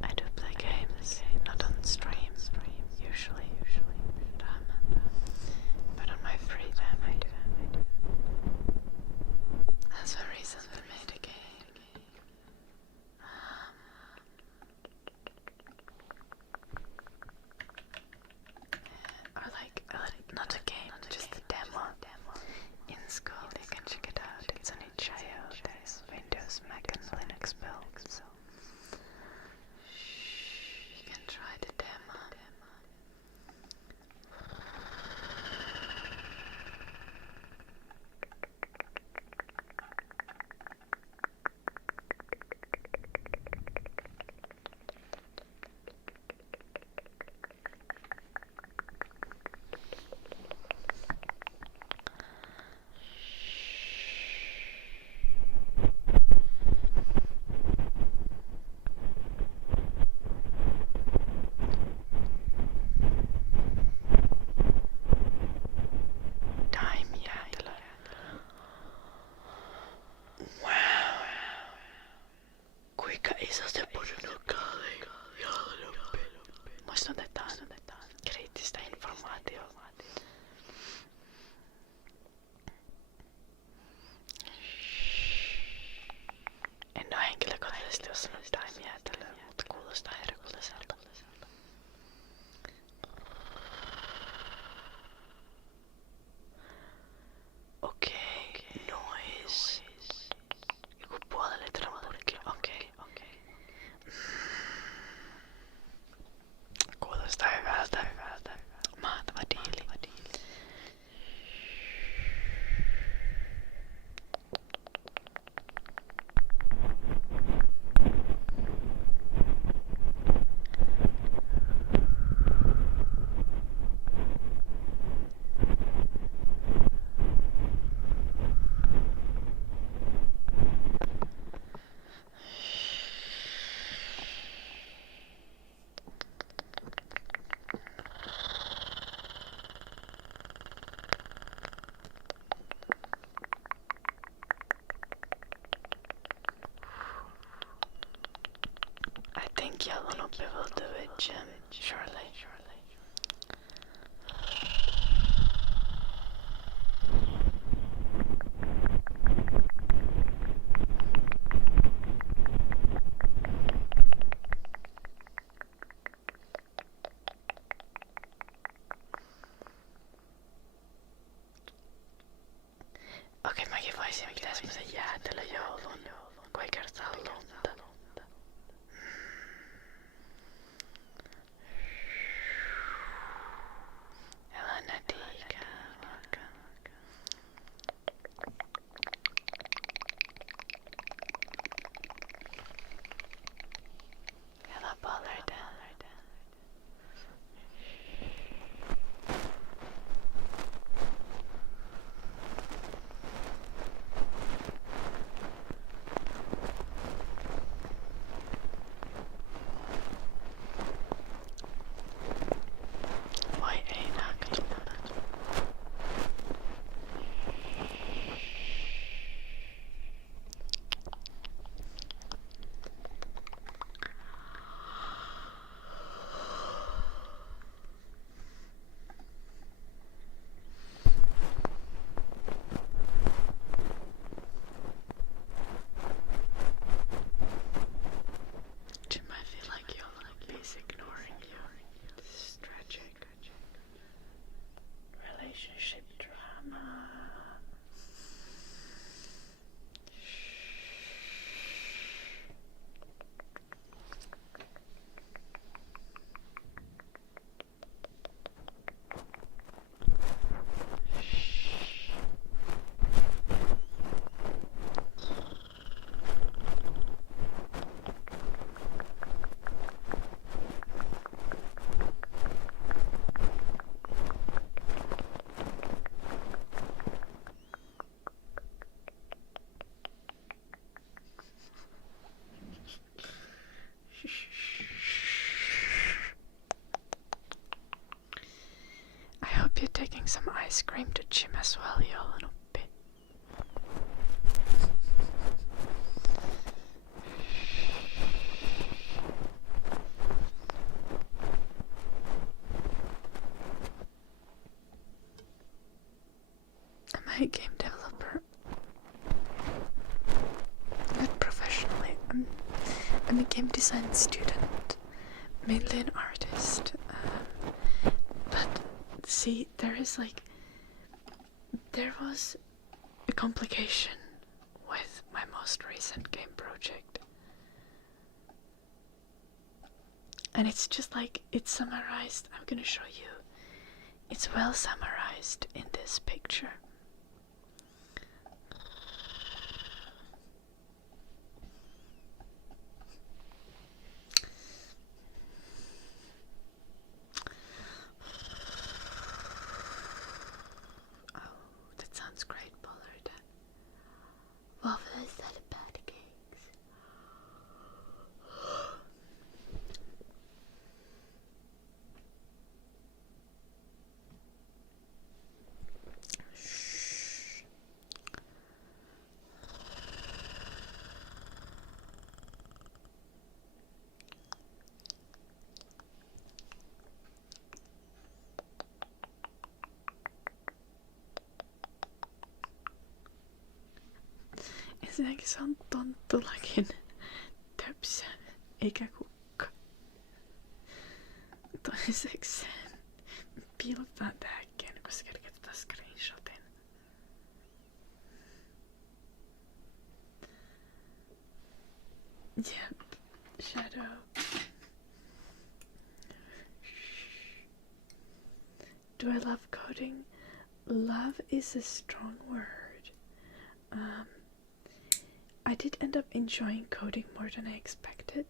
I do play games, not on stream, usually, but on my free time I do. That's the reason I made a game. Or like, not a game, just a demo. In school, you can check it out. It's on itch.io. There's Windows, Mac, and Linux build, so you can try the demo. Time jäklar. Wow. Kuinka iso se porukka oli? Muista otetaan kriittistä informaatiota. En ole henkilökohtaisesti osannut time-jäätelöä, mutta kuulostaa herkulliselta. Okei, noise. Joku puolen litran purkki, okei. Kuulostaa hyvältä. Mahtava diili. I think Yellow will do it, Jim. Surely. Okei, mäkin voisin pitää semmosen jäätelöjoulun, kun ei kertaa lunta. Älä nätiikää. Älä pallerda. some ice cream to Jim as well, Joulunuppi. I'm a game developer. Not professionally. I'm a game design student, mainly an artist. But see, there was a complication with my most recent game project. And it's just like, it's summarized. I'm gonna show you. It's well summarized in this picture. Oh, that sounds great, Pollard. Waffles and pancakes. Ensinnäkin se on tonttulakin töpsö, eikä kukka. Toisekseen piilotetaan tää äkkiä, kun sä kerkeet screenshotin. Yep, shadow. Do I love coding? Love is a strong word. I did end up enjoying coding more than I expected.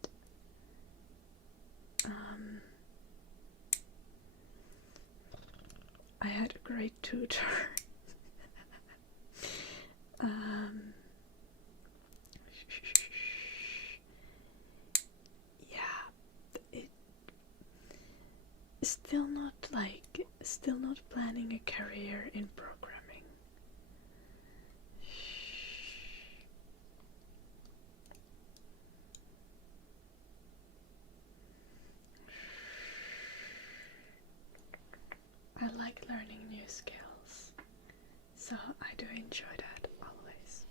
I had a great tutor. Yeah, it still not planning a career in programming. I like learning new skills, so I do enjoy that always.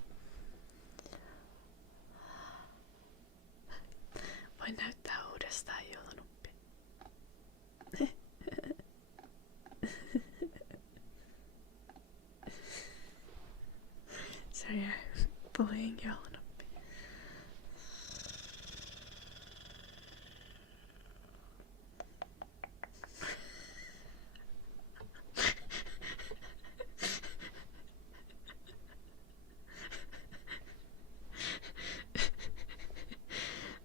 Voin näyttää uudestaan joulunuppi. Sorry, I'm bullying joulunuppi.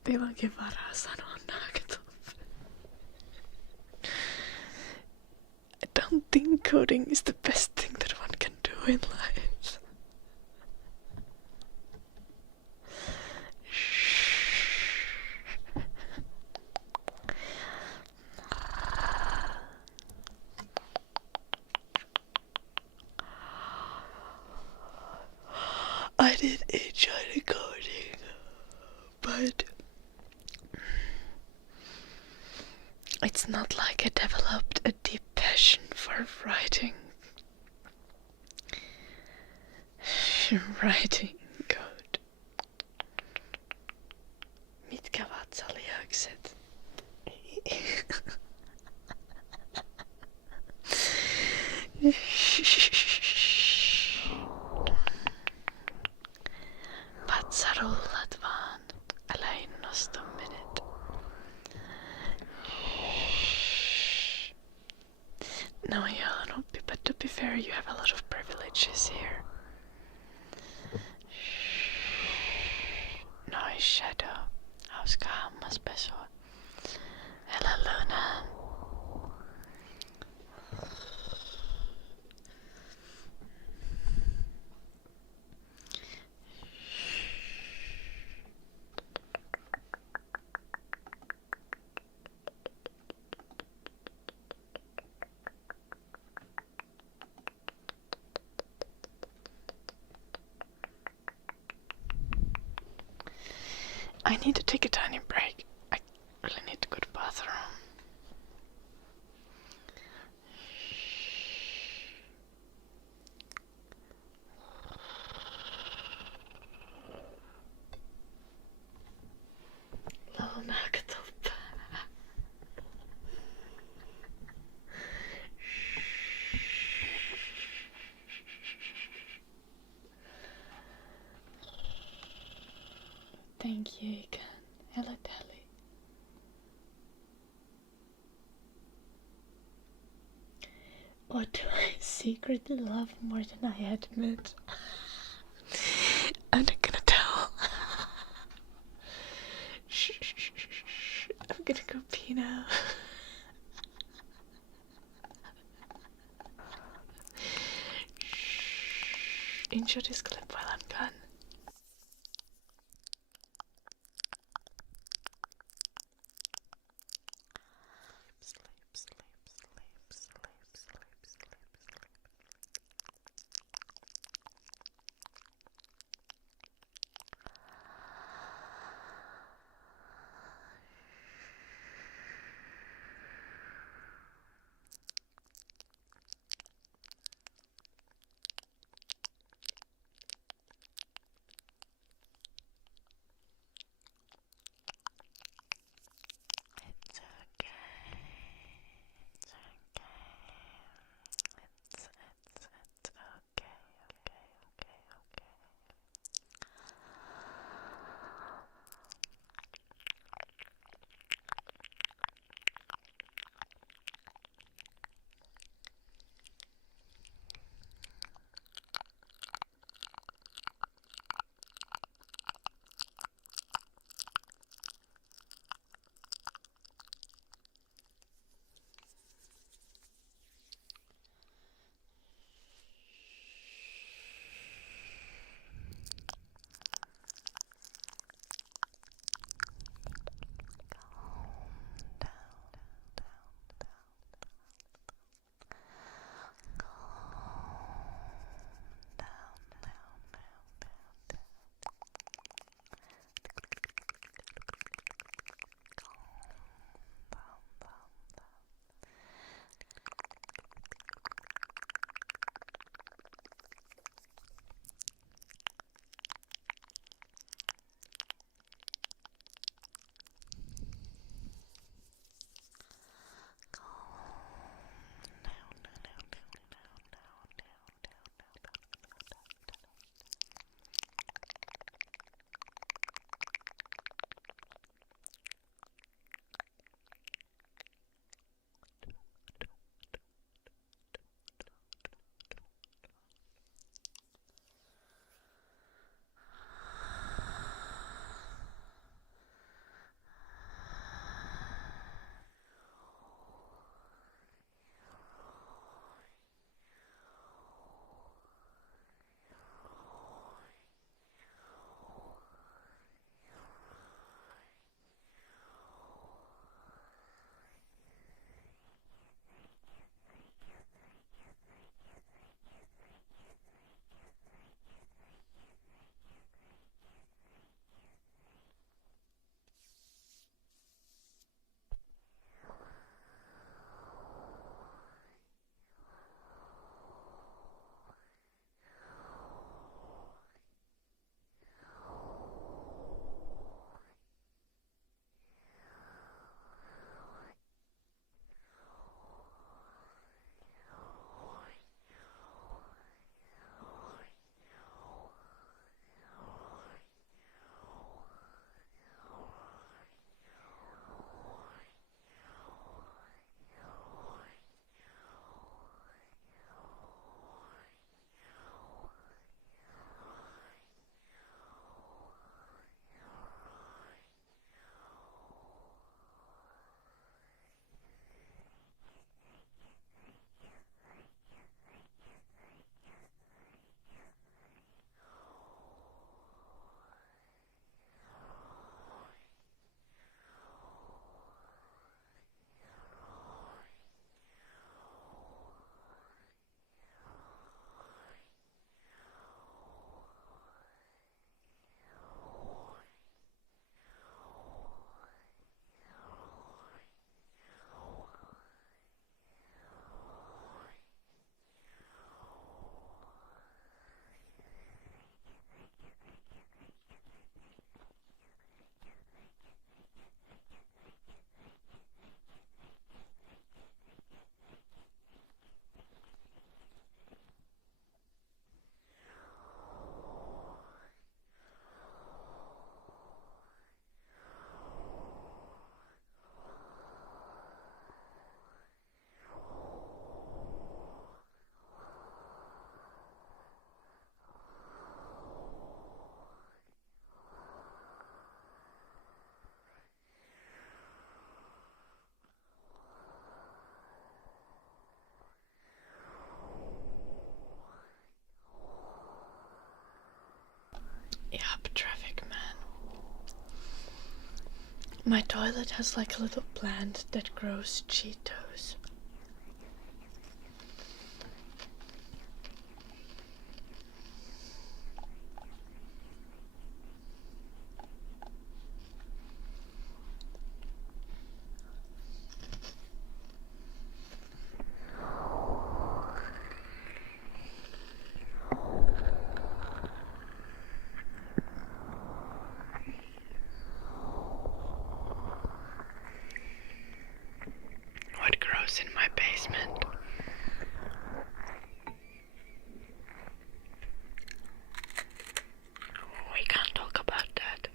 Teillä onkin varaa sanoa naakatulta. I don't think coding is the best thing that one can do in life. I did enjoy the coding, but it's not like I developed a deep passion for writing code. Mitkä vatsalihakset? Vatsarullat vaan, älä innostu menet. No, Joulunuppi, but to be fair, you have a lot of privileges here. Nois Shadow. Hauska hammaspesua. Hello Luna. I need to take a tiny break. I really need to go to the bathroom. Thank you again. Hello, Telly. What do I secretly love more than I admit? I'm not gonna tell. Shh, shh, shh, shh, shh. I'm gonna go pee now. Shh. Enjoy this clip while I'm gone. Sleep, sleep, sleep, sleep, sleep, sleep, sleep. My toilet has like a little plant that grows Cheetos. What grows in my basement? We can't talk about that.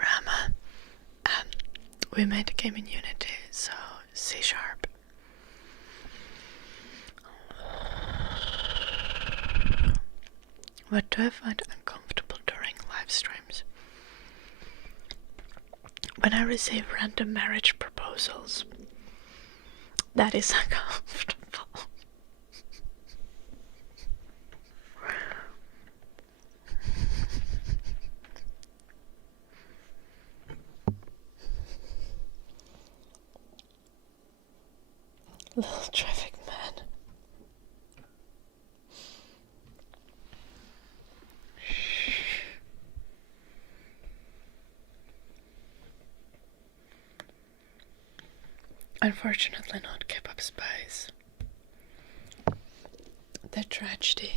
Rama, we made a game in Unity, so C#. What do I find uncomfortable during live streams? When I receive random marriage proposals. That is uncomfortable. Little traffic man. Unfortunately not kebab spice. The tragedy.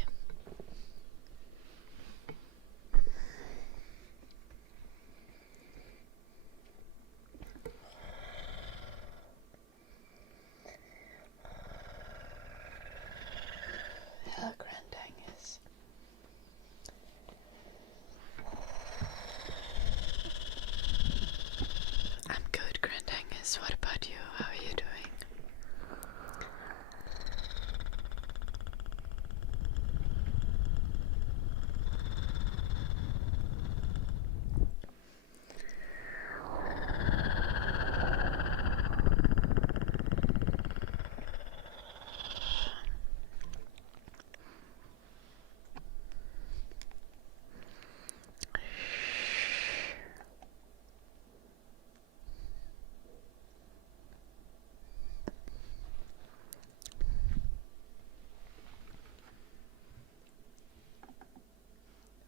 Hello, Grandangus. I'm good, Grandangus. What about you? How are you doing?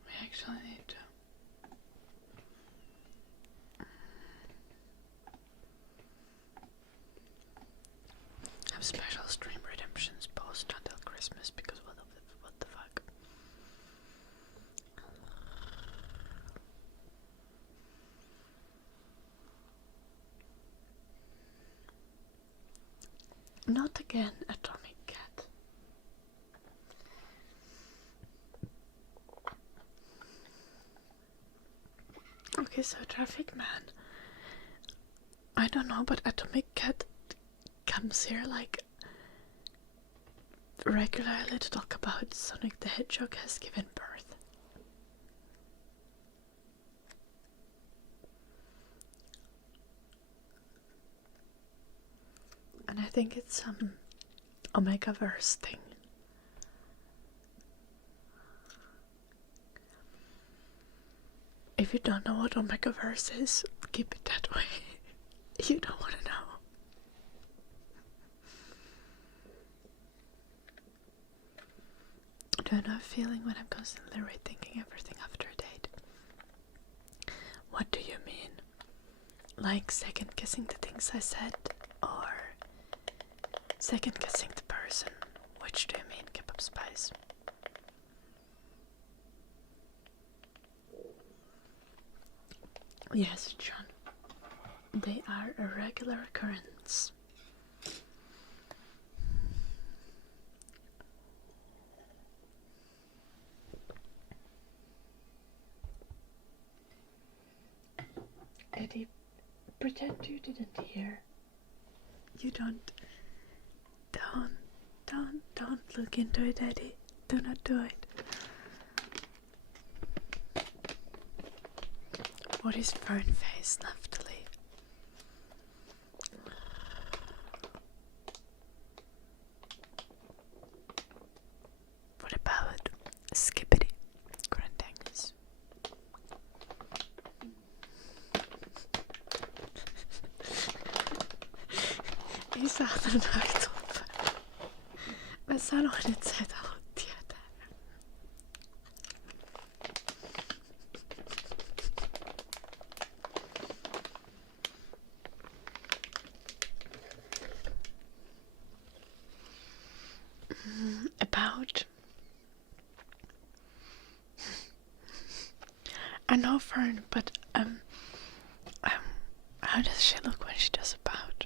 We actually need to have special stream redemptions post until Christmas because what the fuck? Not again, Atomic Cat. Okay, so Traffic Man. I don't know, but Atomic Cat comes here like regularly to talk about Sonic the Hedgehog has given birth. And I think it's some Omegaverse thing. If you don't know what Omegaverse is, keep it that way. You don't want to know. Do I know a feeling when I'm constantly rethinking everything after a date? What do you mean? Like second guessing the things I said, or second guessing the person? Which do you mean, Kebab Spice? Yes, John. They are a regular occurrence. Eddie, pretend you didn't hear. You don't look into it, Eddie. Do not do it. What is phone face, Naftali? What about Skippity? Grandangus. Jag sa den högt upp. Men så har han inte sett allt det där. About... I know Fern, but how does she look when she does about?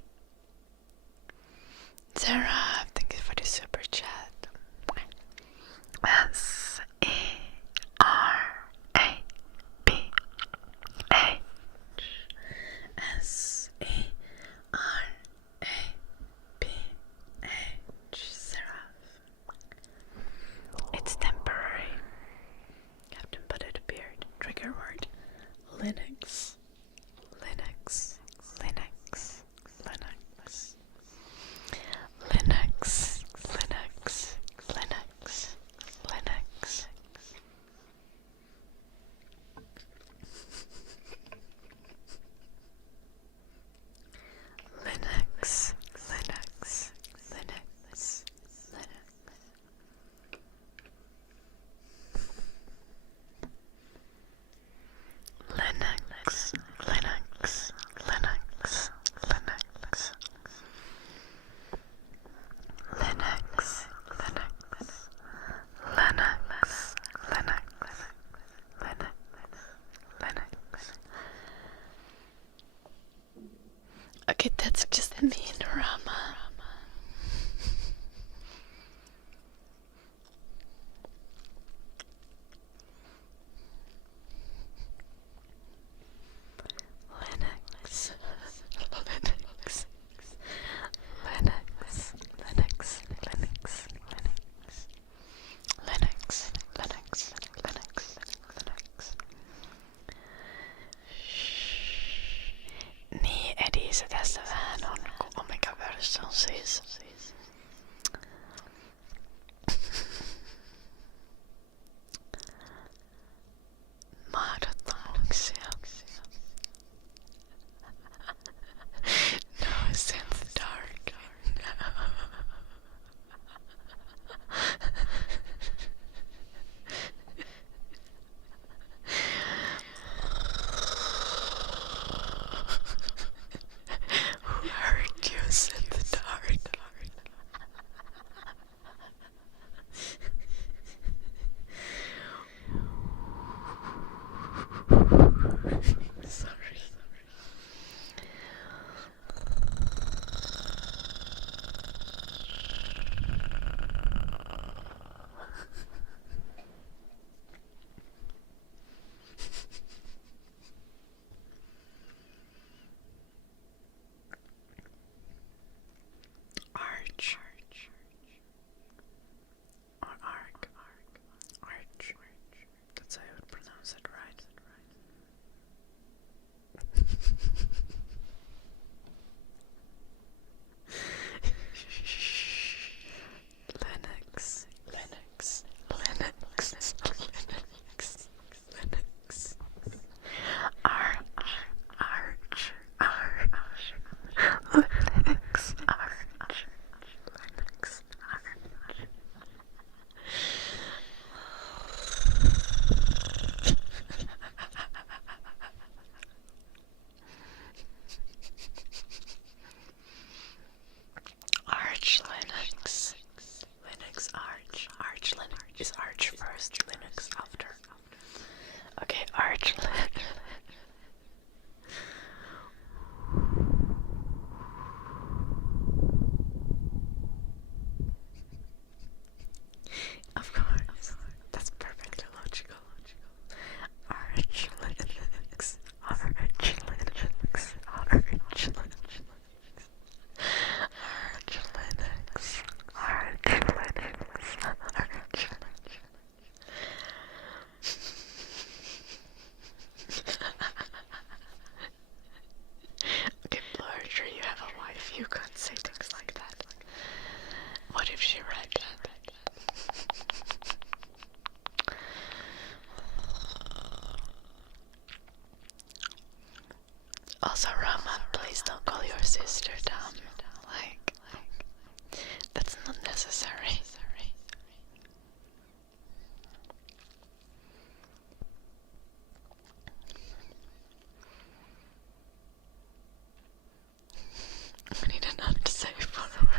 Sarah, thank you for the super chat. SERAPH. Seraph. It's temporary. Captain Butted Beard. Trigger word. Linux. Linux. Linux. Linux. Linux. sister dumb. Like, that's not necessary. We need another safe for work.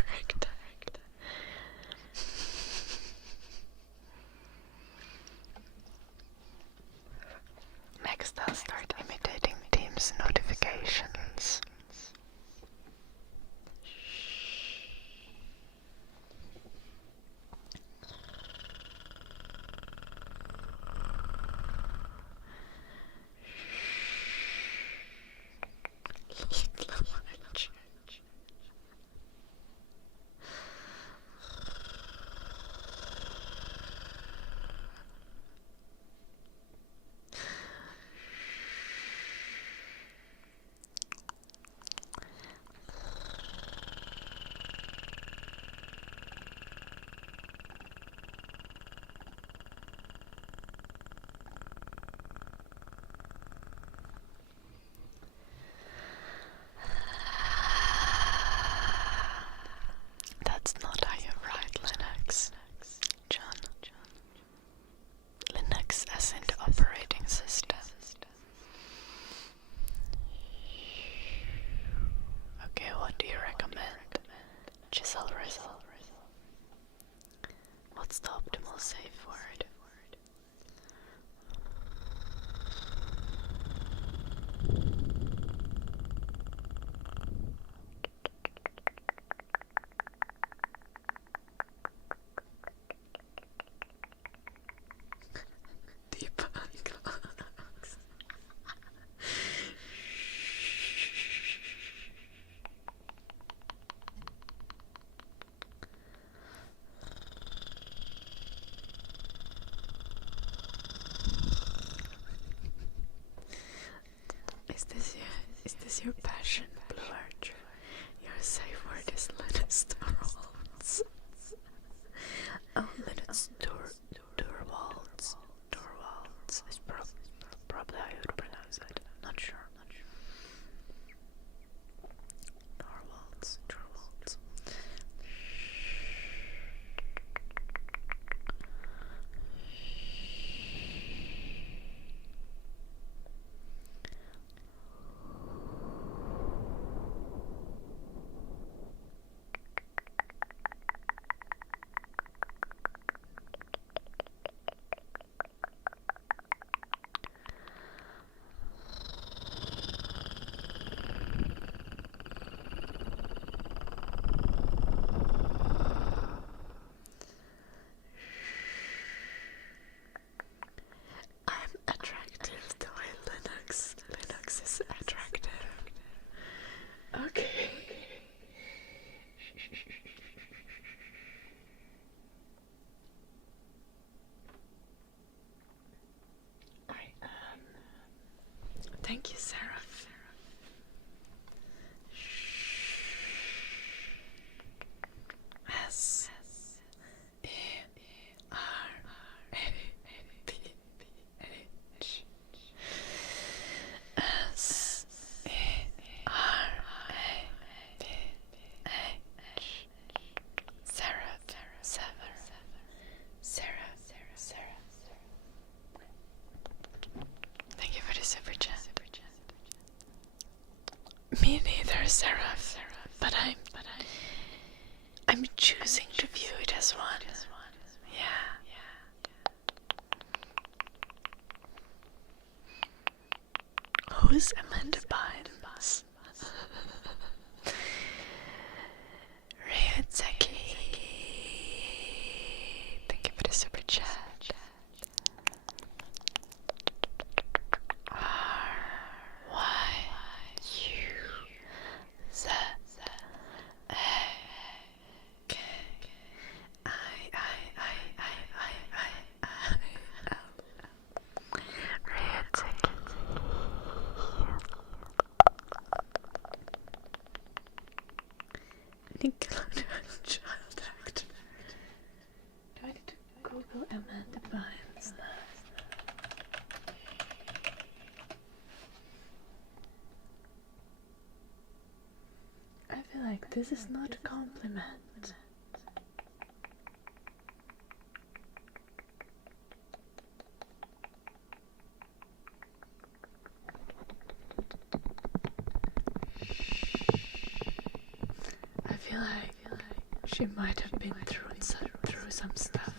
Next, I'll start imitating Teams notifications. That's not how you write Linux, John. Linux as in the operating system. Okay, what do you recommend? Chisel Rizzle. What's the optimal safe word? Is this your passion, Blue Archer? Your safe word is Linux Torvalds. Oh, Linux Torvalds. Torvalds is probably how you would pronounce it. Not sure. Torvalds. I'm attractive the way Linux is attractive. Okay. Thank you, Sarah. S E R A P H S E R A P H Sarah. Thank you for the super chat. Me neither, Sarah. But I'm choosing to view it as one. Yeah. Who's Amanda Bynes? Ryutseki. Thank you for the super chat. Nickelodeon child actor. Do I need to Google Amanda Bynes now? like this is not a compliment. I feel like she might have been through some stuff.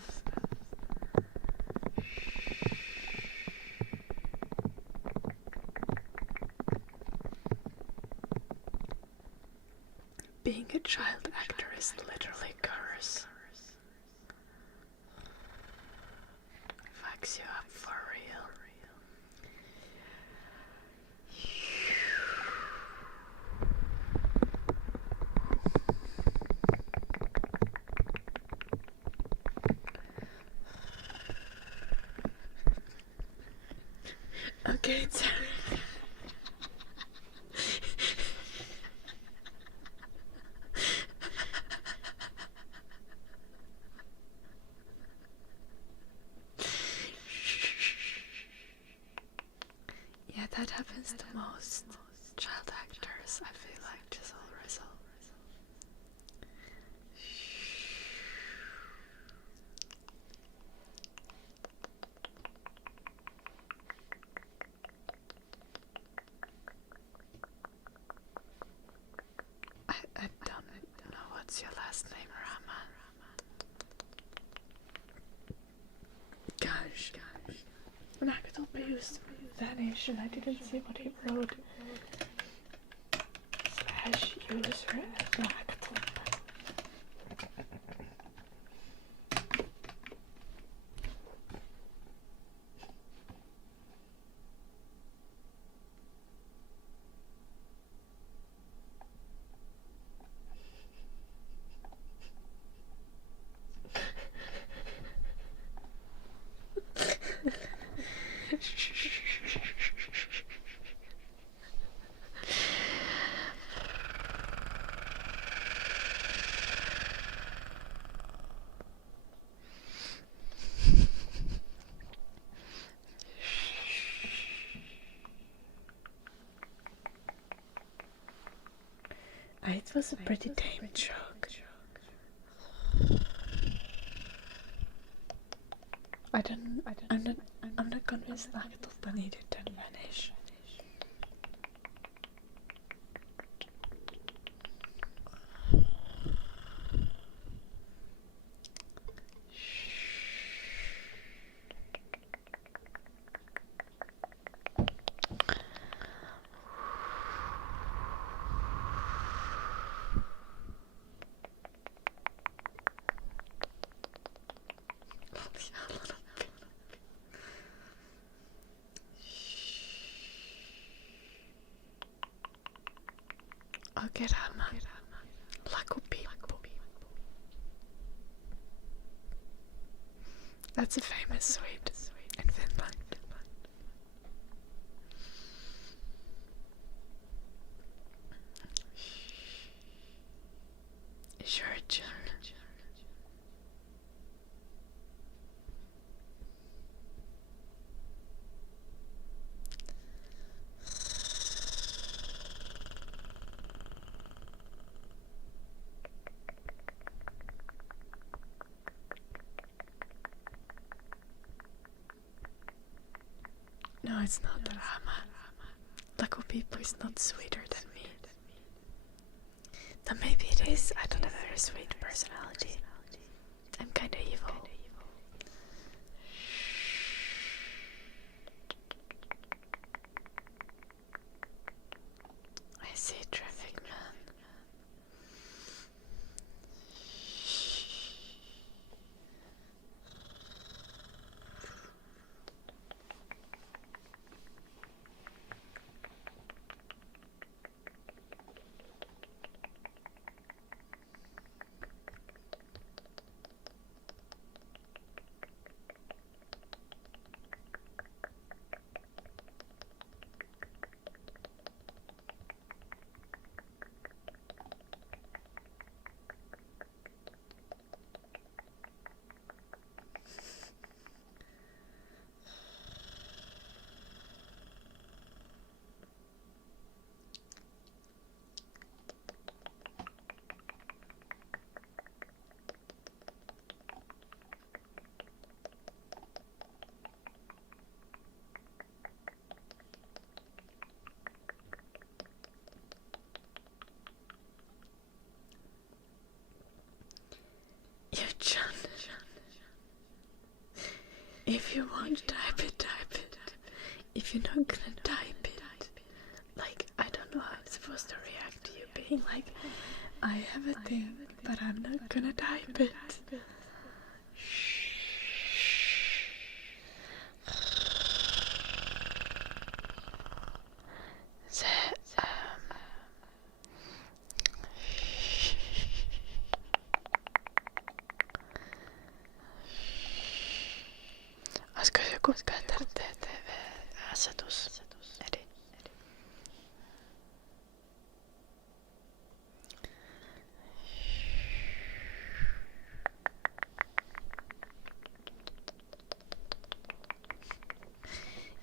Being a child actor is literally a curse. Fucks you up for real. Okay, sorry. Yeah, that happens to most child actors, I feel like, just always. I don't know what's your last name, Rama. Gosh. Nakatopa used to vanish and I didn't see what he wrote. / user at Nakatopa. It was a pretty tame joke. I'm not convinced Nakatopa needed to vanish. Okay, Rama. Laku Pippo. That's a famous sweet in Finland. Sure, John. No, it's not Rama. Laku Pippo is not sweeter than me. Though maybe it is. I don't have a very sweet personality. I'm kinda evil. I see traffic, man. If you want to type it, type it. If you're not gonna type it, like, I don't know how I'm supposed to react to you being like, I have a thing, but I'm not gonna type it. Så, olisiko joku Peter TV-asetus? Edi.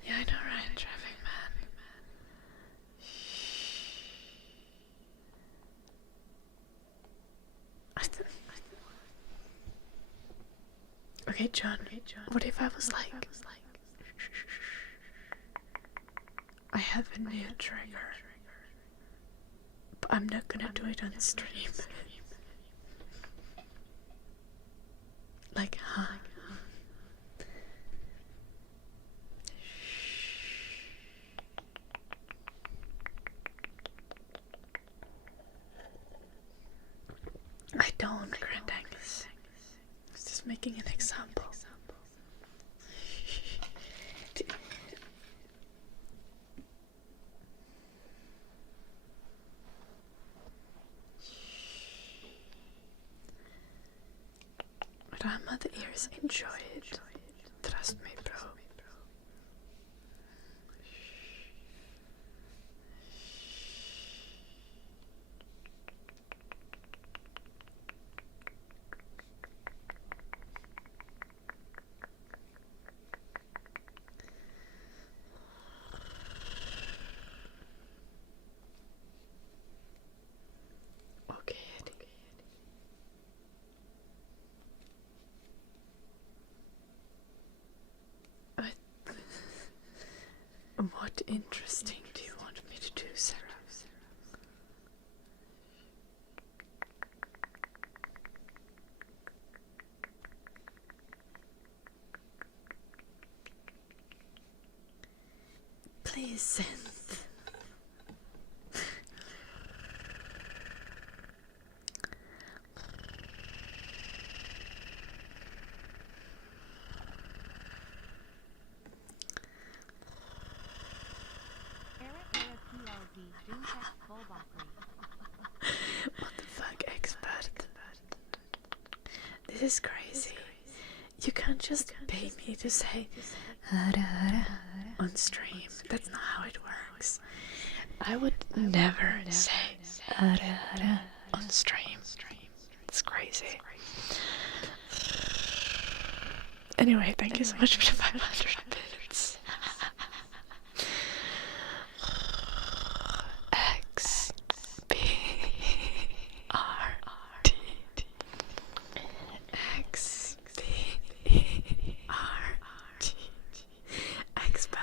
Yeah, I know, right? Traffic man. Okay, John. What if I was like, I have a new trigger, but I'm not gonna do it on stream. Like, huh? I don't, Grand Angus. I was just making an example. But our mother ears enjoy it. Trust me, bro. Okay, Eddie. What interesting do you want me to do, Sarah? Please send. What the fuck, expert? This is crazy. You can't just pay me to say on stream. That's not how it works. I would never say on stream. It's crazy. Anyway, thank you so much for the 500 bits. X B R T X B R T expert.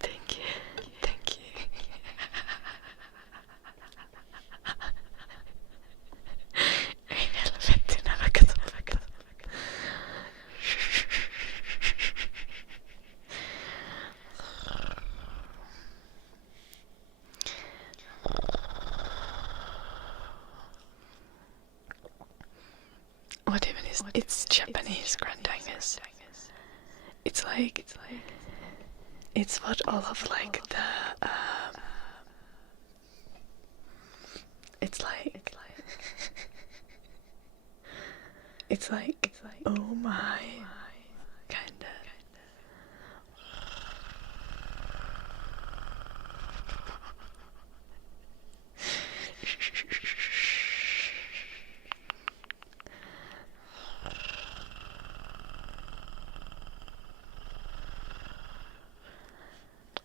Thank you. What even is it's Japanese, Grand Angus. It's like it's what all of like the it's like oh my kinda.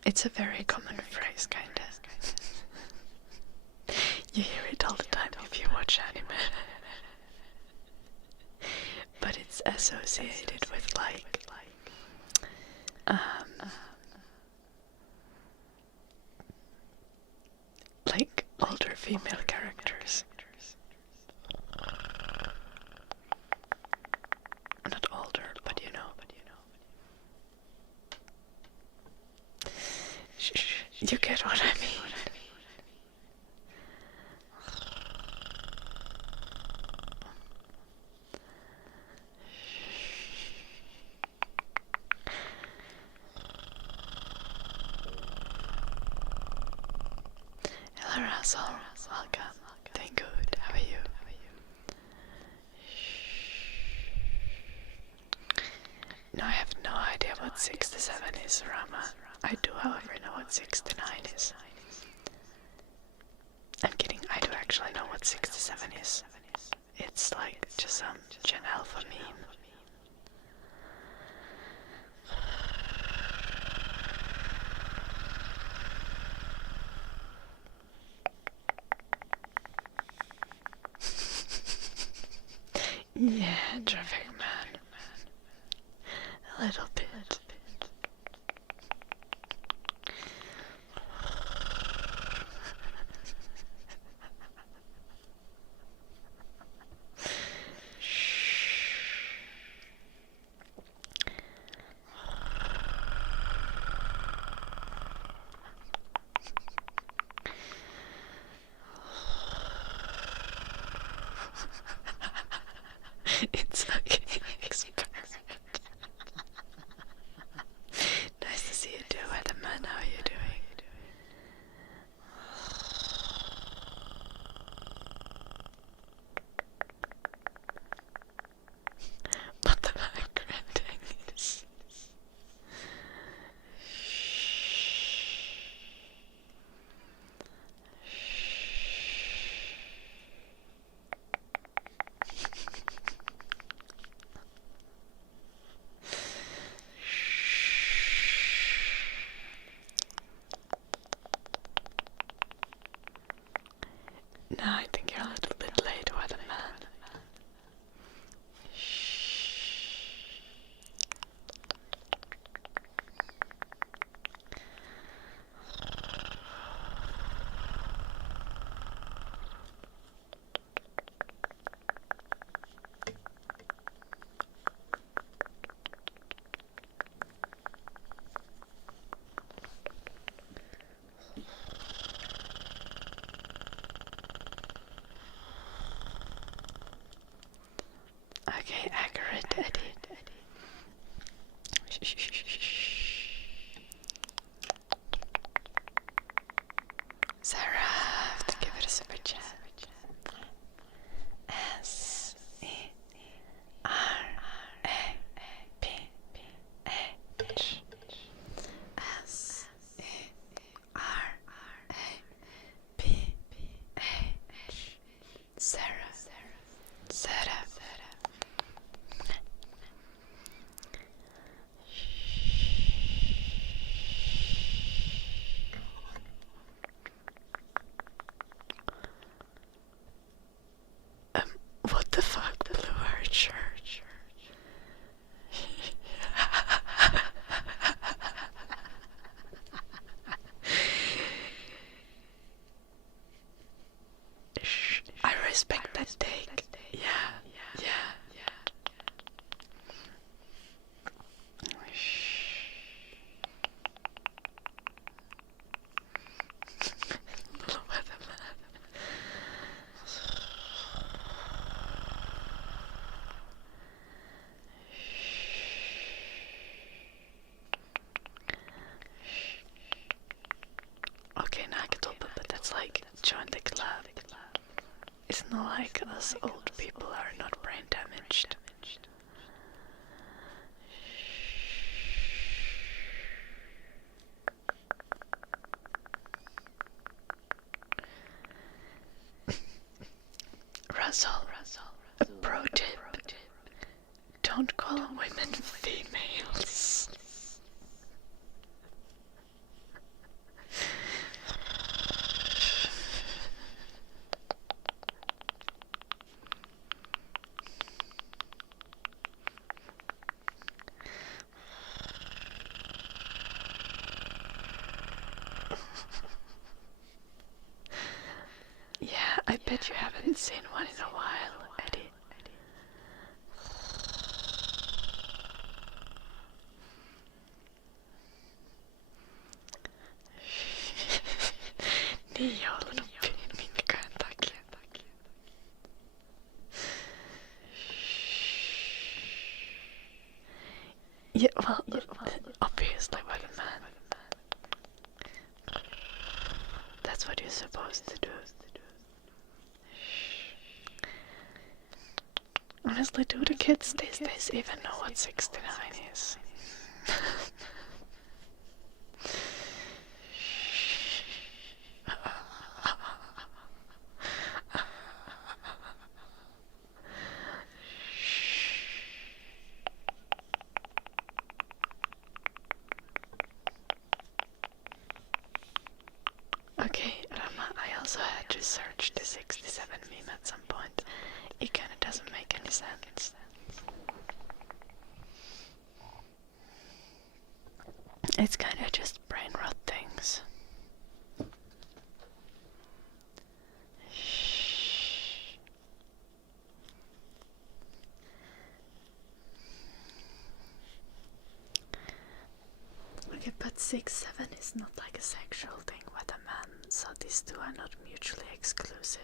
It's a very common phrase, kinda. You hear it all the time if you watch anime. But it's associated with like older female characters. Not Russell, welcome. Doing good. How are you? No, I have no idea what 67 is, Rama. I do, however, know what 69 is. I'm kidding, I do actually know what 67 is. It's like just some Gen Alpha meme. Yeah, traffic man. A little bit. It's okay, experiment. Nice to see you too, Weatherman. How are you doing? What the backgrounding is. No, I think you're a little bit late, Weatherman. Okay, accurate, Eddie. Sarah, I have to give it a super chat. S E R A P H S E R A P H Sarah. Sarah. What the fuck, Blue Archer? I respect that take. Yeah. Little Weatherman. Okay, Nakatopa, but that's like join the club. It's not like us old people are not brain damaged. Russell, a pro tip. Don't call women females. Yeah, I bet you haven't seen one in a while, Eddie. Ni håller nog min skön, tack. Yeah, well, obviously, Weatherman. That's That's what you're supposed to do. Honestly, do the kids these days even know what 69 is? Okay, Rama, I also had to search the 67 meme at some point. It kinda doesn't make any sense. It's kinda just brain rot things. Okay, but 6-7 is not like a sexual thing with a man, so these two are not mutually exclusive.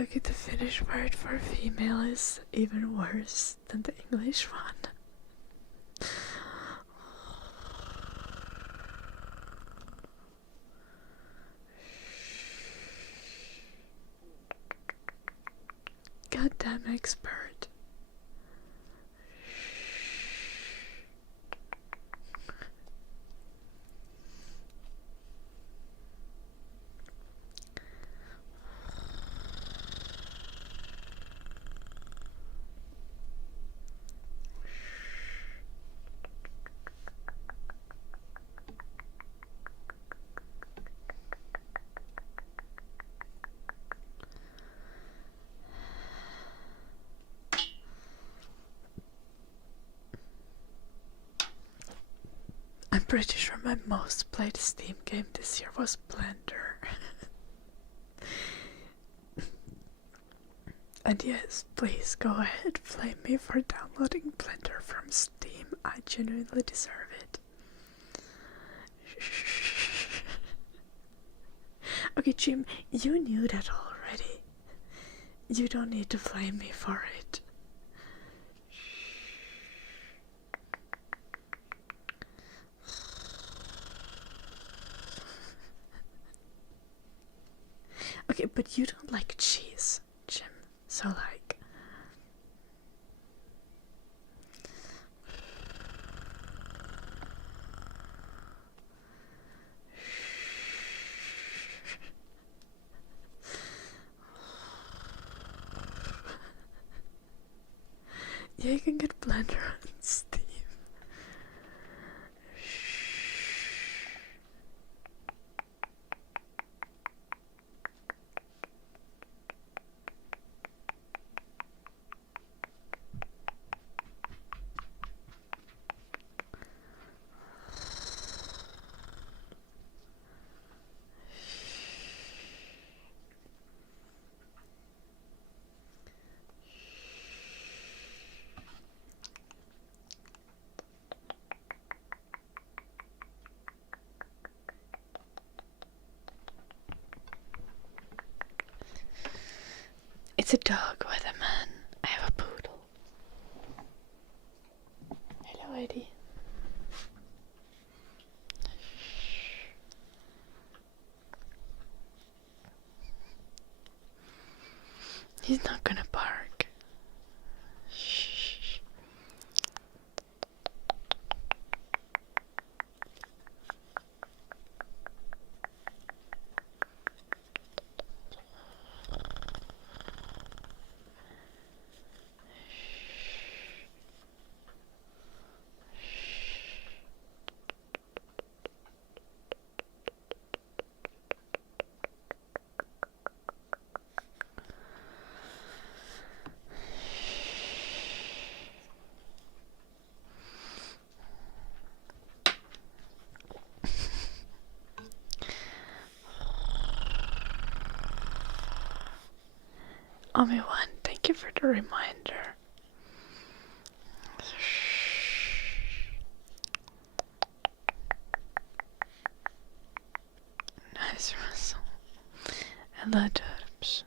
Okay, the Finnish word for female is even worse than the English one. Goddamn expert. I'm pretty sure my most played Steam game this year was Blender. And yes, please go ahead, flame me for downloading Blender from Steam. I genuinely deserve it. Okay, Jim, you knew that already. You don't need to flame me for it. Okay, but you don't like cheese, Jim. So like... Yeah, you can get Blender on Steam. It's a dog with a man. I have a poodle. Hello, Eddie. He's not gonna bark. Shh. Omi1, thank you for the reminder. Nice, Russell. Hello, Turbs.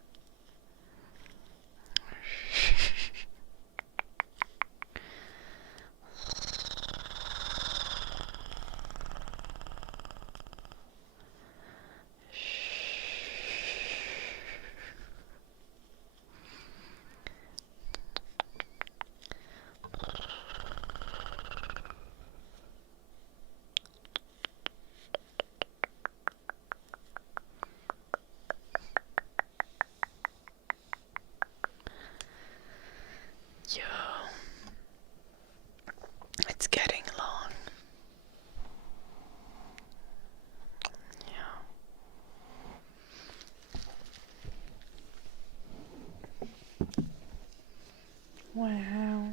Yo, it's getting long. Yeah. Wow.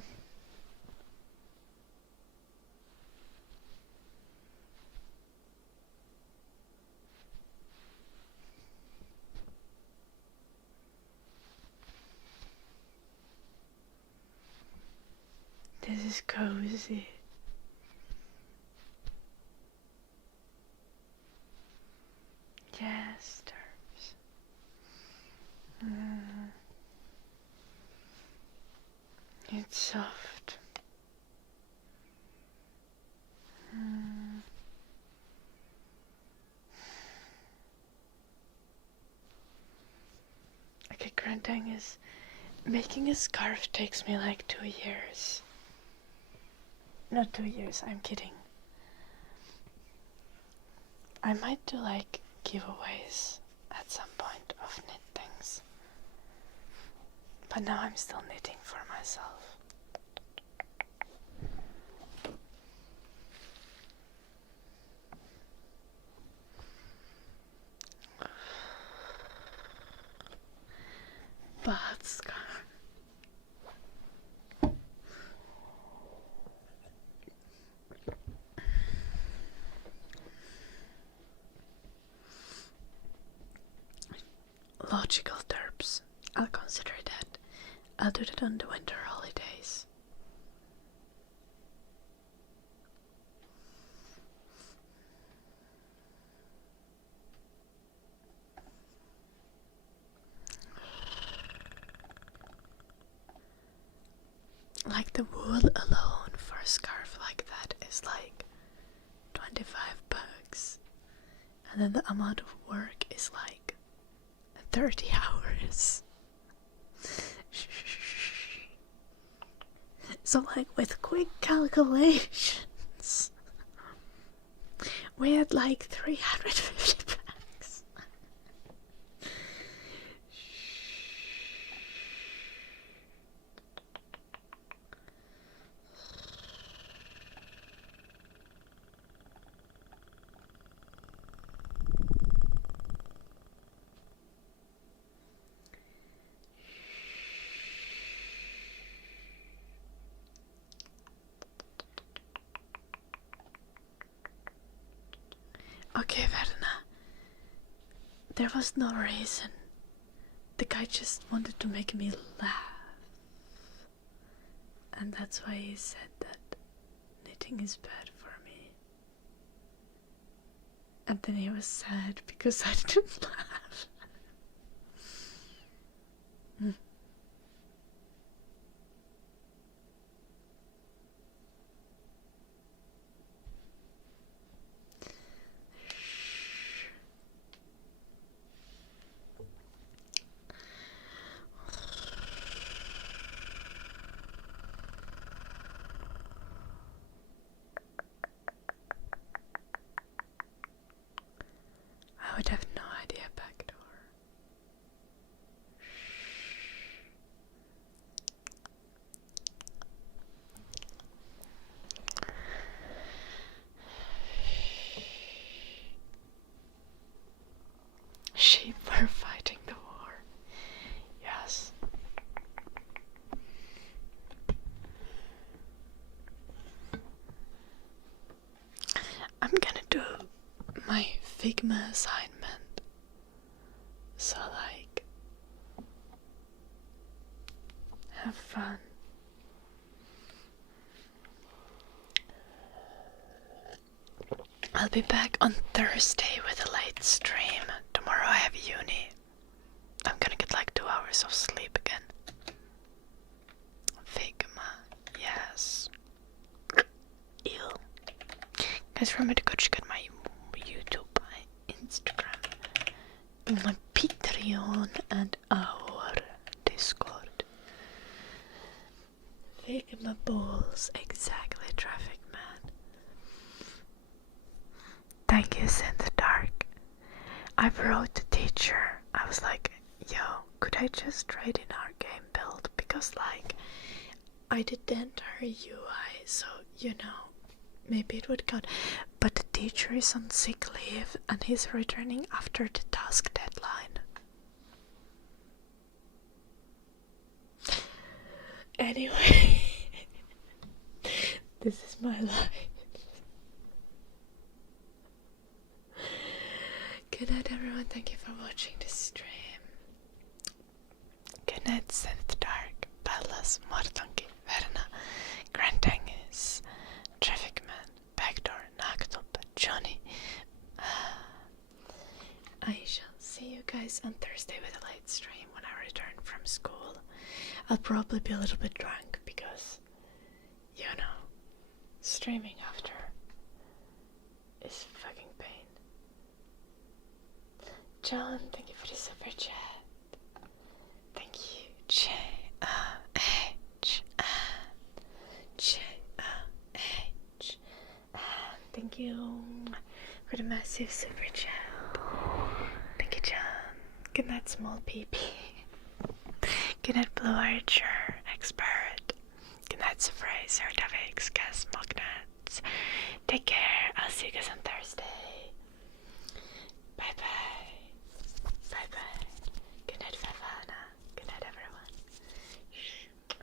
This is cozy. Yes, Turbs. It's soft. Okay, grunting is... Making a scarf takes me like 2 years. Not 2 years, I'm kidding. I might do like giveaways at some point of knit things. But now I'm still knitting for myself. But scarf. Logical terps. I'll consider that. I'll do that on the winter holidays. Like the wool alone for a scarf like that is like 25 bucks. And then the amount of work is like 30 hours. So like with quick calculations, we had like 350 bucks. Okay, Verna. There was no reason. The guy just wanted to make me laugh. And that's why he said that knitting is bad for me. And then he was sad because I didn't laugh. I would have no idea backdoor. Sheep were fighting the war. Yes. I'm gonna do my Figma assignment. So like Have fun. I'll be back on Thursday with a late stream. Tomorrow I have uni. I'm gonna get like 2 hours of sleep again. Figma, yes. Ew. Guys, remember to go check out my YouTube, my Instagram, my Patreon, and our Discord. Figma balls, exactly, traffic man. Thank you, in the dark. I wrote the teacher. I was like, yo, could I just trade in our game build? Because like, I did the entire UI, so you know, maybe it would count. But the teacher is on sick leave and he's returning after the task deadline. Anyway, this is my life. Good night, everyone. Thank you for watching this stream. Good night, Synth Dark, Bellas, Mortonki, Verna, Grantangus, Traffic Man, Backdoor, Nagtop, Johnny. I shall see you guys on Thursday with a late stream when I return from school. I'll probably be a little bit drunk because, you know, streaming after is fucking pain. John, thank you for the super chat. Thank you, J-O-H, J-O-H. Thank you for the massive super chat. Thank you, John. Good night, small PP. Good night, Blue Archer, Expert. Good night, Surprise, Davix, Gas, Magnets. Take care. I'll see you guys on Thursday. Bye bye.